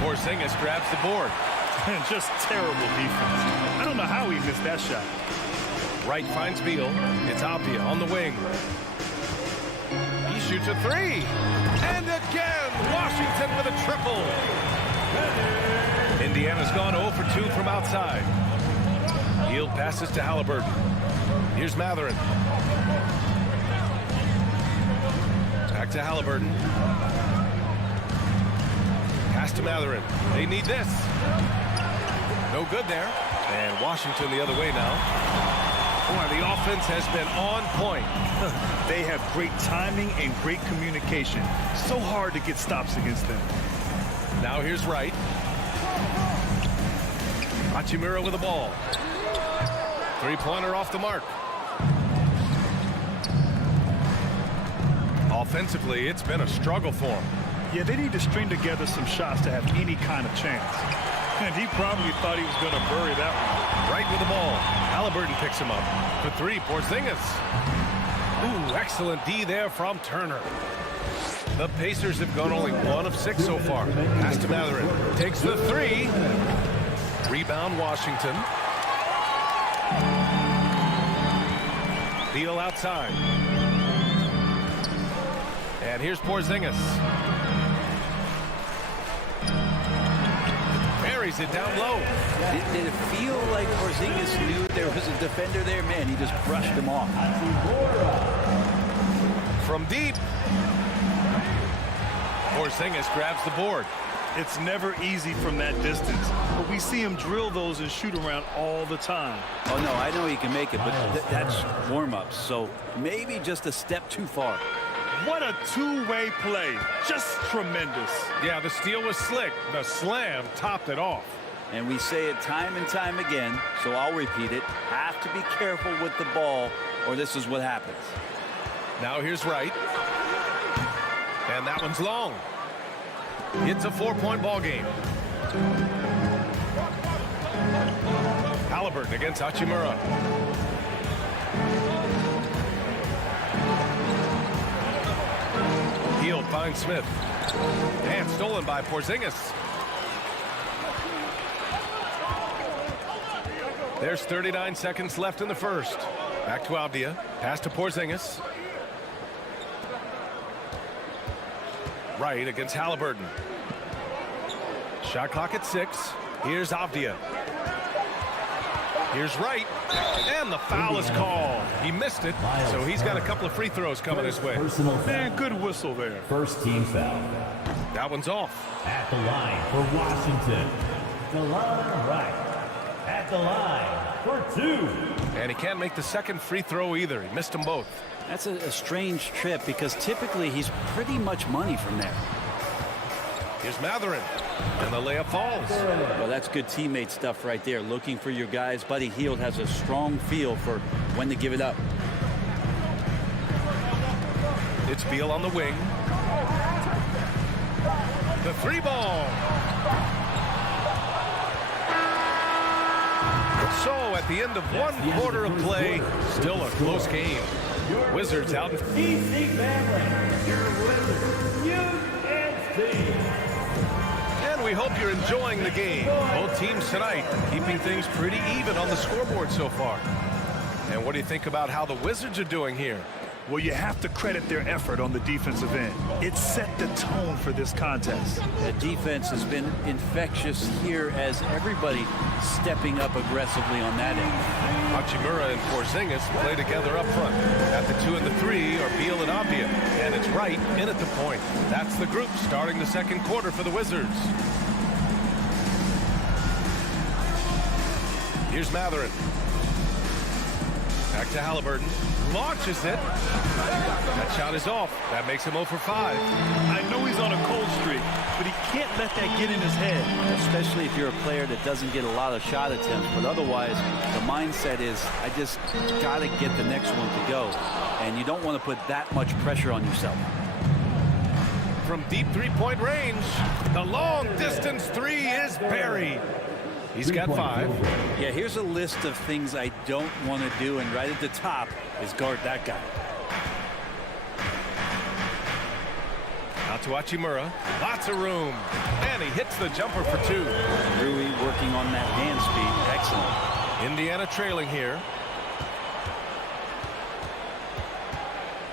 Porzingis grabs the board. Just terrible defense. I don't know how he missed that shot. Wright finds Beal. It's Apia on the wing. He shoots a three. And again, Washington with a triple. Indiana's gone 0 for 2 from outside. Hield passes to Halliburton. Here's Matherin. Back to Halliburton. Pass to Matherin. They need this. No good there. And Washington the other way now. Boy, the offense has been on point. They have great timing and great communication. So hard to get stops against them. Now here's Wright. Hachimura with the ball. Three-pointer off the mark. Offensively, it's been a struggle for him. Yeah, they need to string together some shots to have any kind of chance. And he probably thought he was going to bury that one. Wright with the ball. Halliburton picks him up. For three, Porzingis. Ooh, excellent D there from Turner. The Pacers have gone only 1 of 6 so far. Pass to Mathurin. Takes the three. Rebound, Washington. Beal outside. And here's Porzingis. Buries it down low. Did it feel like Porzingis knew there was a defender there? Man, he just brushed him off. From deep. Porzingis grabs the board. It's never easy from that distance, but we see him drill those and shoot around all the time. Oh, no, I know he can make it, but that's warm-ups, so maybe just a step too far. What a two-way play. Just tremendous. Yeah, the steal was slick. The slam topped it off. And we say it time and time again, so I'll repeat it. Have to be careful with the ball, or this is what happens. Now here's Wright. And that one's long. It's a 4-point ball game. Halliburton against Hachimura. Hield finds Smith. And stolen by Porzingis. There's 39 seconds left in the first. Back to Avdia. Pass to Porzingis. Wright against Halliburton. Shot clock at 6. Here's Avdia. Here's Wright. And the foul is called. He missed it, so he's got a couple of free throws coming his way. Man, good whistle there. First team foul. That one's off. At the line for Washington, DeLon Wright. At the line for 2. And he can't make the second free throw either. He missed them both. That's a strange trip because typically he's pretty much money from there. Here's Mathurin. And the layup falls. Well, that's good teammate stuff right there. Looking for your guys. Buddy Hield has a strong feel for when to give it up. It's Beal on the wing. The three ball. So at the end of one quarter of play, still a close game. Wizards out. EPC family, your Wizards, UNC. And we hope you're enjoying the game. Both teams tonight keeping things pretty even on the scoreboard so far. And what do you think about how the Wizards are doing here? Well, you have to credit their effort on the defensive end. It set the tone for this contest. The defense has been infectious here as everybody stepping up aggressively on that end. Hachimura and Porzingis play together up front. At the 2 and the 3 are Beal and Avdia. And it's Wright in at the point. That's the group starting the second quarter for the Wizards. Here's Mathurin. Back to Halliburton. Launches it. That shot is off. That makes him 0 for 5. I know he's on a cold streak, but he can't let that get in his head. Especially if you're a player that doesn't get a lot of shot attempts. But otherwise, the mindset is, I just got to get the next one to go. And you don't want to put that much pressure on yourself. From deep three-point range, the long-distance three is buried. He's got 5. Yeah, here's a list of things I don't want to do, and right at the top is guard that guy. Out to Hachimura. Lots of room. And he hits the jumper for 2. Rui working on that hand speed. Excellent. Indiana trailing here.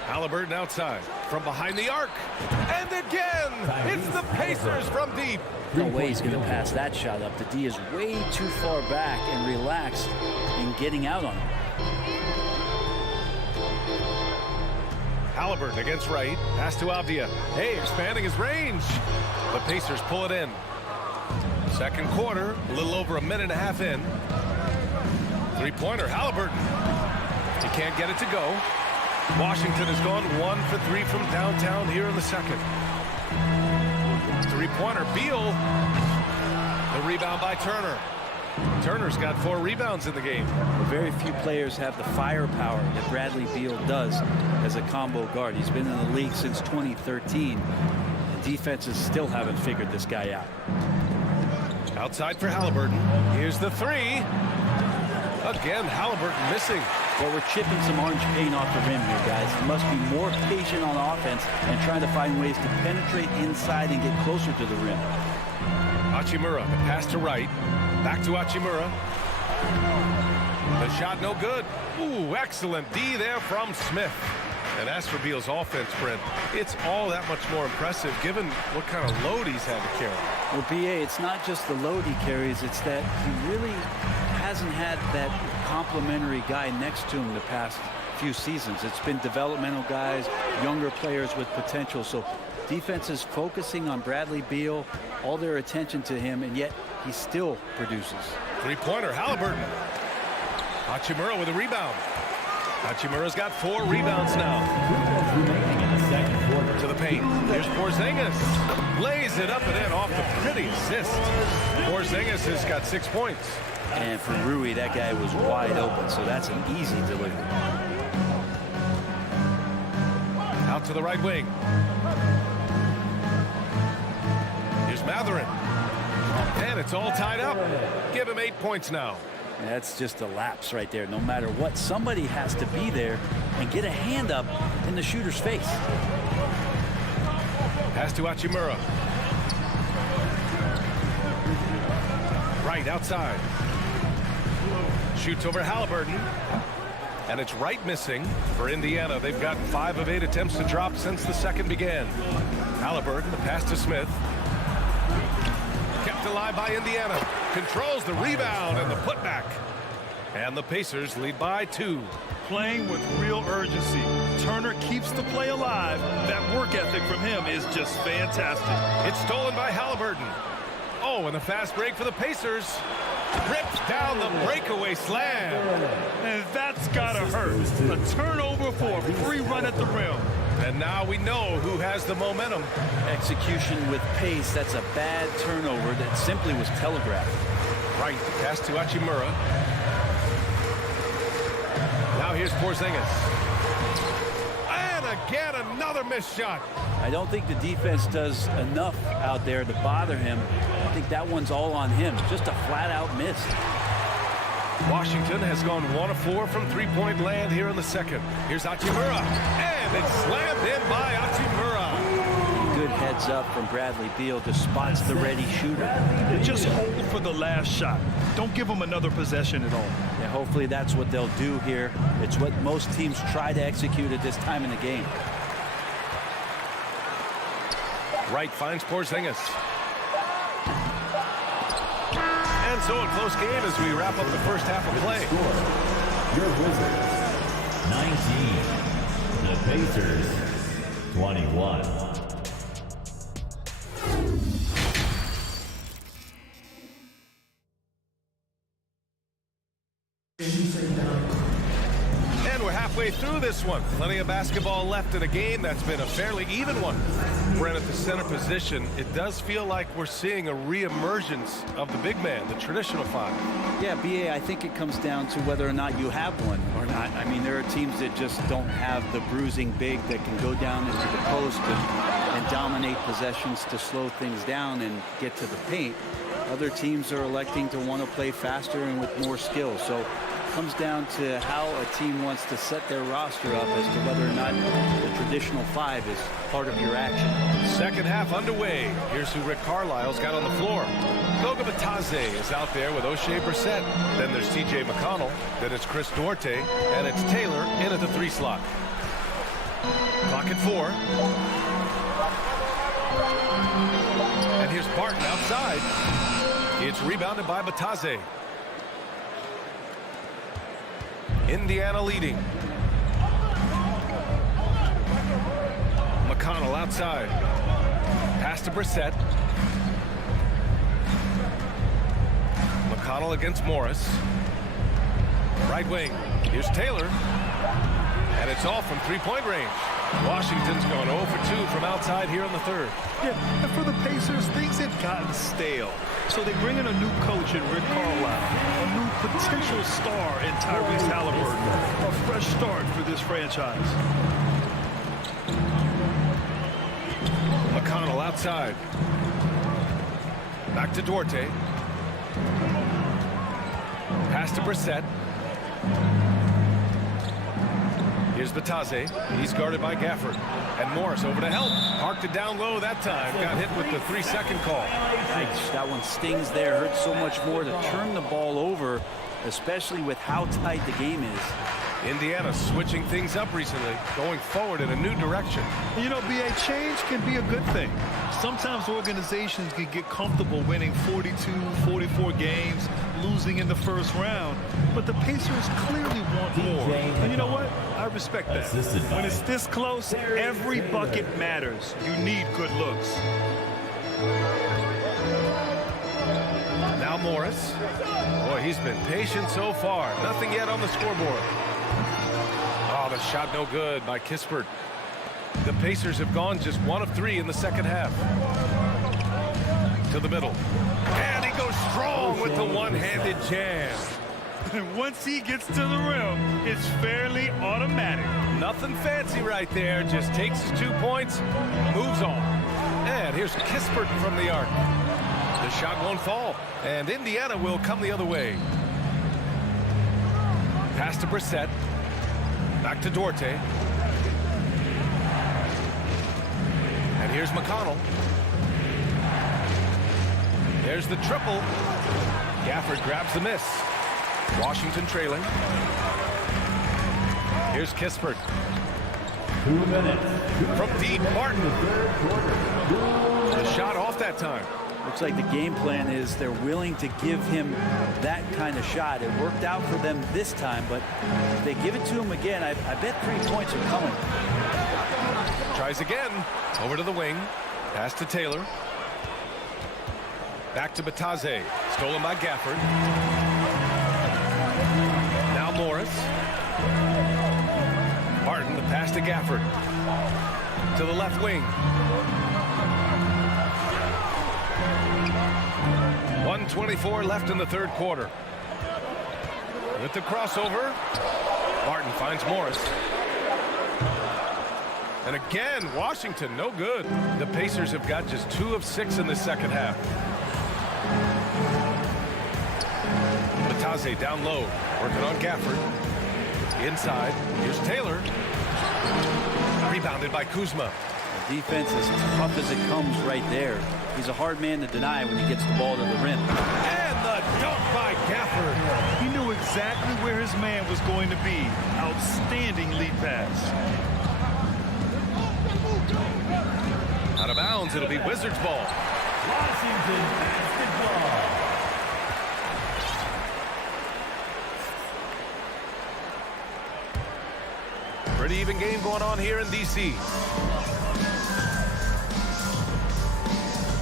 Halliburton outside. From behind the arc. And again, it's the Pacers from deep. No way he's going to pass that shot up. The D is way too far back and relaxed in getting out on him. Halliburton against Wright. Pass to Avdia. Hey, expanding his range. The Pacers pull it in. Second quarter, a little over a minute and a half in. Three-pointer, Halliburton. He can't get it to go. Washington has gone 1 for 3 from downtown here in the second. Three-pointer, Beal. The rebound by Turner. Turner's got 4 rebounds in the game. Very few players have the firepower that Bradley Beal does as a combo guard. He's been in the league since 2013. The defenses still haven't figured this guy out. Outside for Halliburton. Here's the 3. Again, Halliburton missing. Well, we're chipping some orange paint off the rim here, guys. You must be more patient on offense and trying to find ways to penetrate inside and get closer to the rim. Hachimura, the pass to Wright. Back to Hachimura. The shot no good. Ooh, excellent D there from Smith. And as for Beal's offense, Brent, it's all that much more impressive given what kind of load he's had to carry. Well, BA, it's not just the load he carries, it's that he really hasn't had that complimentary guy next to him the past few seasons. It's been developmental guys, younger players with potential. So defense is focusing on Bradley Beal, all their attention to him, and yet he still produces. Three-pointer, Halliburton. Hachimura with a rebound. Hachimura's got 4 rebounds now. To the paint. Here's Porzingis. Lays it up and in off the pretty assist. Porzingis has got 6 points. And for Rui, that guy was wide open, so that's an easy delivery. Out to the right wing. Here's Matherin. And it's all tied up. Give him 8 points now. That's just a lapse right there. No matter what, somebody has to be there and get a hand up in the shooter's face. Pass to Hachimura. Right outside. Shoots over Halliburton. And it's Wright missing for Indiana. They've got 5 of 8 attempts to drop since the second began. Halliburton, the pass to Smith. Kept alive by Indiana. Controls the rebound and the putback. And the Pacers lead by 2. Playing with real urgency. Turner keeps the play alive. That work ethic from him is just fantastic. It's stolen by Halliburton. Oh, and the fast break for the Pacers. Rips down the breakaway slam. And that's gotta hurt. A turnover for a free run at the rim. And now we know who has the momentum. Execution with pace. That's a bad turnover that simply was telegraphed. Right, pass to Hachimura. Now here's Porzingis. And again, another missed shot. I don't think the defense does enough out there to bother him. I think that one's all on him. Just a flat-out miss. Washington has gone 1 of 4 from three-point land here in the second. Here's Hachimura. And it's slammed in by Hachimura. Good heads up from Bradley Beal. Just spots the ready shooter. Just hold for the last shot. Don't give him another possession at all. Yeah, hopefully that's what they'll do here. It's what most teams try to execute at this time in the game. Wright finds Porzingis. And so a close game as we wrap up the first half of play. Your Wizards, 19. The Pacers, 21. And we're halfway through this one. Plenty of basketball left in a game that's been a fairly even one. Brent at the center position. It does feel like we're seeing a re-emergence of the big man, the traditional 5. Yeah, BA, I think it comes down to whether or not you have one or not. I mean, there are teams that just don't have the bruising big that can go down into the post and dominate possessions to slow things down and get to the paint. Other teams are electing to want to play faster and with more skill. So it comes down to how a team wants to set their roster up as to whether or not the traditional 5 is part of your action. Second half underway. Here's who Rick Carlisle's got on the floor. Goga Bitadze is out there with O'Shea Brissett. Then there's TJ McConnell. Then it's Chris Duarte. And it's Taylor in at the 3 slot. Clock at 4. And here's Barton outside. It's rebounded by Bitadze. Indiana leading. McConnell outside. Pass to Brissett. McConnell against Morris. Right wing. Here's Taylor. And it's off from three-point range. Washington's going 0 for 2 from outside here in the third. Yeah, and for the Pacers, things had gotten stale. So they bring in a new coach in Rick Carlisle, a new potential star in Tyrese Halliburton, a fresh start for this franchise. McConnell outside. Back to Duarte. Pass to Brissett. Here's Batase. He's guarded by Gafford. And Morris over to help. Parked it down low that time. Got hit with the 3-second call. Nice. That one stings there. Hurts so much more to turn the ball over, especially with how tight the game is. Indiana switching things up recently, going forward in a new direction. You know, BA, change can be a good thing. Sometimes organizations can get comfortable winning 42, 44 games, losing in the first round. But the Pacers clearly want more. And you know what? I respect that. When it's this close, every bucket matters. You need good looks. Now Morris. Boy, he's been patient so far. Nothing yet on the scoreboard. Oh, the shot no good by Kispert. The Pacers have gone just 1 of 3 in the second half. To the middle. And he goes strong with the one-handed jam. And once he gets to the rim, it's fairly automatic. Nothing fancy right there. Just takes his 2 points, moves on. And here's Kispert from the arc. The shot won't fall. And Indiana will come the other way. Pass to Brissett. Back to Duarte. And here's McConnell. There's the triple. Gafford grabs the miss. Washington trailing. Here's Kispert. 2 minutes. From deep, Martin. The shot off that time. Looks like the game plan is they're willing to give him that kind of shot. It worked out for them this time, but if they give it to him again, I bet 3 points are coming. Tries again. Over to the wing. Pass to Taylor. Back to Batase. Stolen by Gafford. Now Morris. Martin, the pass to Gafford. To the left wing. 1:24 left in the third quarter. With the crossover, Martin finds Morris. And again, Washington, no good. The Pacers have got just 2 of 6 in the second half. Batase down low, working on Gafford. Inside, here's Taylor. Rebounded by Kuzma. The defense is tough as it comes right there. He's a hard man to deny when he gets the ball to the rim. And the dunk by Gafford. He knew exactly where his man was going to be. Outstanding lead pass. Out of bounds, it'll be Wizards ball. Washington basketball. Pretty even game going on here in D.C.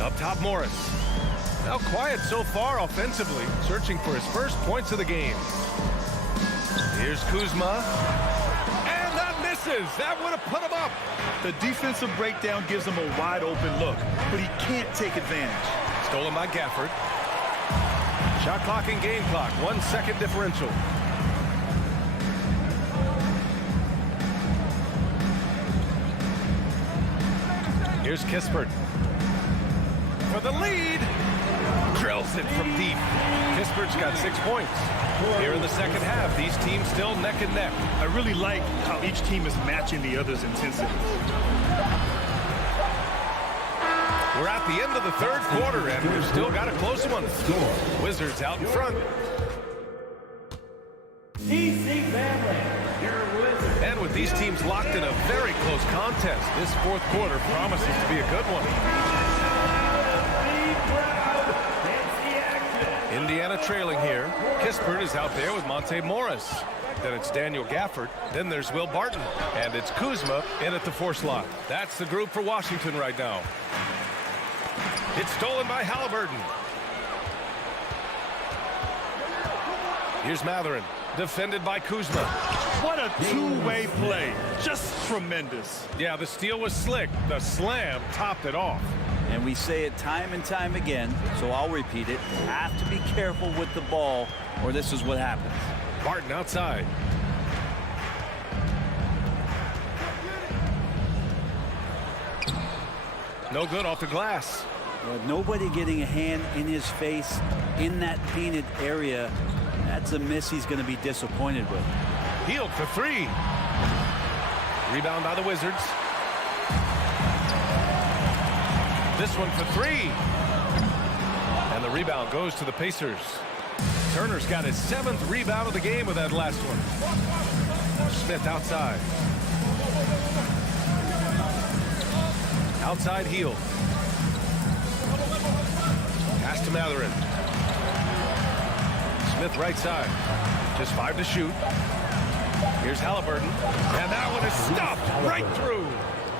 Up top, Morris. Now quiet so far offensively, searching for his first points of the game. Here's Kuzma. And that misses. That would have put him up. The defensive breakdown gives him a wide open look, but he can't take advantage. Stolen by Gafford. Shot clock and game clock. 1 second differential. Here's Kispert. For the lead. Drills it from deep. Kispert's got 6 points. Here in the second half, these teams still neck and neck. I really like how each team is matching the other's intensity. We're at the end of the third quarter, and we've still got a close one. Wizards out in front. DC family, your Wizards. And with these teams locked in a very close contest, this fourth quarter promises to be a good one. Indiana trailing here. Kispert is out there with Monte Morris. Then it's Daniel Gafford. Then there's Will Barton. And it's Kuzma in at the 4 slot. That's the group for Washington right now. It's stolen by Halliburton. Here's Matherin. Defended by Kuzma. What a two-way play. Just tremendous. Yeah, the steal was slick. The slam topped it off. And we say it time and time again, so I'll repeat it. You have to be careful with the ball, or this is what happens. Barton outside. No good off the glass. Nobody getting a hand in his face in that painted area. That's a miss he's going to be disappointed with. Healed for three. Rebound by the Wizards. This one for three. And the rebound goes to the Pacers. Turner's got his 7th rebound of the game with that last one. Smith outside. Outside Hield. Pass to Matherin. Smith right side. Just 5 to shoot. Here's Halliburton. And that one is stuffed right through.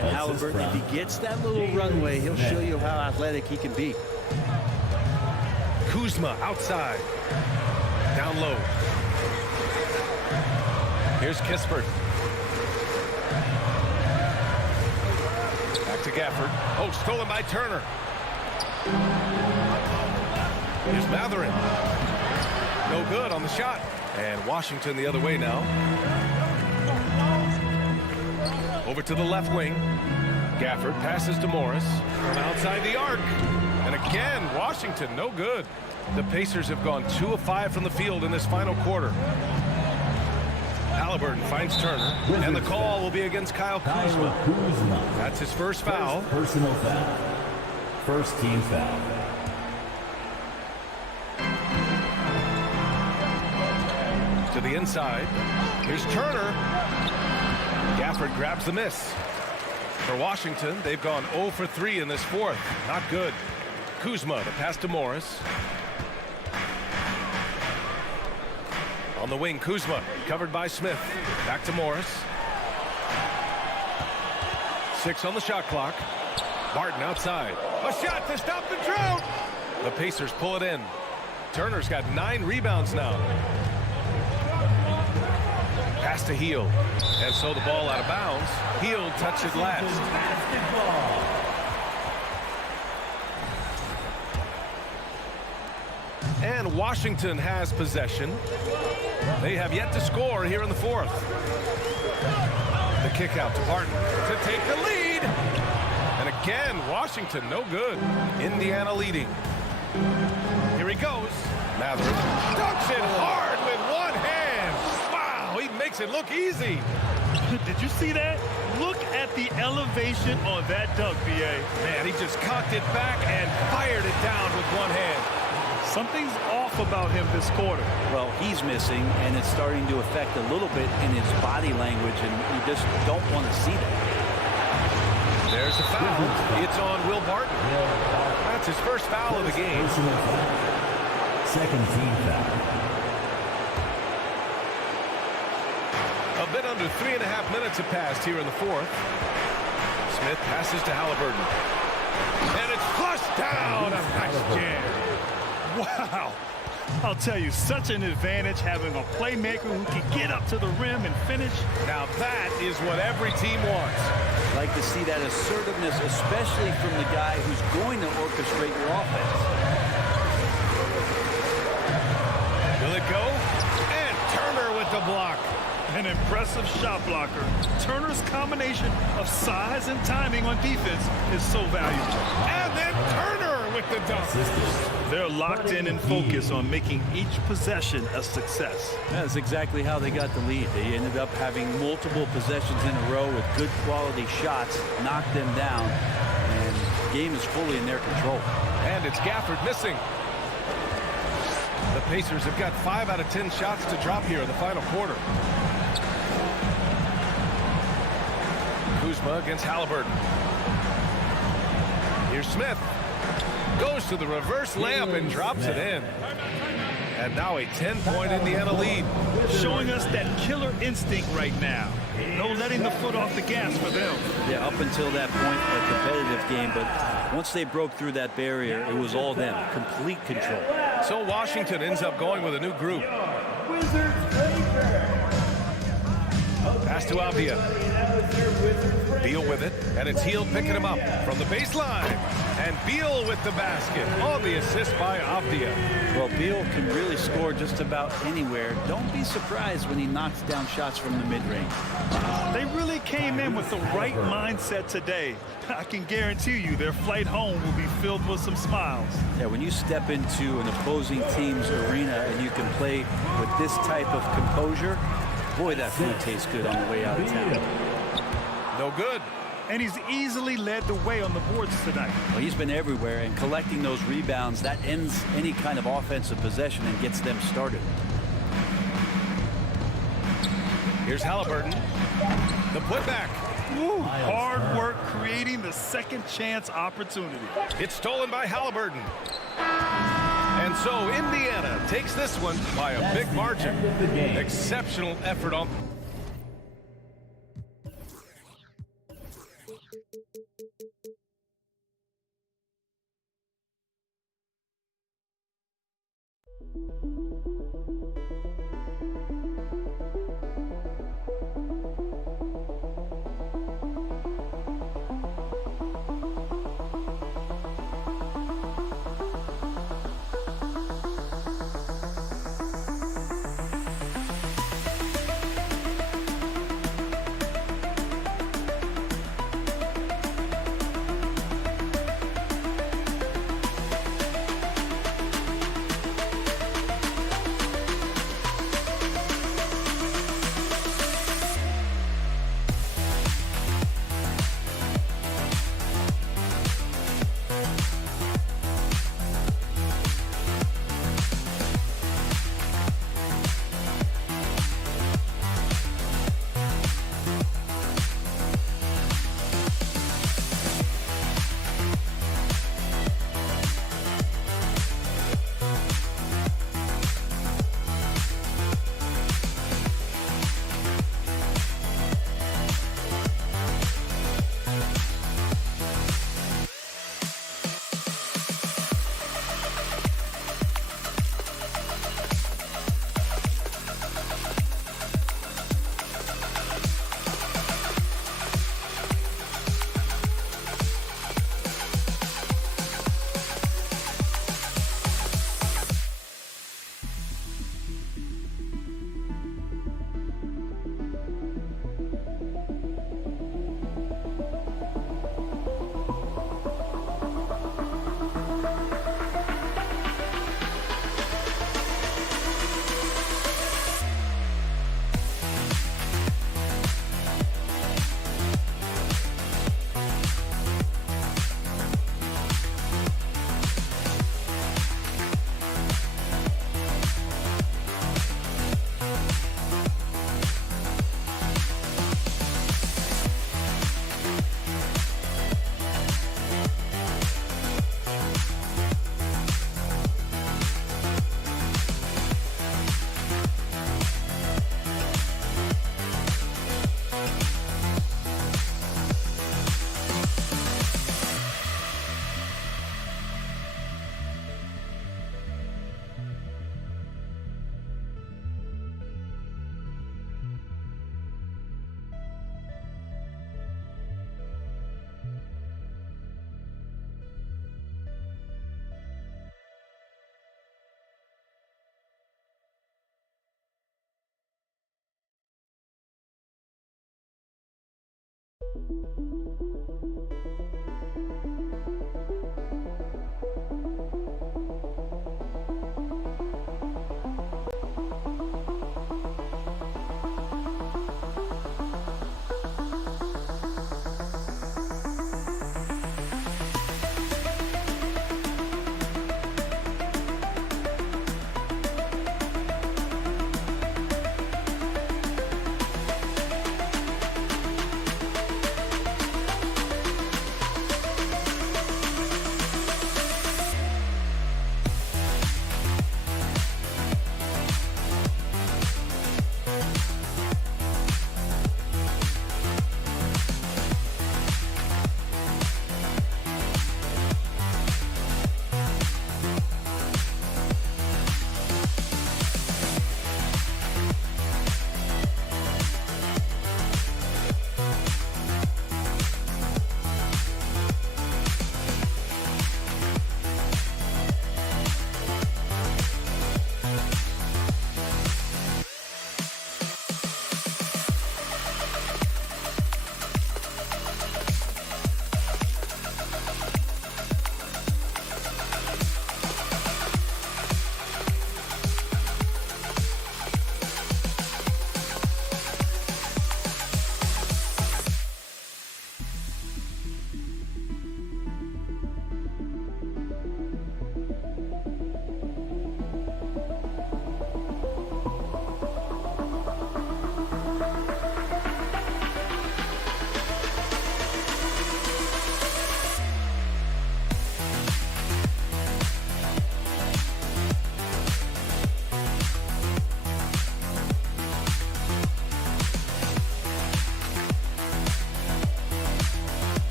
And Halliburton, if he gets that little runway, he'll show you how athletic he can be. Kuzma outside. Down low. Here's Kispert. Back to Gafford. Oh, stolen by Turner. Here's Matherin. No good on the shot. And Washington the other way now. Over to the left wing. Gafford passes to Morris from outside the arc. And again, Washington, no good. The Pacers have gone 2 of 5 from the field in this final quarter. Halliburton finds Turner, and the call will be against Kyle Kuzma. That's his first foul. Personal foul. First team foul. To the inside. Here's Turner. Gafford grabs the miss. For Washington, they've gone 0 for 3 in this fourth. Not good. Kuzma, the pass to Morris. On the wing, Kuzma, covered by Smith. Back to Morris. 6 on the shot clock. Barton outside. A shot to stop the drought. The Pacers pull it in. Turner's got 9 rebounds now. Pass to Hield. And so the ball out of bounds. Hield touched it last. And Washington has possession. They have yet to score here in the fourth. The kick out to Barton to take the lead. And again, Washington no good. Indiana leading. Here he goes. Matherin dunks it hard with one hand. Wow, he makes it look easy. Did you see that? Look at the elevation on that dunk, B.A. Man, he just cocked it back and fired it down with one hand. Something's off about him this quarter. Well, he's missing, and it's starting to affect a little bit in his body language, and you just don't want to see that. There's a foul. It's on Will Barton. That's his first foul of the game. Second team foul. A bit under 3.5 minutes have passed here in the fourth. Smith passes to Halliburton. And it's flushed down. A nice jam. Wow. I'll tell you, such an advantage having a playmaker who can get up to the rim and finish. Now that is what every team wants. Like to see that assertiveness, especially from the guy who's going to orchestrate your offense. Will it go? And Turner with the block. An impressive shot blocker. Turner's combination of size and timing on defense is so valuable. And then Turner with the dunk. They're locked in and focused on making each possession a success. That's exactly how they got the lead. They ended up having multiple possessions in a row with good quality shots, knocked them down, and the game is fully in their control. And it's Gafford missing. The Pacers have got 5 out of 10 shots to drop here in the final quarter. Kuzma against Halliburton. Here's Smith. Goes to the reverse layup and drops it in. And now a 10-point Indiana lead. Showing us that killer instinct right now. No letting the foot off the gas for them. Yeah, up until that point, a competitive game, but once they broke through that barrier, it was all them. Complete control. So Washington ends up going with a new group. Pass to Avdia. Beal with it, and it's Heel picking him up from the baseline. And Beal with the basket on the assist by Avdia. Well, Beal can really score just about anywhere. Don't be surprised when he knocks down shots from the mid-range. They really came in with the right mindset today. I can guarantee you their flight home will be filled with some smiles. Yeah, when you step into an opposing team's arena and you can play with this type of composure, boy, that food tastes good on the way out of town. No good. And he's easily led the way on the boards tonight. Well, he's been everywhere, and collecting those rebounds, that ends any kind of offensive possession and gets them started. Here's Halliburton. The putback. Ooh, hard work creating the second chance opportunity. It's stolen by Halliburton. And so Indiana takes this one by a big margin. Exceptional effort on...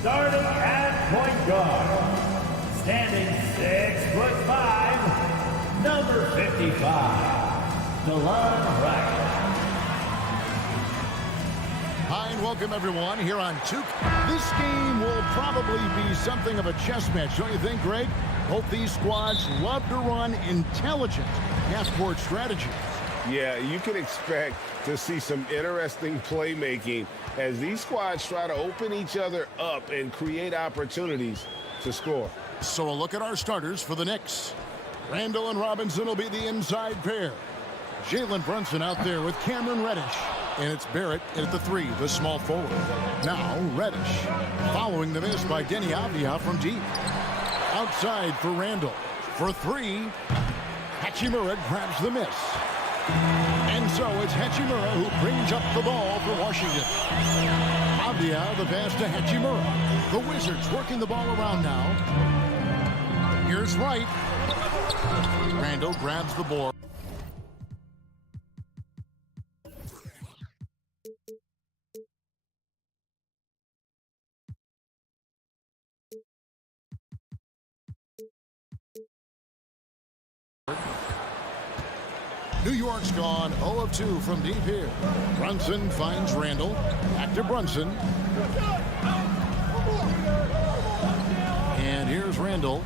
Starting at point guard, standing 6'5", number 55, DeLon Wright. Hi, and welcome everyone here on 2. This game will probably be something of a chess match, don't you think, Greg? Both these squads love to run intelligent half-court strategies. Yeah, you can expect to see some interesting playmaking as these squads try to open each other up and create opportunities to score. So a look at our starters for the Knicks. Randall and Robinson will be the inside pair. Jalen Brunson out there with Cameron Reddish. And it's Barrett at the 3, the small forward. Now Reddish, following the miss by Denny Avdia from deep. Outside for Randall. For 3, Hachimura grabs the miss. And so it's Hachimura who brings up the ball for Washington. Avdia the pass to Hachimura. The Wizards working the ball around now. Here's Wright. Randall grabs the ball. New York's gone 0 of 2 from deep here. Brunson finds Randall. Back to Brunson. And here's Randall.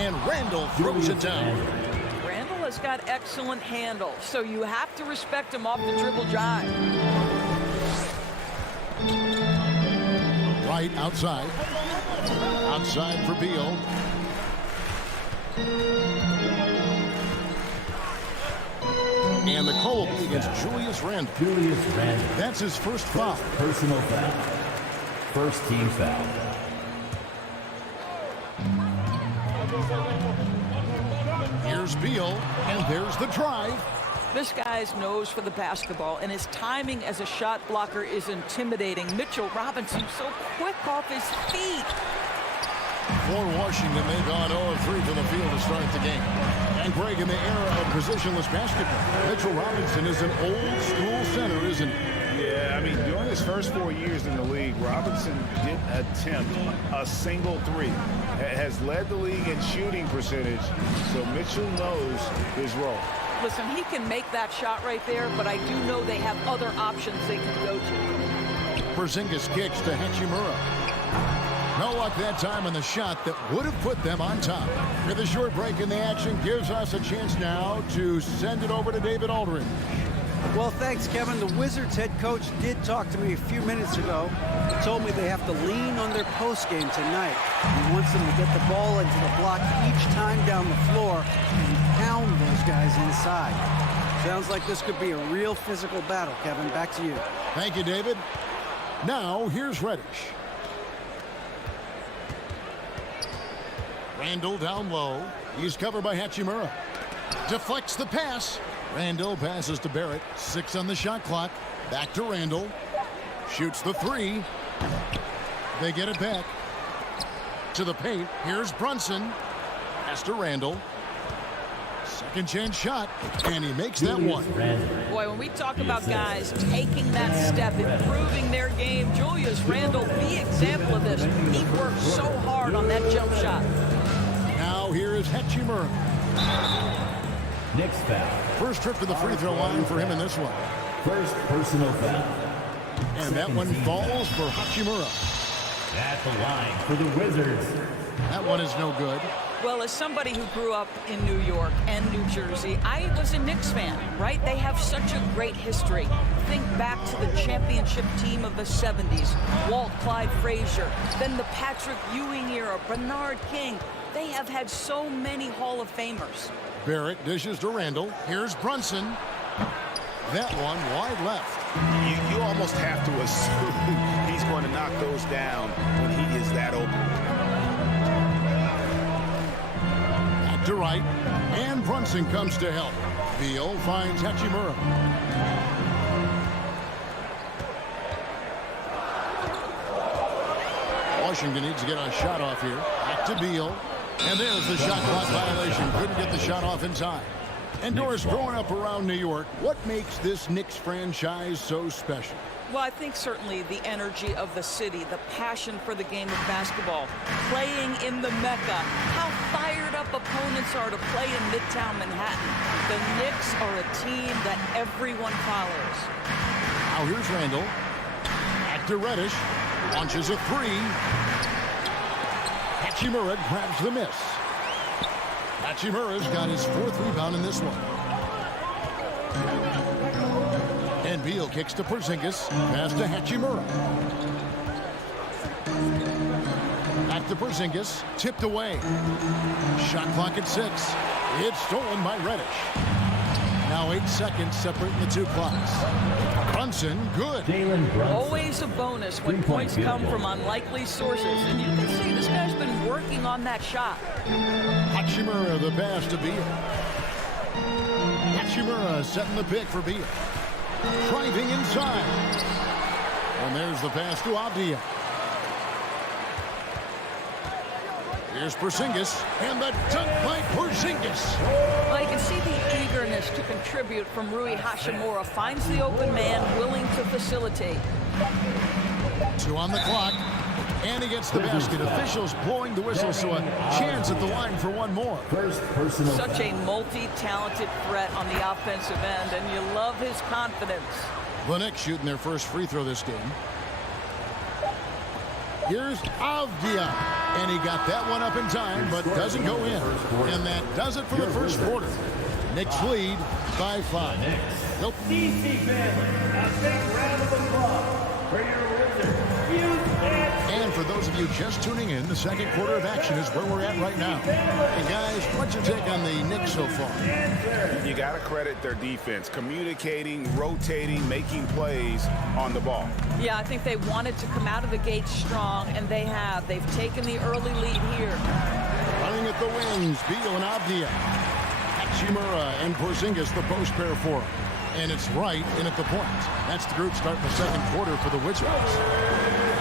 And Randall throws it down. Randall has got excellent handle, so you have to respect him off the dribble drive. Right outside. Outside for Beal. And the call will be against Julius Randle. Julius Randle. That's his first foul. Personal foul. First team foul. Here's Beal, and there's the drive. This guy's nose for the basketball, and his timing as a shot blocker is intimidating. Mitchell Robinson so quick off his feet. For Washington, they've gone 0 of 3 from the field to start the game. And Greg, in the era of positionless basketball, Mitchell Robinson is an old-school center, isn't he? Yeah, I mean, during his first 4 years in the league, Robinson didn't attempt a single 3. Has led the league in shooting percentage, so Mitchell knows his role. Listen, he can make that shot right there, but I do know they have other options they can go to. Porzingis kicks to Hachimura. No luck that time on the shot that would have put them on top. With a short break in the action gives us a chance now to send it over to David Aldridge. Well, thanks, Kevin. The Wizards head coach did talk to me a few minutes ago. He told me they have to lean on their postgame tonight. He wants them to get the ball into the block each time down the floor and pound those guys inside. Sounds like this could be a real physical battle, Kevin. Back to you. Thank you, David. Now, here's Reddish. Randall down low. He's covered by Hachimura. Deflects the pass. Randall passes to Barrett. 6 on the shot clock. Back to Randall. Shoots the 3. They get it back. To the paint. Here's Brunson. Pass to Randall. Second chance shot. And he makes that one. Boy, when we talk about guys taking that step, improving their game, Julius Randle, the example of this. He worked so hard on that jump shot. Now here is Hachimura. Knicks foul. First trip to the free throw line for him in this one. First personal foul. And that one falls for Hachimura. At the line for the Wizards. That one is no good. Well, as somebody who grew up in New York and New Jersey, I was a Knicks fan, right? They have such a great history. Think back to the championship team of the 70s. Walt Clyde Frazier, then the Patrick Ewing era, Bernard King. They have had so many Hall of Famers. Barrett dishes to Randall. Here's Brunson. That one wide left. You almost have to assume he's going to knock those down when he is that open. Back to right. And Brunson comes to help. Beal finds Hachimura. Washington needs to get a shot off here. Back to Beal. And there's the shot clock violation. Couldn't get the shot off in time. And Doris, growing up around New York, what makes this Knicks franchise so special? Well, I think certainly the energy of the city, the passion for the game of basketball, playing in the Mecca, how fired up opponents are to play in Midtown Manhattan. The Knicks are a team that everyone follows. Now here's Randall. Back to Reddish. Launches a three. Hachimura grabs the miss. Hachimura's got his 4th rebound in this one. And Beal kicks to Porzingis. Pass to Hachimura. Back to Porzingis. Tipped away. Shot clock at 6. It's stolen by Reddish. Now 8 seconds separating the two clocks. Brunson, good. Always a bonus when points come from unlikely sources. And you can see this guy's been working on that shot. Hachimura the pass to Beal. Hachimura setting the pick for Beal. Driving inside. And there's the pass to Avdia. Here's Porzingis, and the dunk by Porzingis. Well, you can see the eagerness to contribute from Rui Hachimura. Finds the open man, willing to facilitate. 2 on the clock, and he gets the basket. Officials blowing the whistle, so a chance at the line for one more. Such a multi-talented threat on the offensive end, and you love his confidence. The Knicks shooting their first free throw this game. Here's Avdia, and he got that one up in time, but doesn't go in. And that does it for the first quarter. Knicks lead by 5. Nope. DC fans, a big round of applause for your Wizards. And for those of you just tuning in, the second quarter of action is where we're at right now. Hey guys, what's your take on the Knicks so far? You got to credit their defense, communicating, rotating, making plays on the ball. Yeah, I think they wanted to come out of the gate strong, and they have. They've taken the early lead here. Running at the wings, Beal and Avdia. Hachimura and Porzingis, the post pair for him. And it's right in at the point. That's the group starting the second quarter for the Wizards.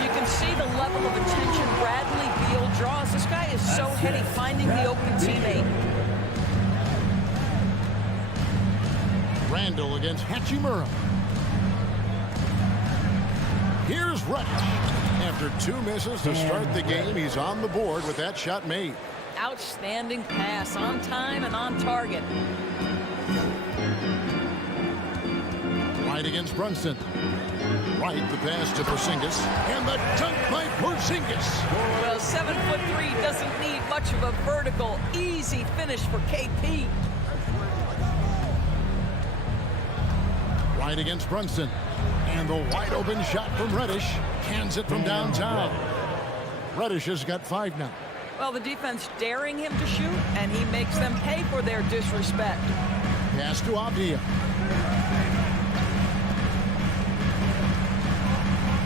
You can see the level of attention Bradley Beal draws. This guy is so heady, finding the open teammate. Randall against Hachimura. Here's Reddish. After 2 misses to start the game, he's on the board with that shot made. Outstanding pass, on time and on target. Right against Brunson. Right, the pass to Porzingis. And the dunk by Porzingis. Well, 7'3" doesn't need much of a vertical. Easy finish for KP. Right against Brunson. And the wide open shot from Reddish. Cans it from downtown. Reddish has got 5 now. Well, the defense daring him to shoot, and he makes them pay for their disrespect. Pass to Avdia.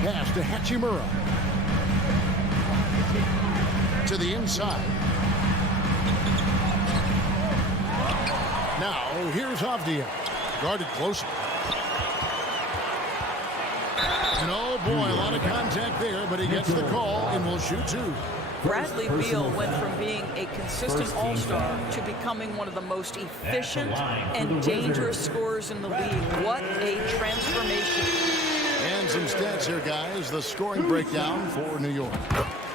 Pass to Hachimura. To the inside. Now, here's Avdia. Guarded closely. And oh boy, a lot of contact there, but he gets the call and will shoot 2. Bradley Beal went from being a consistent all-star to becoming one of the most efficient and dangerous scorers in the league. What a transformation. And some stats here, guys. The scoring breakdown for New York.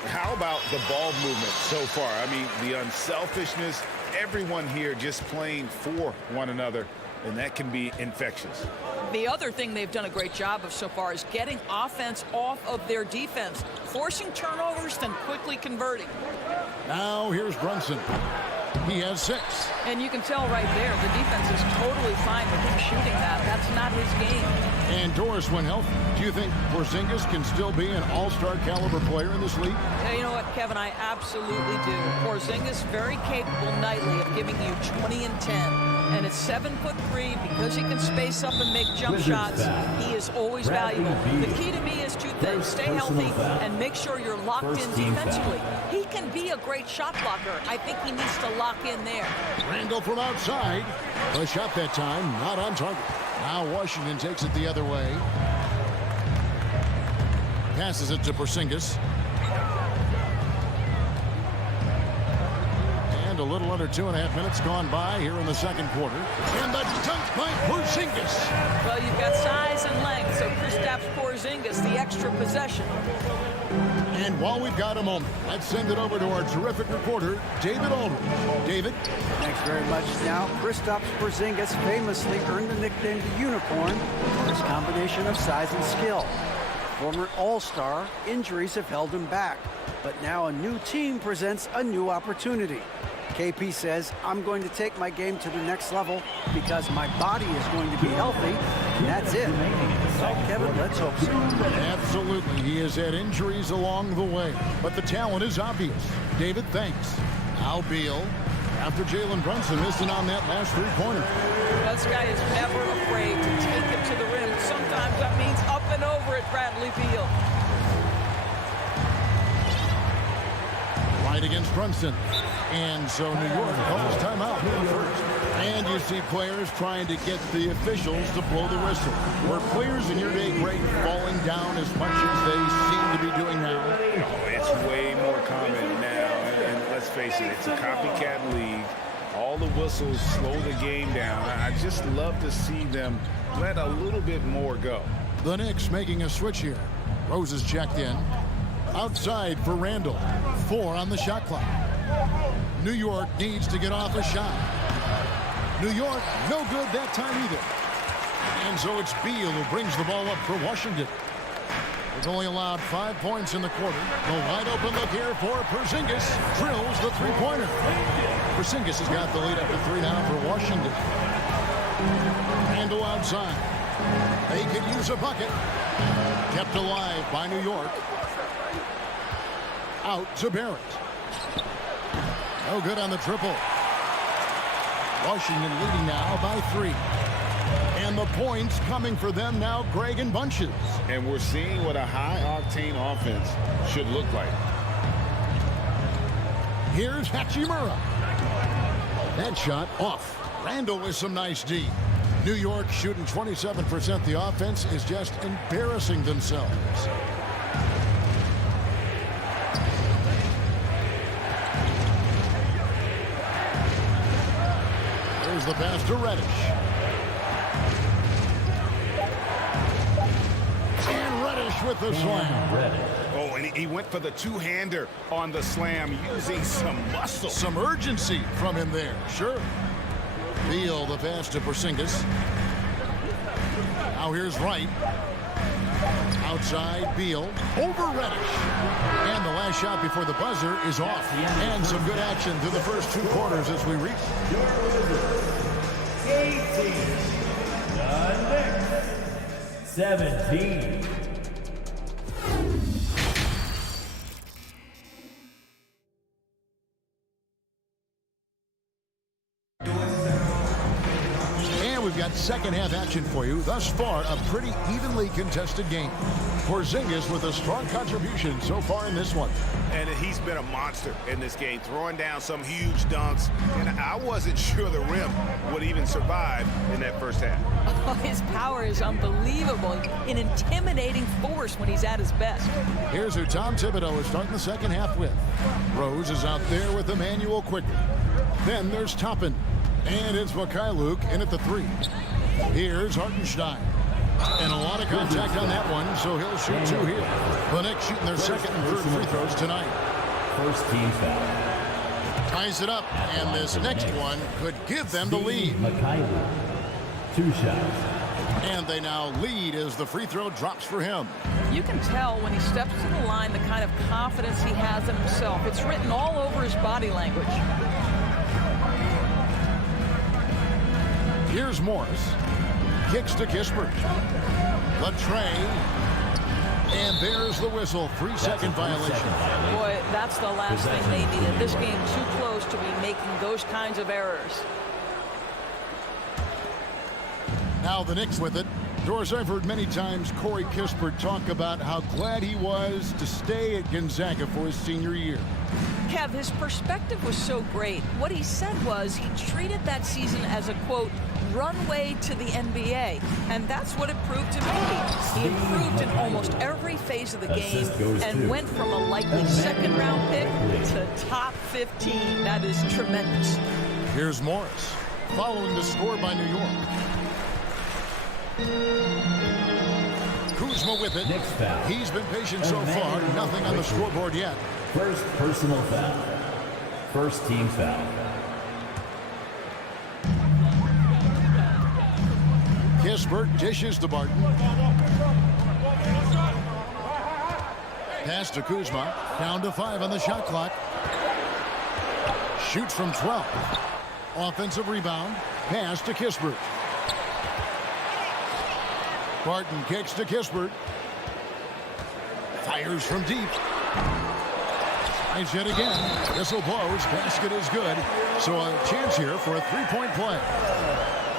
How about the ball movement so far? I mean, the unselfishness, everyone here just playing for one another, and that can be infectious. The other thing they've done a great job of so far is getting offense off of their defense, forcing turnovers, then quickly converting. Now here's Brunson. He has 6. And you can tell right there, the defense is totally fine with him shooting that. That's not his game. And Doris, when healthy, do you think Porzingis can still be an all-star caliber player in this league? Yeah, you know what, Kevin? I absolutely do. Porzingis very capable nightly of giving you 20 and 10. And at 7'3", because he can space up and make jump shots, he is always valuable. The key to me is 2 things. Stay healthy and make sure you're locked in defensively. He can be a great shot blocker. I think he needs to lock in there. Randall from outside. The shot that time, not on target. Now Washington takes it the other way. Passes it to Porzingis. And a little under 2.5 minutes gone by here in the second quarter. And the dunk by Porzingis. Well, you've got size and length, so Kristaps Porzingis, the extra possession. And while we've got a moment, let's send it over to our terrific reporter, David Aldridge. David? Thanks very much. Now, Kristaps Porzingis famously earned the nickname the Unicorn for his combination of size and skill. Former All-Star, injuries have held him back. But now a new team presents a new opportunity. KP says, I'm going to take my game to the next level because my body is going to be healthy, and that's it. So, Kevin, let's hope so. Absolutely. He has had injuries along the way, but the talent is obvious. David, thanks. Now Beal, after Jalen Brunson missing on that last three-pointer. This guy is never afraid to take it to the rim. Sometimes that means up and over at Bradley Beal. Right against Brunson. And so New York calls timeout in the first. And you see players trying to get the officials to blow the whistle. Were players in your day great falling down as much as they seem to be doing now? No, it's way more common now. And let's face it, it's a copycat league. All the whistles slow the game down. I just love to see them let a little bit more go. The Knicks making a switch here. Rose is checked in. Outside for Randall. 4 on the shot clock. New York needs to get off a shot. New York, no good that time either. And so it's Beal who brings the ball up for Washington. They've only allowed 5 points in the quarter. The wide open look here for Porzingis. Drills the three-pointer. Porzingis has got the lead up to 3 now for Washington. Randall outside. They could use a bucket. Kept alive by New York. Out to Barrett. No good on the triple. Washington leading now by 3. And the points coming for them now, Greg, in bunches. And we're seeing what a high-octane offense should look like. Here's Hachimura. That shot off. Randall with some nice D. New York shooting 27%. The offense is just embarrassing themselves. There's the pass to Reddish. And Reddish with the slam. Oh, and he went for the two-hander on the slam using some muscle. Some urgency from him there, sure. Beal the pass to Porzingis. Now here's Wright. Outside Beal. Over Reddish. And the last shot before the buzzer is off. And some good action through the first 2 quarters as we reach. 18. The Knicks. 17. We've got second half action for you. Thus far, a pretty evenly contested game. Porzingis with a strong contribution so far in this one. And he's been a monster in this game, throwing down some huge dunks. And I wasn't sure the rim would even survive in that first half. Oh, his power is unbelievable. An intimidating force when he's at his best. Here's who Tom Thibodeau is starting the second half with. Rose is out there with Emmanuel quickly. Then there's Toppin. And it's Mikhailuk in at the 3. Here's Hartenstein. And a lot of contact on that one, so he'll shoot 2 here. The Knicks shooting their second and third free throws tonight. First team foul. Ties it up, and this next one could give them the lead. Mikhailuk. 2 shots. And they now lead as the free throw drops for him. You can tell when he steps to the line the kind of confidence he has in himself. It's written all over his body language. Here's Morris. Kicks to Kispert. The tray. And there's the whistle. 3-second violation. Boy, that's the last thing they needed. This game too close to be making those kinds of errors. Now the Knicks with it. Doris, I've heard many times Corey Kispert talk about how glad he was to stay at Gonzaga for his senior year. Kev, his perspective was so great. What he said was he treated that season as a, quote, runway to the NBA. And that's what it proved to be. He improved in almost every phase of the game and went from a likely second-round pick to top 15. That is tremendous. Here's Morris, following the score by New York. Kuzma with it. He's been patient so far. Nothing on the scoreboard yet. First personal foul. First team foul. Kispert dishes to Barton. Pass to Kuzma. Down to 5 on the shot clock. Shoots from 12. Offensive rebound. Pass to Kispert. Barton kicks to Kispert. Fires from deep. Tries yet again. Whistle blows. Basket is good. So a chance here for a three-point play.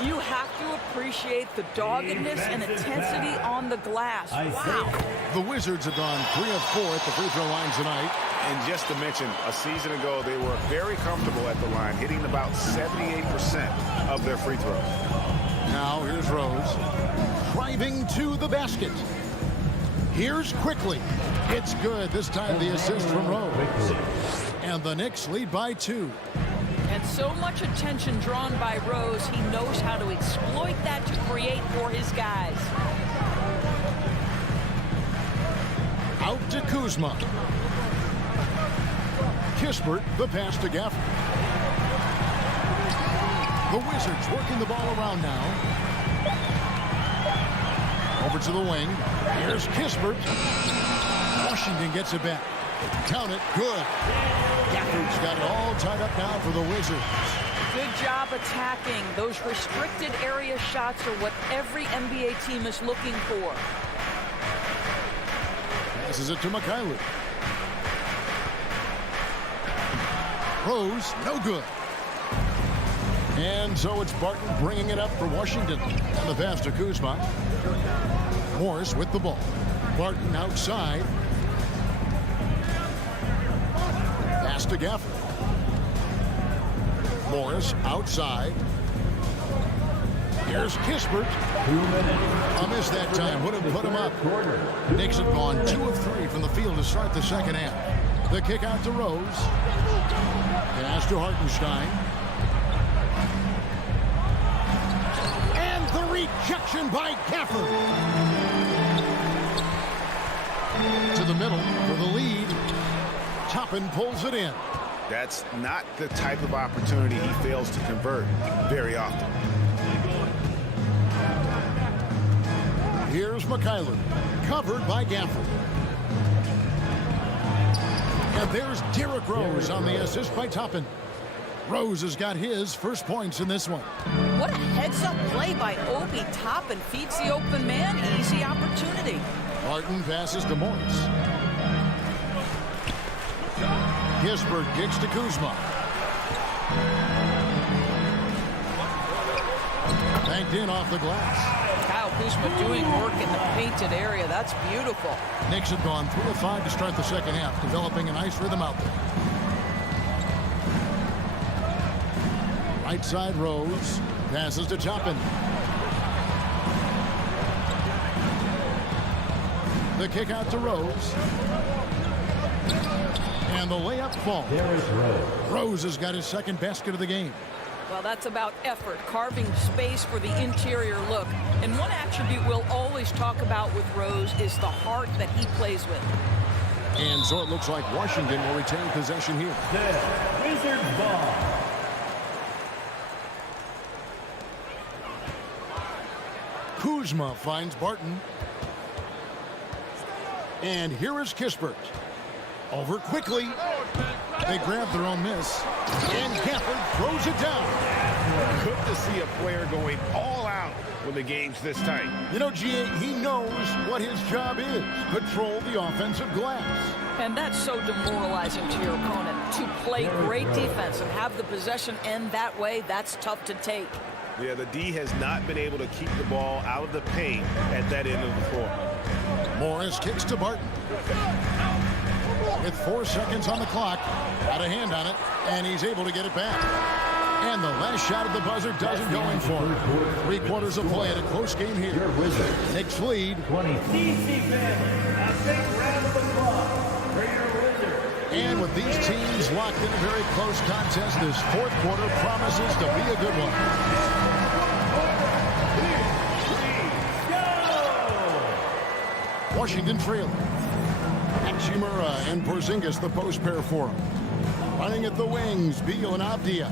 You have to appreciate the doggedness and intensity on the glass. Wow. The Wizards have gone 3 of 4 at the free throw line tonight. And just to mention, a season ago, they were very comfortable at the line, hitting about 78% of their free throws. Now here's Rose. Driving to the basket. Here's Quickly. It's good. This time the assist from Rose. And the Knicks lead by 2. And so much attention drawn by Rose, he knows how to exploit that to create for his guys. Out to Kuzma. Kispert, the pass to Gafford. The Wizards working the ball around now. Over to the wing. Here's Kispert. Washington gets it back. Count it. Good. Gafford's got it all tied up now for the Wizards. Good job attacking. Those restricted area shots are what every NBA team is looking for. Passes it to Mikhailuk. Rose, no good. And so it's Barton bringing it up for Washington. And the pass to Kuzma. Morris with the ball. Barton outside. Pass to Gafford. Morris outside. Here's Kispert. A miss that time. Would have put him up. Knicks have gone 2 of 3 from the field to start the second half. The kick out to Rose. Pass to Hartenstein. And the rejection by Gafford. To the middle for the lead. Toppin pulls it in. That's not the type of opportunity he fails to convert very often. Here's Mikhailuk, covered by Gafford. And there's Derrick Rose on the assist by Toppin. Rose has got his first points in this one. What a heads-up play by Obi. Toppin feeds the open man. Easy opportunity. Barton passes to Morris. Kispert kicks to Kuzma. Banked in off the glass. Kyle Kuzma doing work in the painted area. That's beautiful. Knicks have gone 3 of 5 to start the second half, developing a nice rhythm out there. Right side Rose. Passes to Toppin. The kick out to Rose. And the layup falls. There is Rose. Rose has got his second basket of the game. Well, that's about effort, carving space for the interior look. And one attribute we'll always talk about with Rose is the heart that he plays with. And so it looks like Washington will retain possession here. The Wizard ball. Kuzma finds Barton. And here is Kispert. Over quickly. They grab their own miss. And Gafford throws it down. good to see a player going all out when the game's this tight. You know, GA, he knows what his job is. Control the offensive glass. And that's so demoralizing to your opponent. To play great defense and have the possession end that way, that's tough to take. Yeah, the D has not been able to keep the ball out of the paint at that end of the floor. Morris kicks to Barton. With 4 seconds on the clock, got a hand on it, and he's able to get it back. And the last shot of the buzzer doesn't go in for him. 3 quarters of play in a close game here. Knicks lead. 20. DC fans, a big round of applause for your Wizards. And with these teams locked in a very close contest, this 4th quarter promises to be a good one. Washington trailing. Hachimura and Porzingis, the post pair for him. Running at the wings, Beal and Avdia.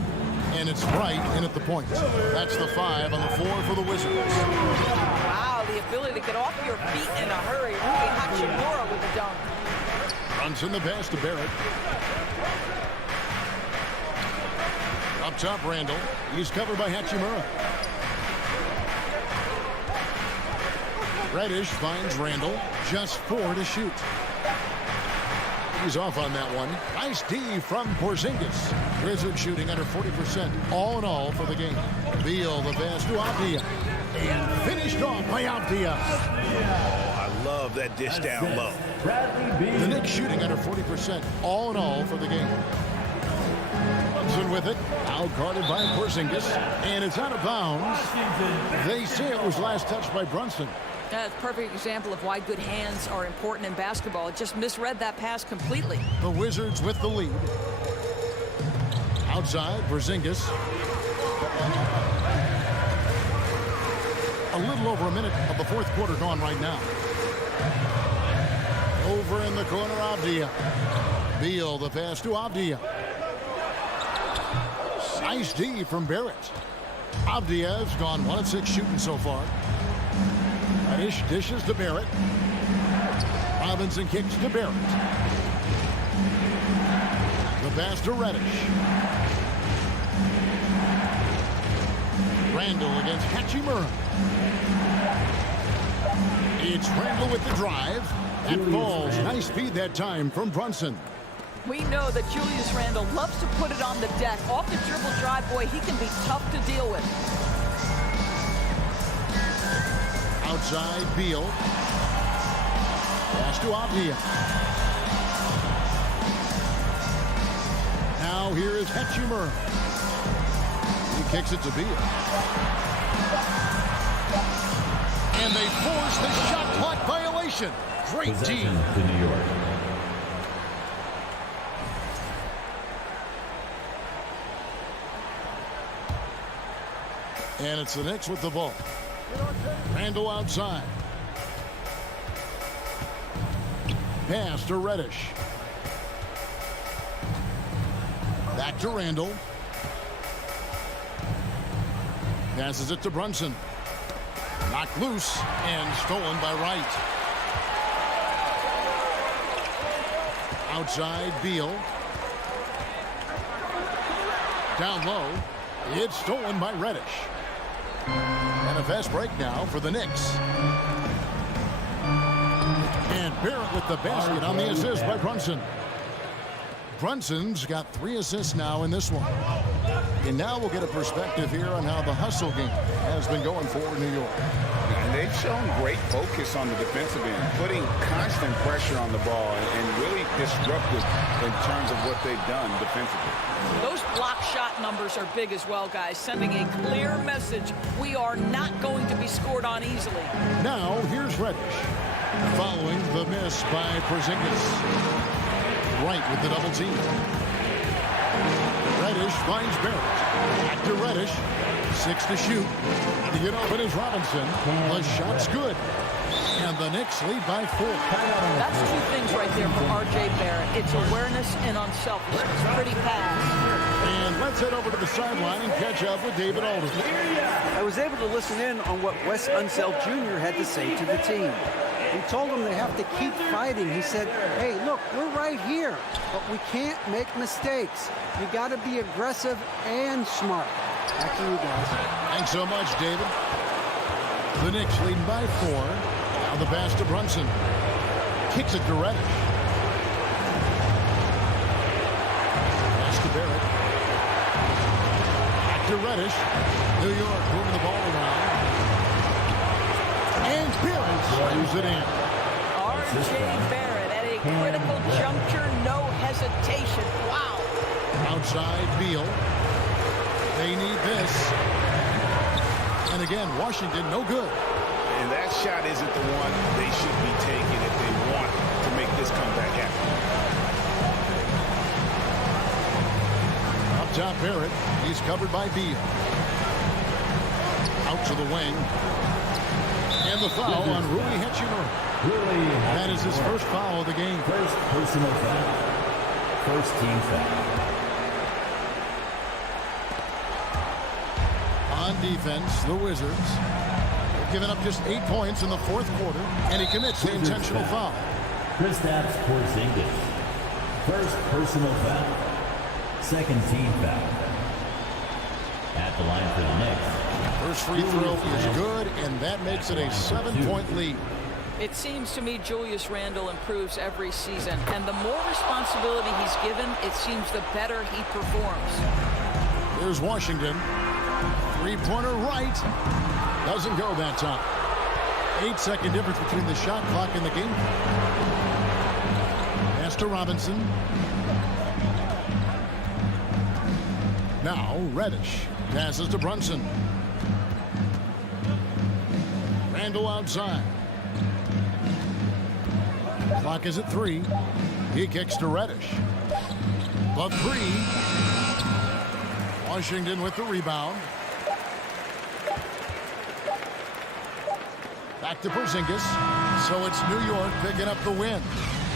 And it's right in at the point. That's the 5 on the 4 for the Wizards. Wow, the ability to get off your feet in a hurry. Rui Hachimura with the dunk. Brunson the pass to Barrett. Up top, Randall. He's covered by Hachimura. Reddish finds Randall. Just 4 to shoot. He's off on that one. Nice D from Porzingis. Wizards shooting under 40% all in all for the game. Beal the pass to Avdia. And finished off by Avdia. Oh, I love that dish down low. The Knicks shooting under 40% all in all for the game. Brunson with it. Out guarded by Porzingis. And it's out of bounds. They say it was last touched by Brunson. That's a perfect example of why good hands are important in basketball. It just misread that pass completely. The Wizards with the lead. Outside, Porzingis. A little over a minute of the 4th quarter gone right now. Over in the corner, Avdia. Beal the pass to Avdia. Nice D from Barrett. Avdia's gone 1 of 6 shooting so far. Reddish dishes to Barrett. Robinson kicks to Barrett. The pass to Reddish. Randall against Hachimura. It's Randall with the drive. That falls. Nice speed that time from Brunson. We know that Julius Randle loves to put it on the deck. Off the dribble drive, boy, he can be tough to deal with. Outside, Beal. Pass to Avdia. Now here is Hachimura. He kicks it to Beal. And they force the shot clock violation. Great team. To New York. And it's the Knicks with the ball. Randall outside. Pass to Reddish. Back to Randall. Passes it to Brunson. Knocked loose and stolen by Wright. Outside, Beal. Down low. It's stolen by Reddish. And a fast break now for the Knicks. And Barrett with the basket on the assist by Brunson. Brunson's got 3 assists now in this one. And now we'll get a perspective here on how the hustle game has been going for New York. And they've shown great focus on the defensive end, putting constant pressure on the ball and really disruptive in terms of what they've done defensively. Those block shot numbers are big as well, guys, sending a clear message. We are not going to be scored on easily. Now, here's Reddish. Following the miss by Porzingis. Right with the double team. Reddish finds Barrett. Back to Reddish. 6 to shoot. To get open is Robinson. The shot's good. And the Knicks lead by 4. That's 2 things right there for R.J. Barrett. It's awareness and unselfishness. Pretty pass. And let's head over to the sideline and catch up with David Alden. I was able to listen in on what Wes Unseld Jr. had to say to the team. He told them they have to keep fighting. He said, hey, look, we're right here, but we can't make mistakes. You got to be aggressive and smart. Back to you guys. Thanks so much, David. The Knicks leading by 4. Now the pass to Brunson. Kicks it to Reddish. Pass to Barrett. Back to Reddish. New York moving the ball around. And Barrett slams it in. R.J. Barrett at a critical juncture, no hesitation. Wow. Outside Beal. They need this. And again, Washington no good. And that shot isn't the one they should be taking if they want to make this comeback happen. Up top, Barrett. He's covered by Beal. Out to the wing. And the foul on Rui Hachimura. That is his first foul of the game. First personal foul. First team foul. On defense, the Wizards have given up just 8 points in the fourth quarter, and he commits the intentional foul. Kristaps Porzingis. First personal foul. Second team foul. At the line for the Knicks. First free throw is good, and that makes it a 7-point lead. It seems to me Julius Randle improves every season, and the more responsibility he's given, it seems the better he performs. Here's Washington. Three-pointer right. Doesn't go that time. 8-second difference between the shot clock and the game. Pass to Robinson. Now Reddish passes to Brunson. Randle outside. Clock is at 3. He kicks to Reddish. The 3. Washington with the rebound. Back to Porzingis. So it's New York picking up the win.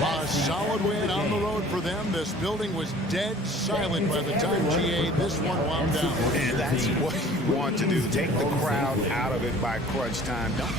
A solid win on the road for them. This building was dead silent by the time GA this one wound down. And that's what you want to do. Take the crowd out of it by crunch time. Don't